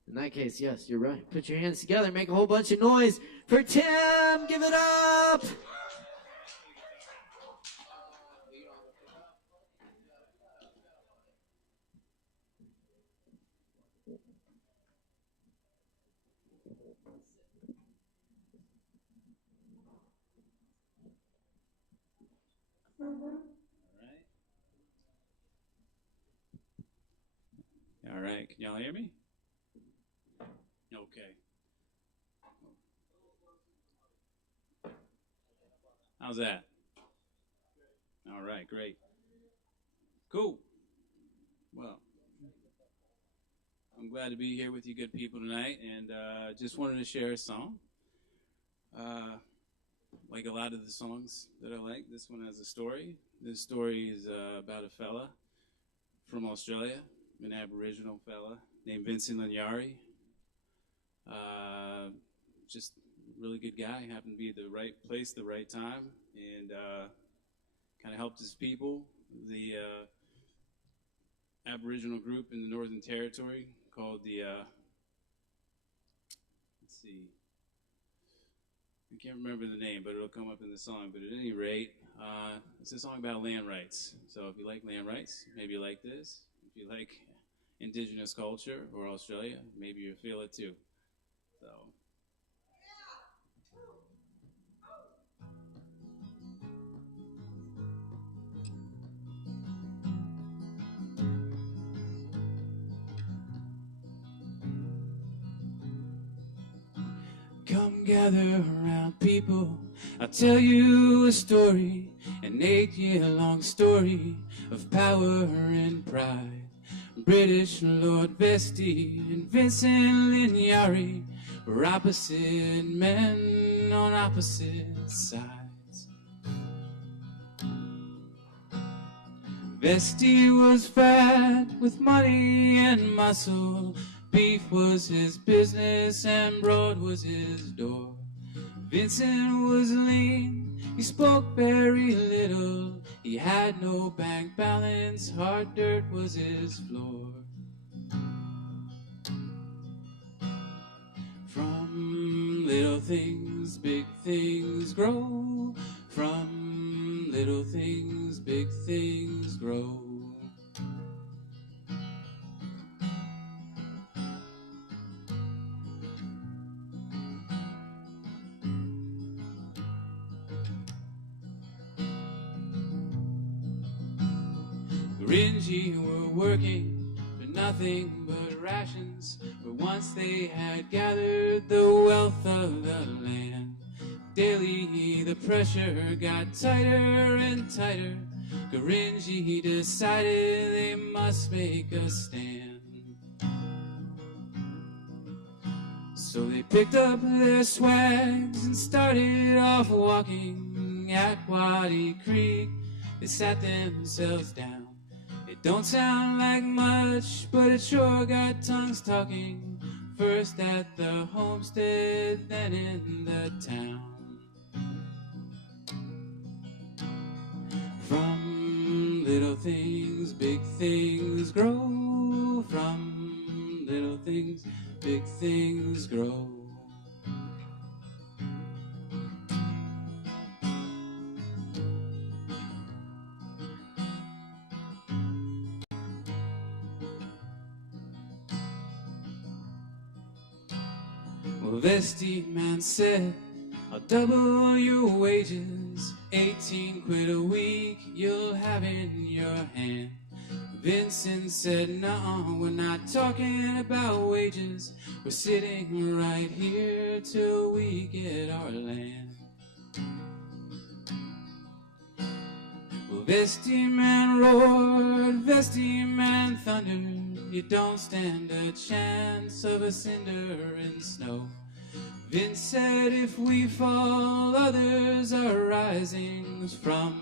In that case, yes, you're right. Put your hands together, make a whole bunch of noise for Tim. Give it up. All right, can y'all hear me? Okay. How's that? All right, great. Cool. Well, I'm glad to be here with you good people tonight, and just wanted to share a song. Like a lot of the songs that I like, this one has a story. This story is about a fella from Australia, an Aboriginal fella named Vincent Lanyari. Just a really good guy, happened to be at the right place, the right time, and kind of helped his people. The Aboriginal group in the Northern Territory called the, let's see, I can't remember the name, but it'll come up in the song. But at any rate, it's a song about land rights. So if you like land rights, maybe you like this. If you like indigenous culture or Australia, maybe you feel it too. So. Come gather around, people. I'll tell you a story, an 8-year-long story of power and pride. British Lord Vesti and Vincent Lanyari were opposite men on opposite sides. Vesti was fat with money and muscle. Beef was his business and broad was his door. Vincent was lean, he spoke very little. He had no bank balance, hard dirt was his floor. From little things, big things grow. From little things, big things grow. Ringy were working for nothing but rations, for once they had gathered the wealth of the land. Daily the pressure got tighter and tighter. Gringy decided they must make a stand. So they picked up their swags and started off walking. At Waddy Creek they sat themselves down. It don't sound like much, but it sure got tongues talking. First at the homestead, then in the town. From little things, big things grow. From little things, big things grow. Well, Vesti man said, I'll double your wages, 18 quid a week you'll have in your hand. Vincent said, no, we're not talking about wages, we're sitting right here till we get our land. Well, Vesti man roared, Vesti man thundered, you don't stand a chance of a cinder in snow. Vince said, if we fall, others are rising. From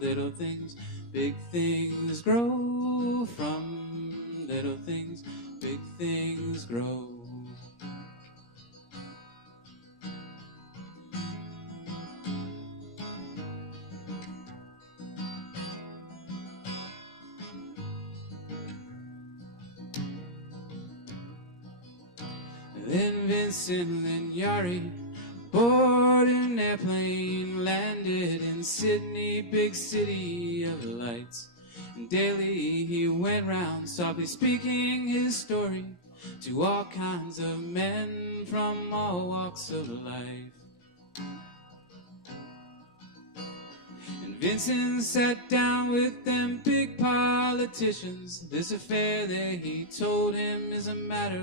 little things, big things grow. From little things, big things grow. Then Vincent and Yari boarded an airplane, landed in Sydney, big city of lights. And daily he went round softly speaking his story to all kinds of men from all walks of life. And Vincent sat down with them big politicians. This affair that he told him is a matter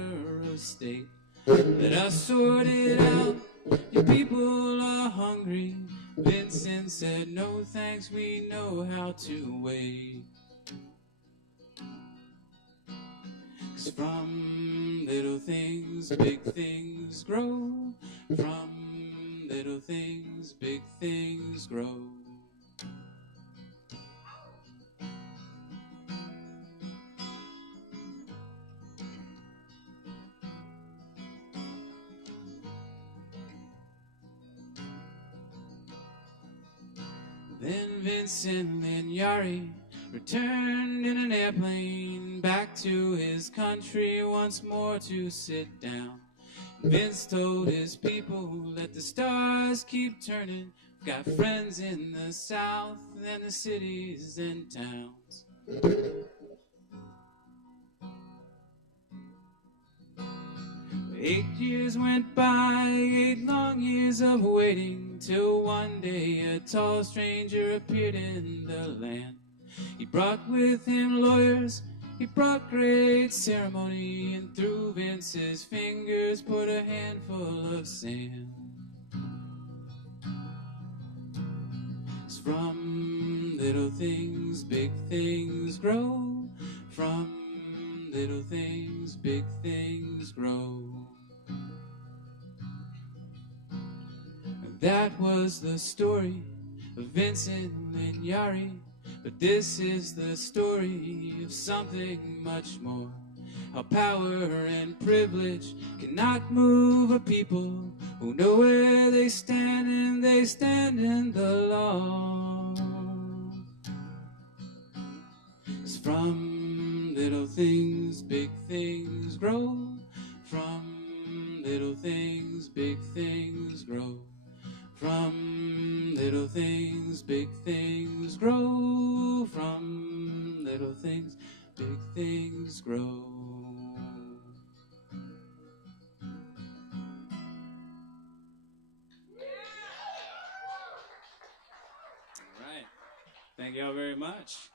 of state. Let us sort it out, your people are hungry. Vincent said, no thanks, we know how to wait. 'Cause from little things, big things grow. From little things, big things grow. Then Vincent and Yari returned in an airplane back to his country once more to sit down. Vince told his people, let the stars keep turning. Got friends in the south and the cities and towns. 8 years went by, 8 long years of waiting, till one day a tall stranger appeared in the land. He brought with him lawyers, he brought great ceremony, and through Vince's fingers put a handful of sand. 'Cause from little things, big things grow. From little things, big things grow. That was the story of Vincent and Yari, but this is the story of something much more. how power and privilege cannot move a people who know where they stand, and they stand in the law. 'Cause from little things, big things grow. From little things, big things grow. From little things, big things grow. From little things, big things grow. All right. Thank y'all very much.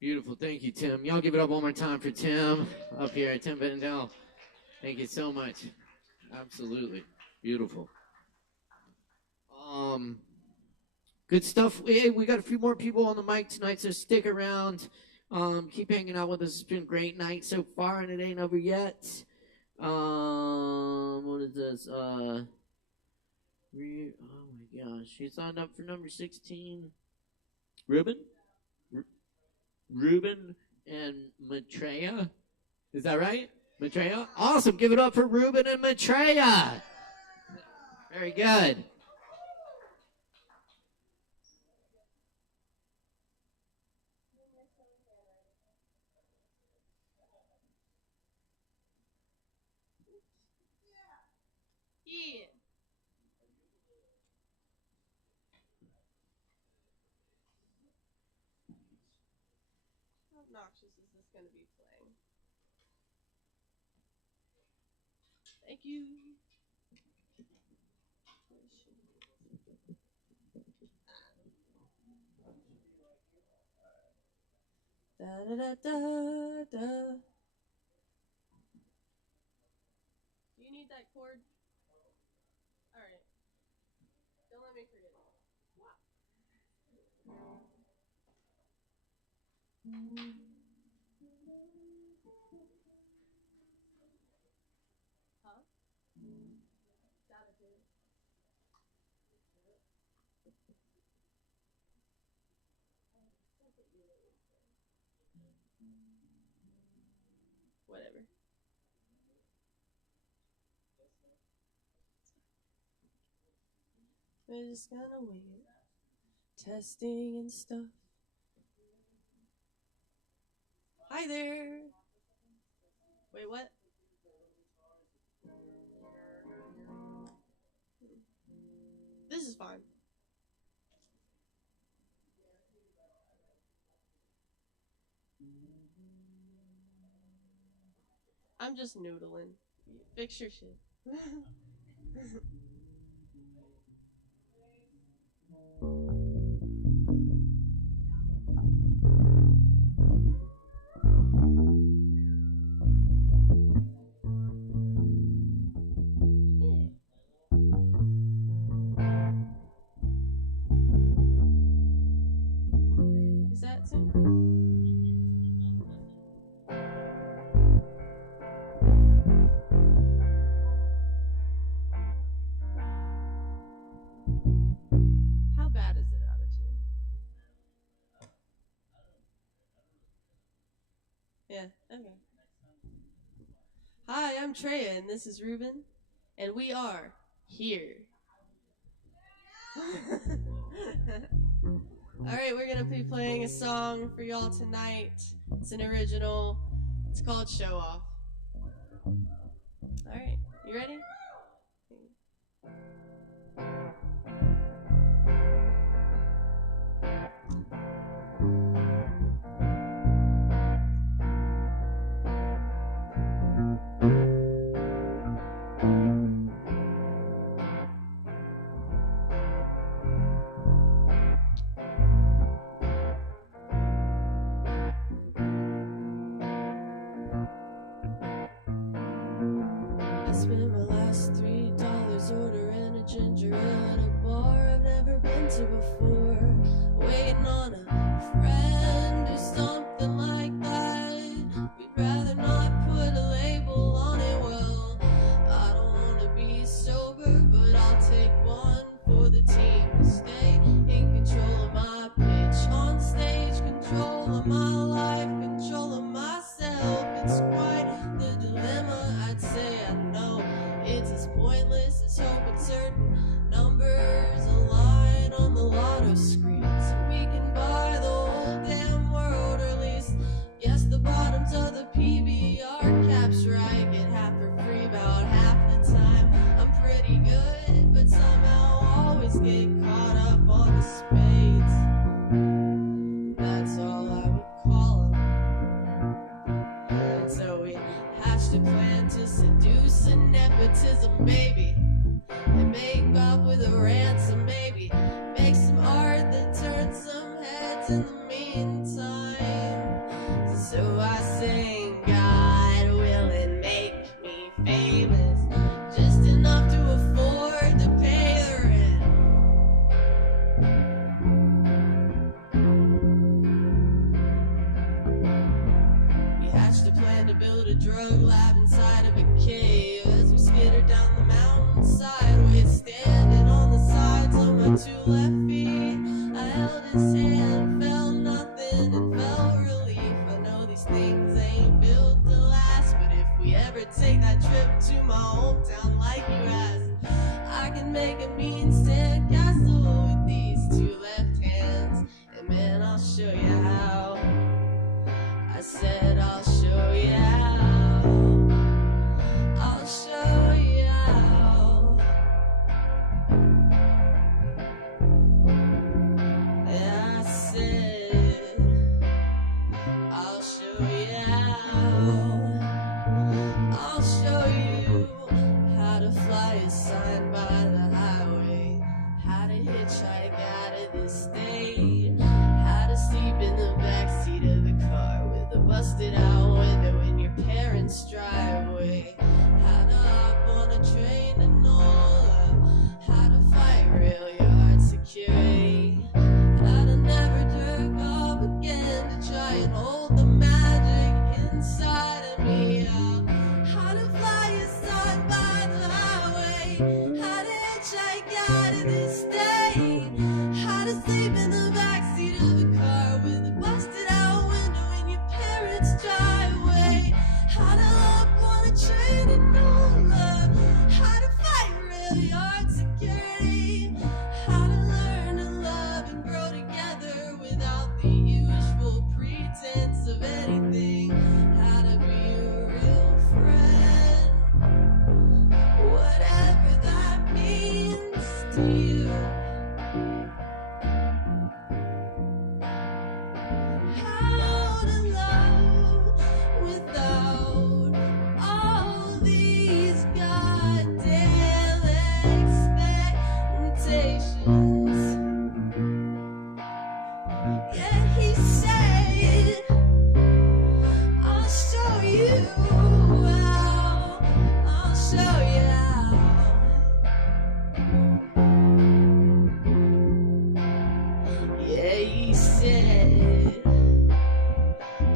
Beautiful. Thank you, Tim. Y'all give it up one more time for Tim up here, Tim Vendel. Thank you so much. Absolutely. Beautiful. Good stuff. Hey, we got a few more people on the mic tonight, so stick around. Keep hanging out with us. It's been a great night so far, and it ain't over yet. What is this? Oh my gosh. She signed up for number 16. Ruben and Maitreya. Is that right? Maitreya? Awesome. Give it up for Ruben and Maitreya. Very good. Yeah. How obnoxious is this going to be playing? Thank you. Da da da da da. Do you need that chord? All right. Don't let me forget. Huh? Gotta do it. Whatever. We're just gonna wing it. Testing and stuff. Hi there. Wait, what? This is fine. I'm just noodling. Fix your shit. Is that soon? How bad is it out of tune? Yeah, okay. Hi, I'm Treya, and this is Ruben, and we are here. Alright, we're gonna be playing a song for y'all tonight. It's an original. It's called Show Off. Alright, you ready? I spent my last $3 ordering a ginger ale at a bar I've never been to before. Waiting on a friend or something like that. We'd rather not put a label on it. Well, I don't wanna be sober, but I'll take one for the team to stay in control of my pitch on stage, control of my life, control spades get caught up on the spades. That's all I would call them. And so we hatched a plan to seduce a nepotism baby, and make off with a ransom maybe. Make some art that turns some heads in the meantime. So I sing, God willing, make me famous, just enough to afford to pay the rent. We hatched a plan to build a drug lab inside of a cave as we skittered down the mountain sideways, standing on the sides of my 2 left feet. I held his hand, felt nothing and felt relief. I know these things ain't built to last, but if we ever take that trip to my hometown like you asked, I can make a mean sand castle with these 2 left hands. And man, I'll show you how. I said I'll show you how. I'll show you how. Yeah, I said I'll show you how. I'll show you how to fly a sign by the highway, how to hitchhike out of this state, how to sleep in the backseat of the car with a busted out window in your parents' driveway, how to hop on a train to NOLA, how to fight rail yard security, how to never jerk off again to try and hold the magic inside of me. How to fly a sign by the highway, how to hitchhike out of this state, how to sleep in the backseat of the car with a busted out window in your parents' driveway, how to hop on a train to NOLA, how to fight rail yard security, how to learn to love and grow together without the usual pretense of anything, how to be a real friend, whatever that means to you. How to love without all these goddamn expectations. Yeah, he said, I'll show you how. I'll show you how. Yeah, he said,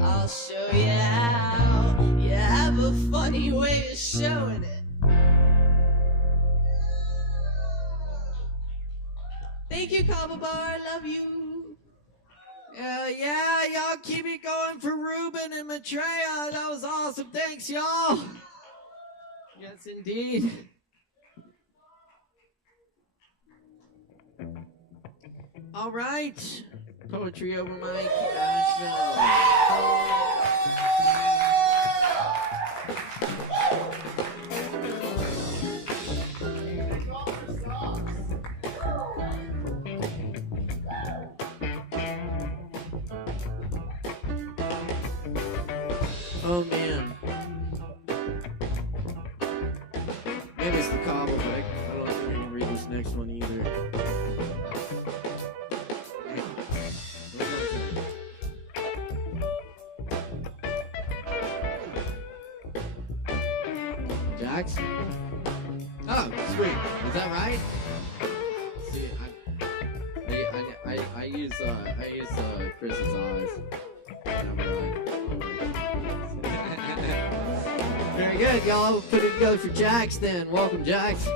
I'll show you how. You have a funny way of showing it. Thank you, Kava Bar. I love you. Yeah, y'all keep it going for Ruben and Maitreya. That was awesome. Thanks, y'all. Yes, indeed. All right. Poetry over Mike, Asheville. Oh man. Maybe it's the Kava, but I don't think I can read this next one either. Jax? Oh, sweet. Is that right? See, I use Chris's eyes. Very good, y'all. Put it together for Jax then. Welcome, Jax.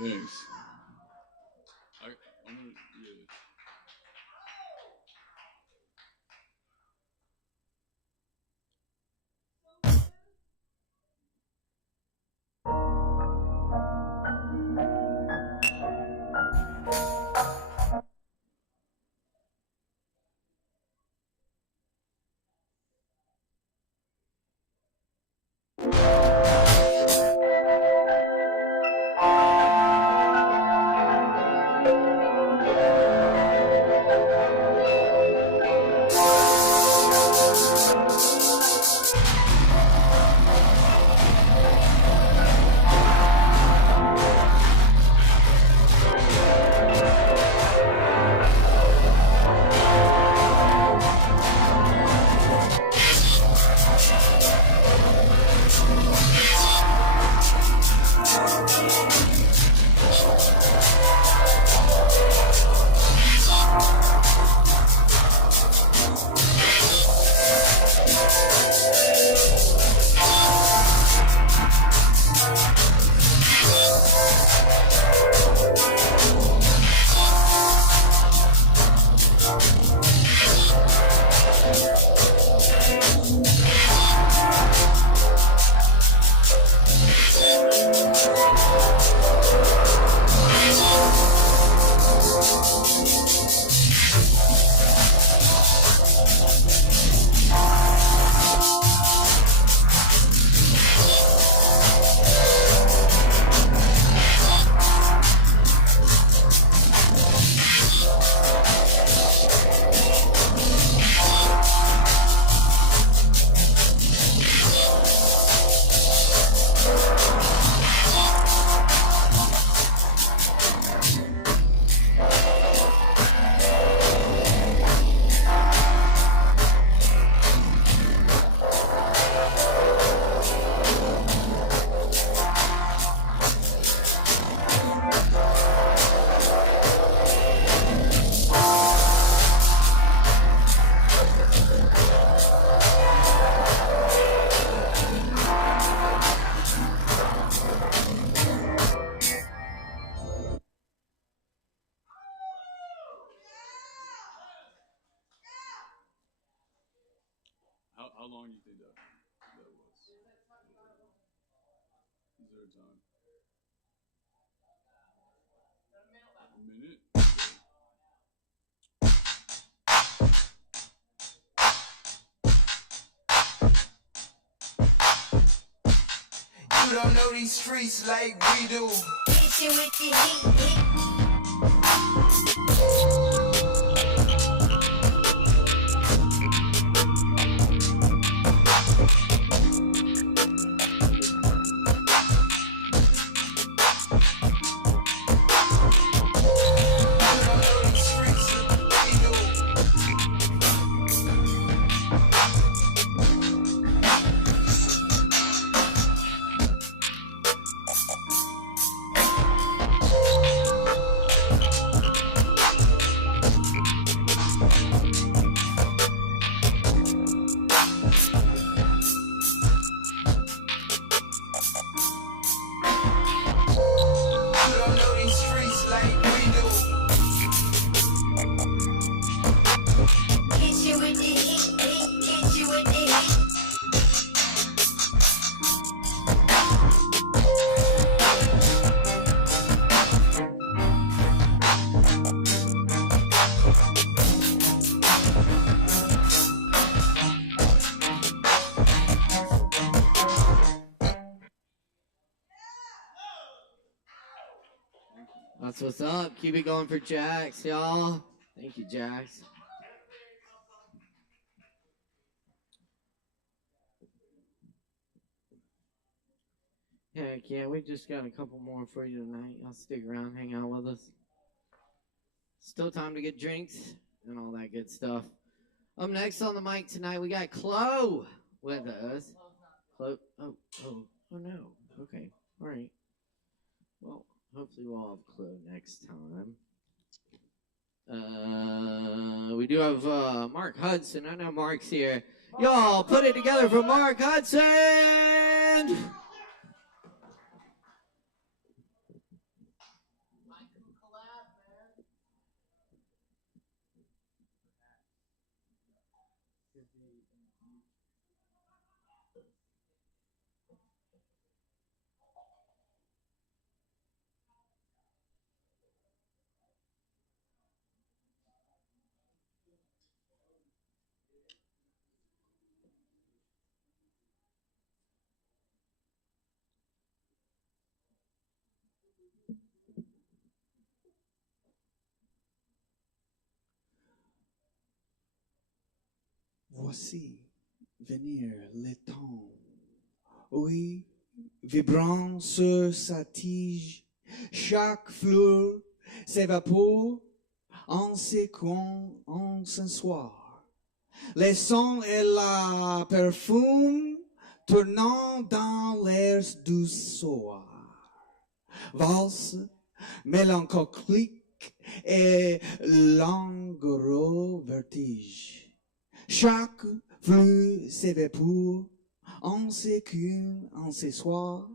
Thanks. I'm gonna, yeah. How long do you think that was? Is there a time? A minute? You don't know these streets like we do. Hit you with the heat. That's what's up. Keep it going for Jax, y'all. Thank you, Jax. Heck yeah, we just got a couple more for you tonight. Y'all stick around, hang out with us. Still time to get drinks and all that good stuff. Up next on the mic tonight, we got Chloe with us. Chloe, oh no. Okay, all right. Well, hopefully we'll have Chloe next time. We do have Mark Hudson. I know Mark's here. Y'all put it together for Mark Hudson! Voici venir le temps. Oui, vibrant sur sa tige, chaque fleur s'évapore en séquent en ce soir. Les sons et la parfum tournant dans l'air du soir. Valse mélancolique et langoureux vertige. Chaque flux s'évapore en séquent en ce soir.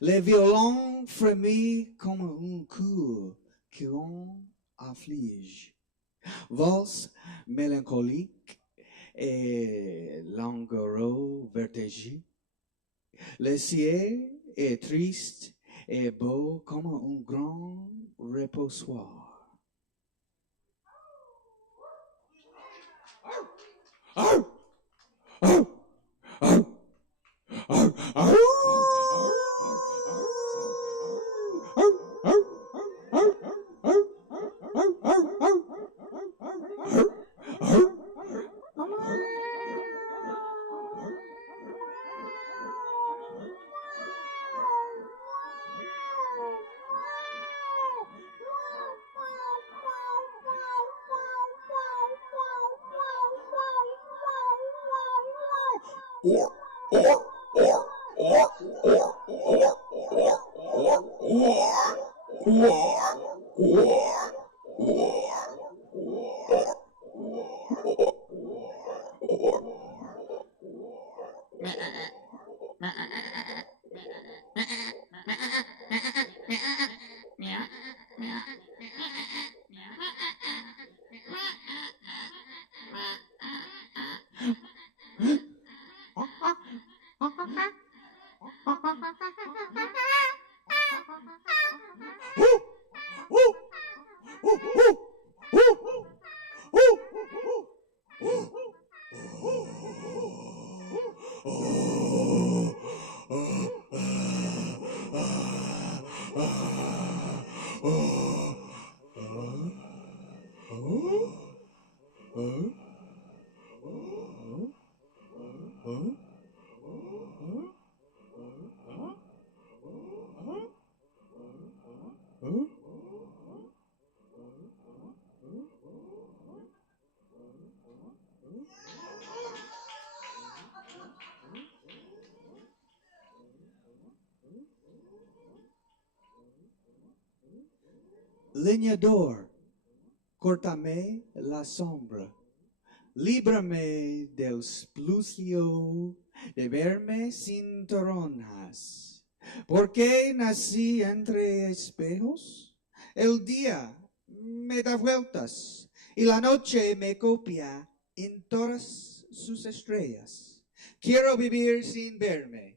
Les violons frémissent comme un coeur qui en afflige. Valse mélancolique et langoureux vertige. Le ciel est triste et beau comme un grand reposoir. Leñador, córtame la sombra, líbrame del splucio de verme sin toronjas. ¿Por qué nací entre espejos? El día me da vueltas y la noche me copia en todas sus estrellas. Quiero vivir sin verme.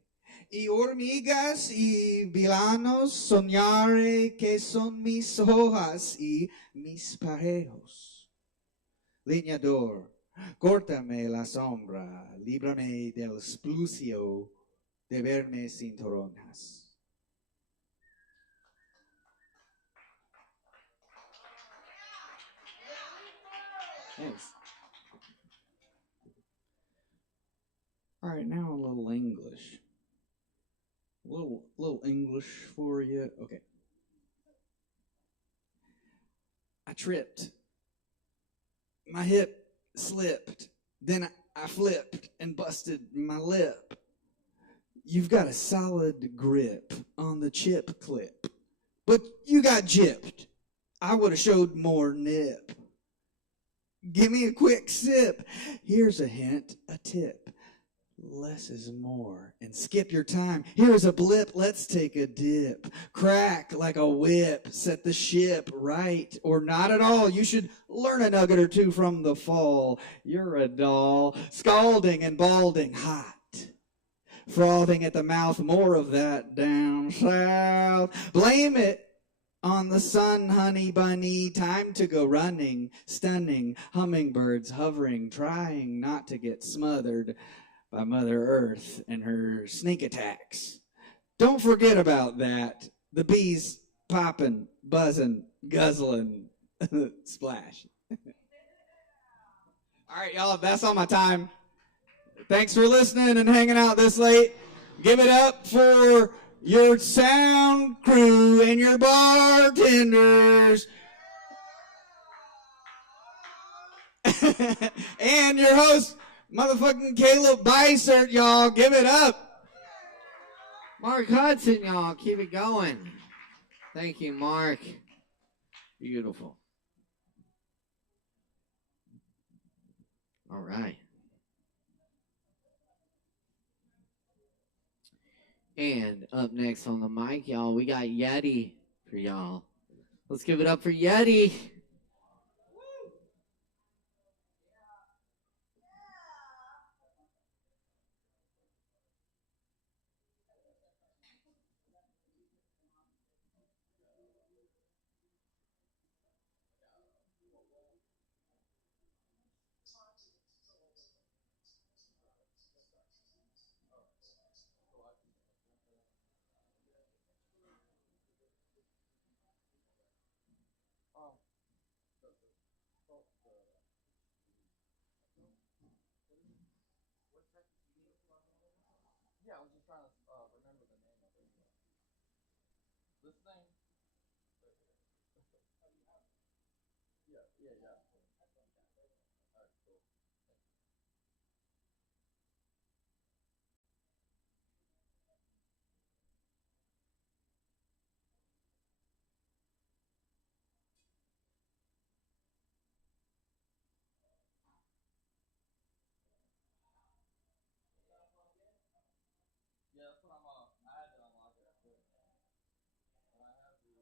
Y hormigas y vilanos soñaré que son mis hojas y mis parejos. Leñador, córtame la sombra, líbrame del splucio de verme sin toronjas. Thanks. All right, now a little English. Little English for you. Okay. I tripped. My hip slipped. Then I flipped and busted my lip. You've got a solid grip on the chip clip. But you got gypped. I would have showed more nip. Give me a quick sip. Here's a hint, a tip. Less is more, and skip your time. Here's a blip, let's take a dip. Crack like a whip, set the ship right, or not at all. You should learn a nugget or two from the fall. You're a doll, scalding and balding hot. Frothing at the mouth, more of that down south. Blame it on the sun, honey bunny. Time to go running, stunning. Hummingbirds hovering, trying not to get smothered by Mother Earth and her sneak attacks. Don't forget about that. The bees popping, buzzing, guzzling, splash. All right, y'all, that's all my time. Thanks for listening and hanging out this late. Give it up for your sound crew and your bartenders. And your host, motherfucking Caleb Beissert, y'all. Give it up. Mark Hudson, y'all. Keep it going. Thank you, Mark. Beautiful. All right. And up next on the mic, y'all, we got Yeti for y'all. Let's give it up for Yeti. Yeah, I was just trying to remember the name of it. This thing? Yeah, yeah, yeah. All right, cool. Yeah, that's what I had to unlock it. And I have the,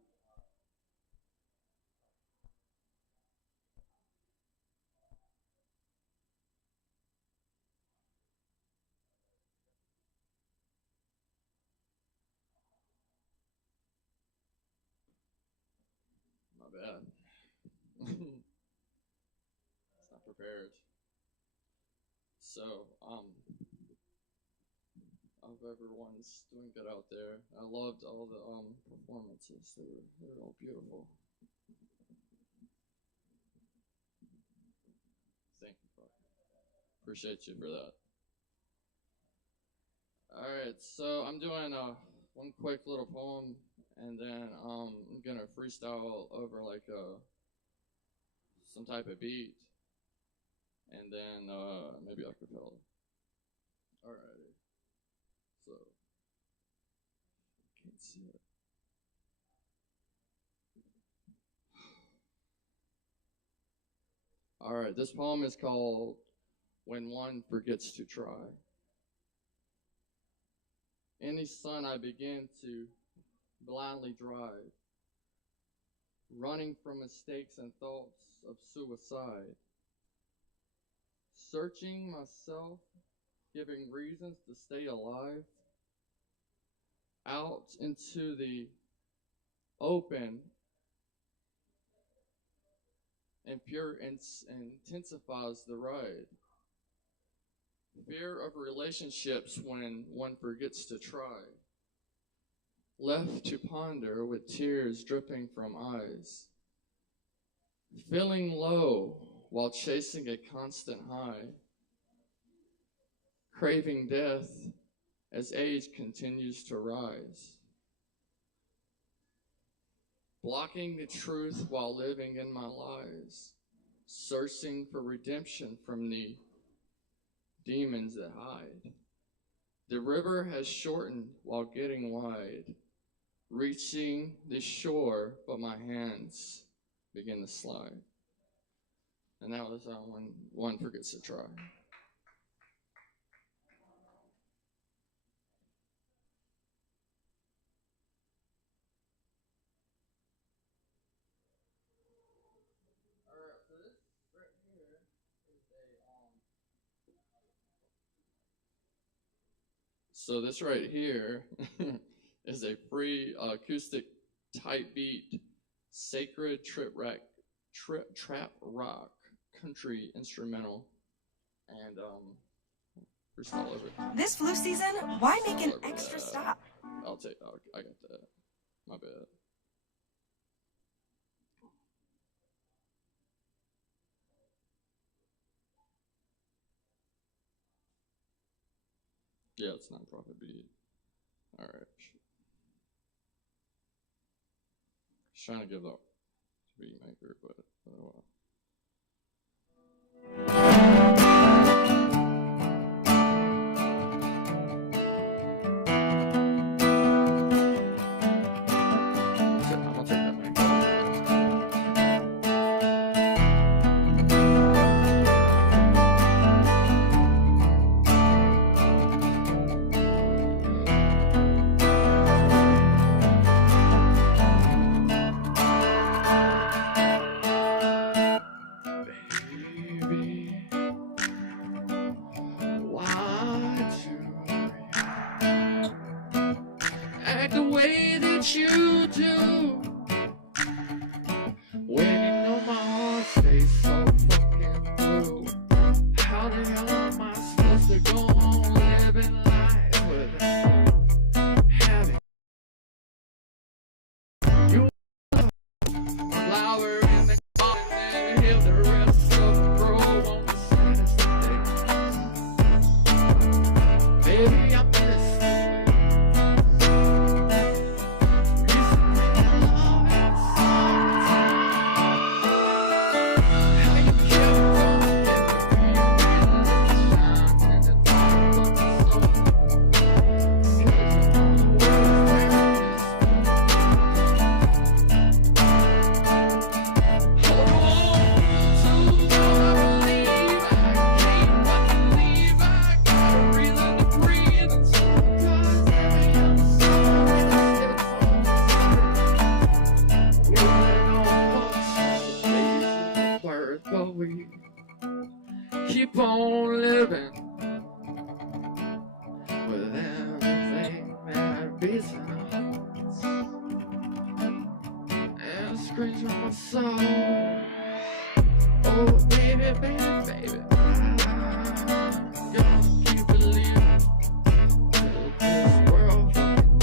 my bad. It's not prepared. So, I hope everyone's doing good out there. I loved all the performances. They were all beautiful. Thank you, Buck. Appreciate you for that. All right, so I'm doing one quick little poem, and then I'm gonna freestyle over like some type of beat, and then maybe a cappella. Alrighty. So can't see it. All right, this poem is called "When One Forgets to Try." In the sun, I begin to blindly drive, running from mistakes and thoughts of suicide, searching myself, giving reasons to stay alive, out into the open and pure intensifies the ride. Fear of relationships when one forgets to try. Left to ponder with tears dripping from eyes. Feeling low while chasing a constant high. Craving death as age continues to rise. Blocking the truth while living in my lies. Searching for redemption from the demons that hide. The river has shortened while getting wide, reaching the shore, but my hands begin to slide. And that was when one forgets to try. So this right here is a free acoustic type beat, sacred trap rock country instrumental, and freestyle over it. This flu season, why make an extra stop? I got that. My bad. Yeah, it's non-profit beat. All right. Just trying to give the beat maker, but oh well. Act the way that you do when you know my heart stays so fucking blue. How the hell am I supposed to go on living life without having you? A flower in the garden and hear the rest of the grow on the saddest of days. Baby, I miss keep on living with everything that beats in our hearts and screams from my soul. Oh baby, baby, baby, I'm gonna keep believing till this world fucking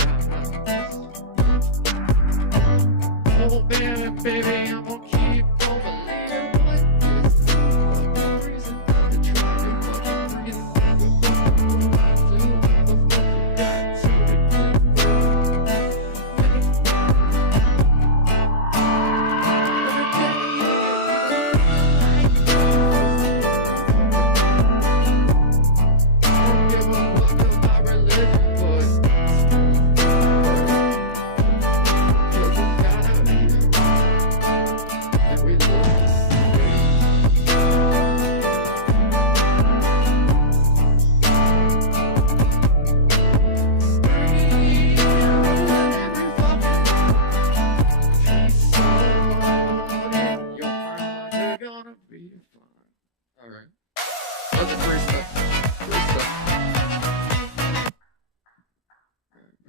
dies. Oh baby, baby, I'm gonna keep on believing.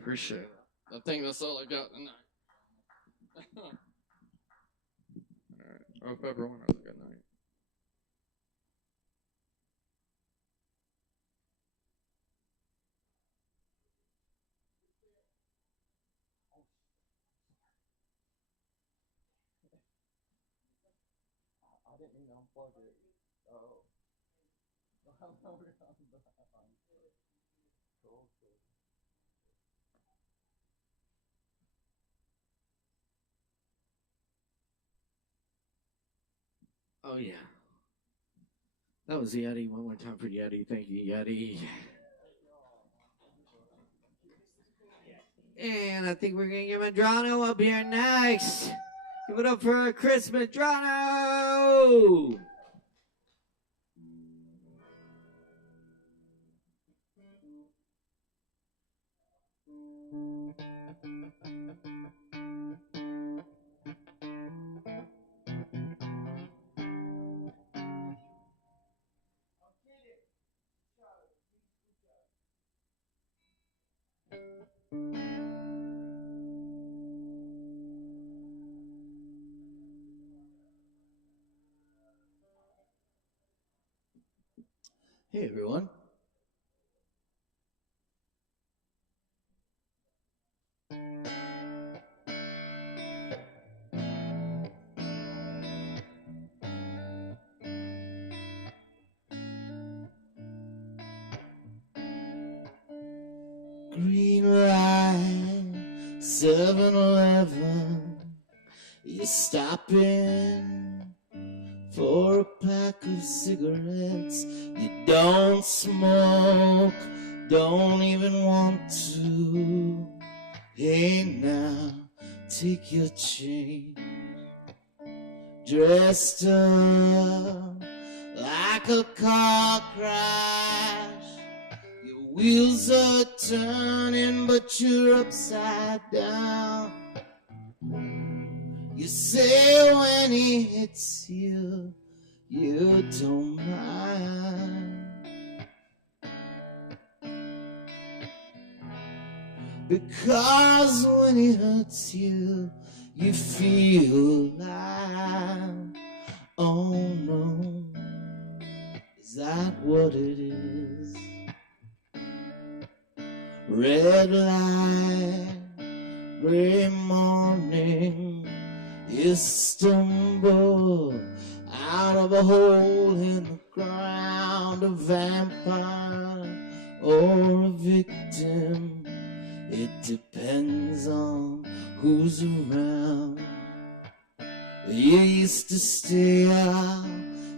Appreciate it. I think that's all I got tonight. Alright. I hope everyone has a good night. I didn't mean to unplug it. Oh. Cool. Oh yeah. That was Yeti. One more time for Yeti. Thank you, Yeti. And I think we're gonna get Medrano up here next. Give it up for Chris Medrano. Hey everyone. Green light, 7-Eleven. You stop in for a pack of cigarettes. You don't smoke, don't even want to. Hey now, take your change. Dressed up like a car crash. Your wheels are turning, but you're upside down. You say when he hits you, you don't mind. Because when he hurts you, you feel alive. Oh no, is that what it is? Red light, gray morning. You stumble out of a hole in the ground, a vampire or a victim. It depends on who's around. You used to stay out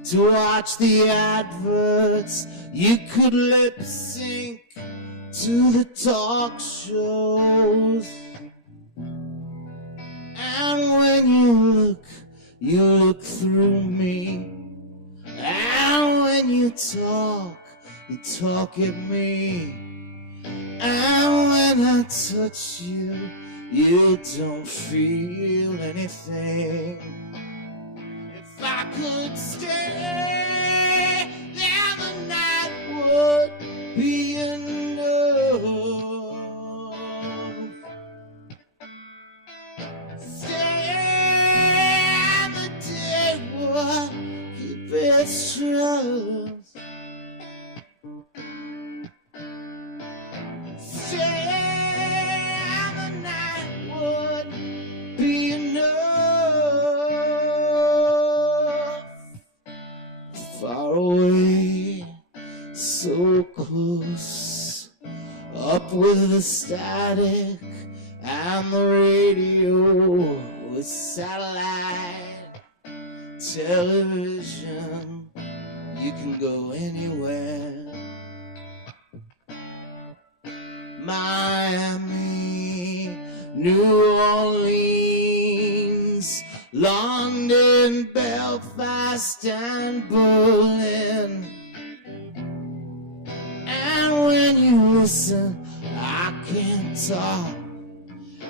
to watch the adverts. You could lip sync to the talk shows. And when you look through me. And when you talk at me. And when I touch you, you don't feel anything. If I could stay, then the night would be enough. Keep it strong. Stay and the night would be enough. Far away, so close, up with the static and the radio with satellite television, you can go anywhere. Miami, New Orleans, London, Belfast, and Berlin. And when you listen, I can't talk.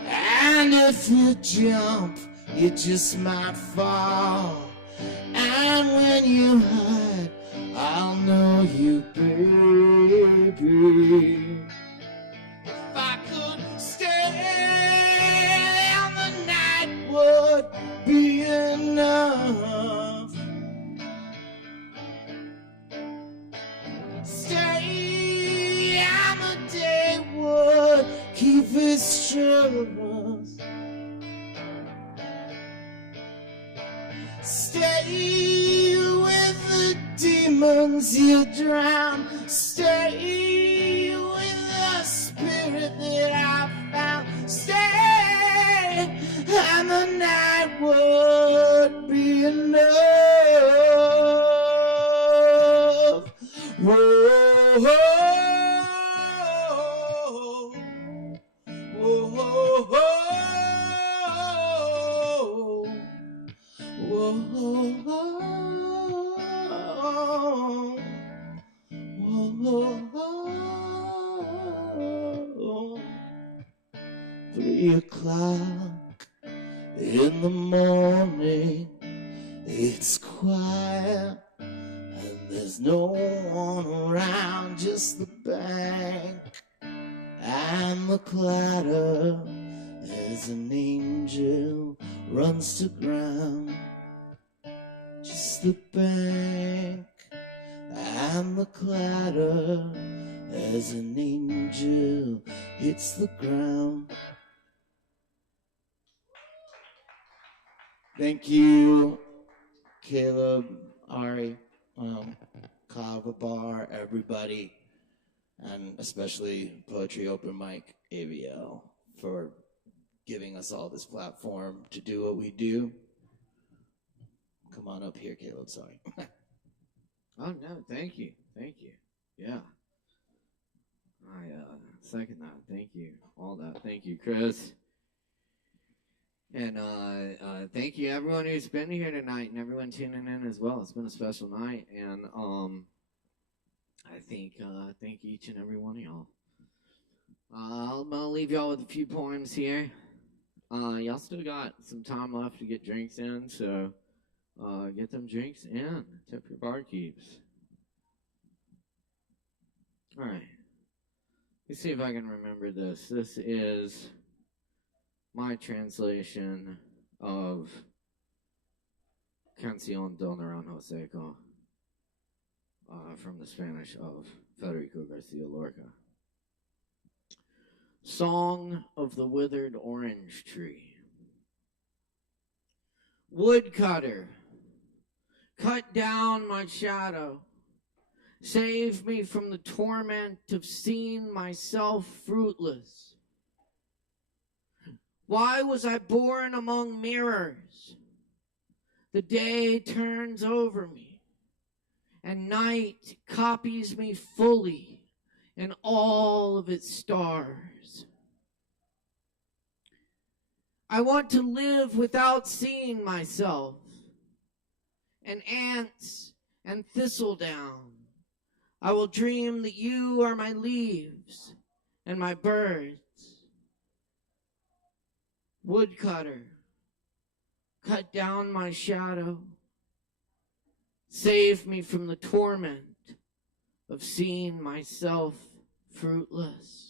And if you jump, you just might fall. And when you hide, I'll know you, baby. If I could stay, and the night would be enough. Stay, and the day would keep its troubles. Stay with the demons you drown. Stay with the spirit that I found. Stay, and the night would be enough. Whoa, whoa, whoa, whoa. Whoa, whoa. 3 o'clock in the morning, it's quiet and there's no one around, just the bank and the clatter as an angel runs to ground. Just the bank and the clatter as an angel hits the ground. Thank you, Caleb, Ari, Kava Bar, everybody. and especially Poetry Open Mic AVL for giving us all this platform to do what we do. Come on up here, Caleb. Sorry. Oh no, thank you. Yeah. I second that. Thank you. All that. Thank you, Chris. And thank you everyone who's been here tonight and everyone tuning in as well. It's been a special night, and I think thank each and every one of y'all. I'm gonna leave y'all with a few poems here. Y'all still got some time left to get drinks in, so get them drinks in. Tip your barkeeps. All right. Let's see if I can remember this. This is my translation of Canción del Mosaic from the Spanish of Federico Garcia Lorca. Song of the Withered Orange Tree. Woodcutter, cut down my shadow. Save me from the torment of seeing myself fruitless. Why was I born among mirrors? The day turns over me, and night copies me fully in all of its stars. I want to live without seeing myself, and ants and thistledown. I will dream that you are my leaves and my birds. Woodcutter, cut down my shadow. Save me from the torment of seeing myself fruitless.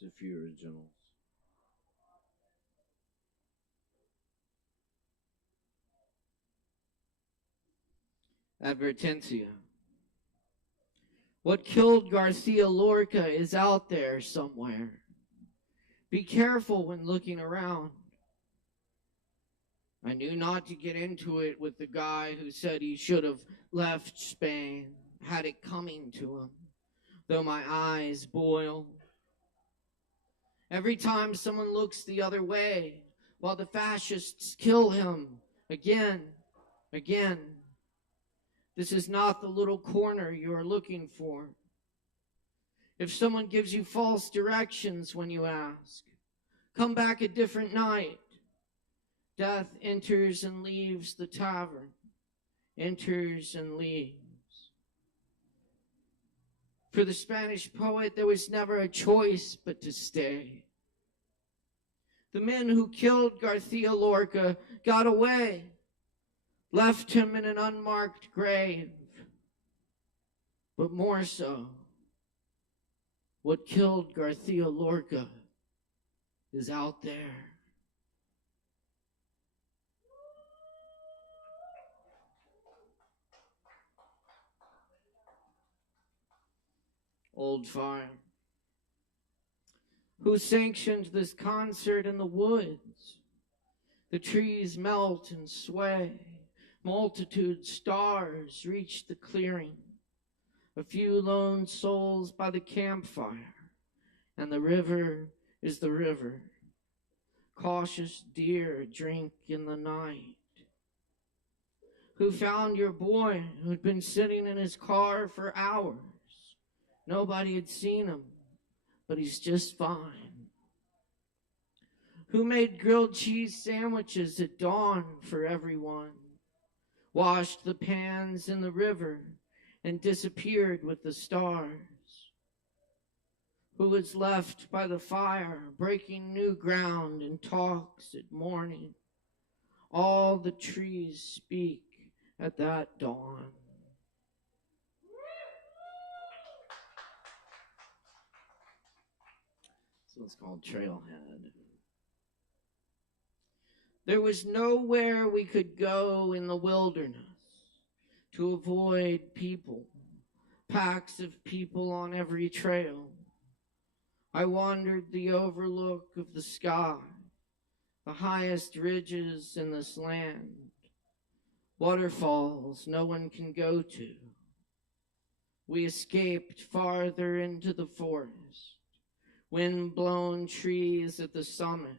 There's a few originals. Advertencia. What killed Garcia Lorca is out there somewhere. Be careful when looking around. I knew not to get into it with the guy who said he should have left Spain, had it coming to him, though my eyes boil. Every time someone looks the other way, while the fascists kill him again. This is not the little corner you are looking for. If someone gives you false directions when you ask, come back a different night. Death enters and leaves the tavern, enters and leaves. For the Spanish poet, there was never a choice but to stay. The men who killed Garcia Lorca got away, left him in an unmarked grave. But more so, what killed Garcia Lorca is out there. Old Fire. Who sanctioned this concert in the woods? The trees melt and sway. Multitude stars reach the clearing. A few lone souls by the campfire. And the river is the river. Cautious deer drink in the night. Who found your boy who'd been sitting in his car for hours? Nobody had seen him, but he's just fine. Who made grilled cheese sandwiches at dawn for everyone? Washed the pans in the river and disappeared with the stars? Who was left by the fire, breaking new ground in talks at morning? All the trees speak at that dawn. This one's called Trailhead. There was nowhere we could go in the wilderness to avoid people, packs of people on every trail. I wandered the overlook of the sky, the highest ridges in this land, waterfalls no one can go to. We escaped farther into the forest, wind-blown trees at the summit,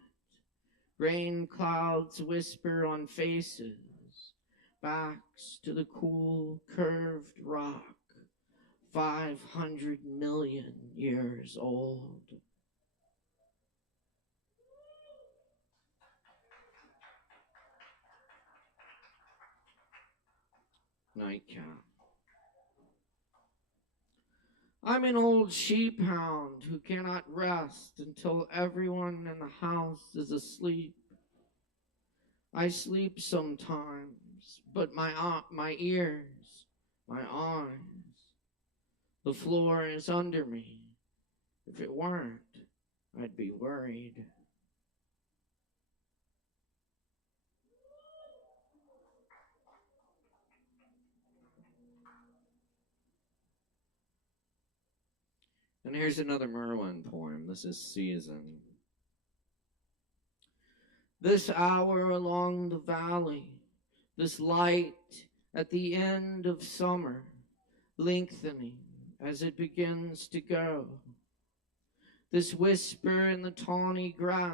rain clouds whisper on faces, backs to the cool, curved rock, 500 million years old. Nightcap. I'm an old sheep hound who cannot rest until everyone in the house is asleep. I sleep sometimes, but my ears, my eyes, the floor is under me. If it weren't, I'd be worried. And here's another Merlin poem. This is Season. This hour along the valley, this light at the end of summer, lengthening as it begins to go. This whisper in the tawny grass,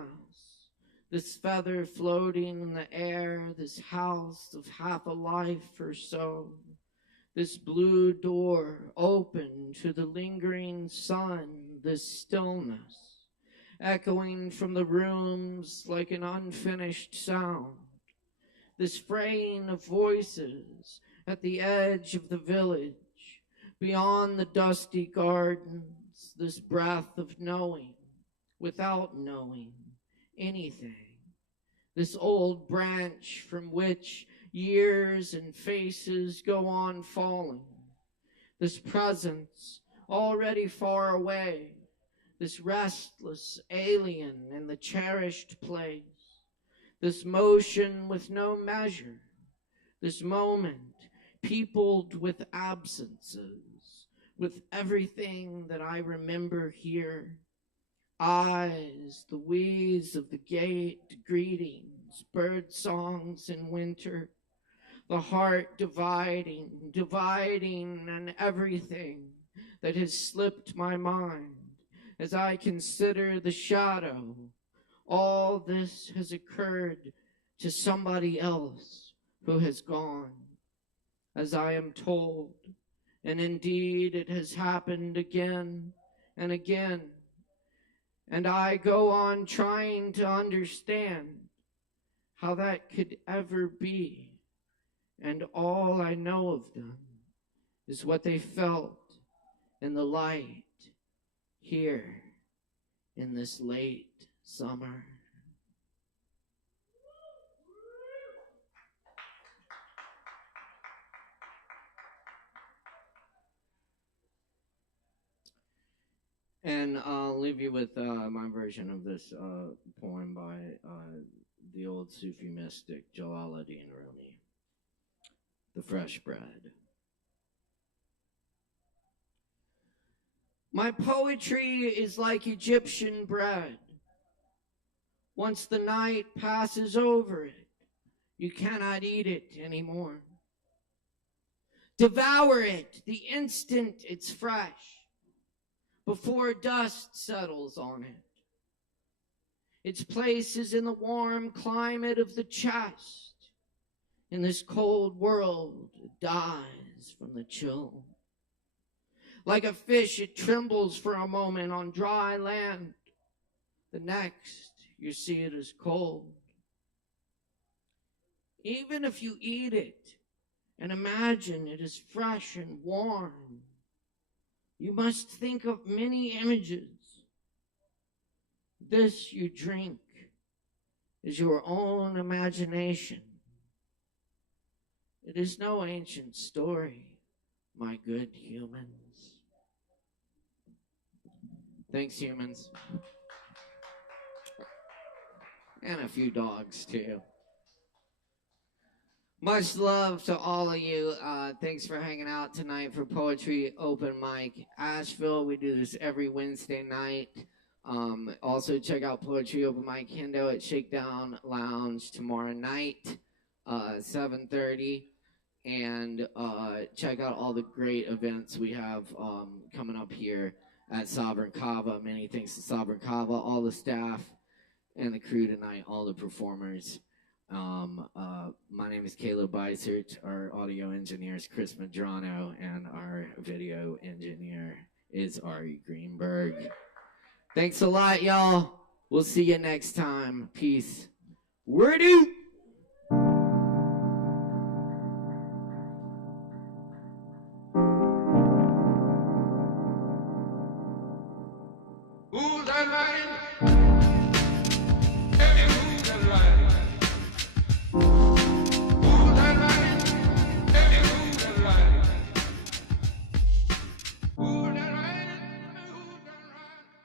this feather floating in the air, this house of half a life or so. This blue door open to the lingering sun, this stillness, echoing from the rooms like an unfinished sound. This fraying of voices at the edge of the village, beyond the dusty gardens, this breath of knowing, without knowing anything. This old branch from which years and faces go on falling. This presence already far away. This restless alien in the cherished place. This motion with no measure. This moment peopled with absences. With everything that I remember here. Eyes, the wheeze of the gate, greetings, bird songs in winter. The heart dividing, and everything that has slipped my mind as I consider the shadow. All this has occurred to somebody else who has gone, as I am told, and indeed it has happened again and again. And I go on trying to understand how that could ever be. And all I know of them is what they felt in the light here in this late summer. And I'll leave you with my version of this poem by the old Sufi mystic Jalaluddin Rumi. The fresh bread. My poetry is like Egyptian bread. Once the night passes over it, you cannot eat it anymore. Devour it the instant it's fresh, before dust settles on it. Its place is in the warm climate of the chest. In this cold world, it dies from the chill. Like a fish, it trembles for a moment on dry land. The next, you see it as cold. Even if you eat it and imagine it is fresh and warm, you must think of many images. This you drink is your own imagination. It is no ancient story, my good humans. Thanks, humans. And a few dogs, too. Much love to all of you. Thanks for hanging out tonight for Poetry Open Mic Asheville. We do this every Wednesday night. Also, check out Poetry Open Mic Hendo at Shakedown Lounge tomorrow night, 7:30. And check out all the great events we have coming up here at Sovereign Kava. Many thanks to Sovereign Kava, all the staff and the crew tonight, all the performers. My name is Caleb Beissert. Our audio engineer is Chris Medrano, and our video engineer is Ari Greenberg. Thanks a lot, y'all. We'll see you next time. Peace. Word out.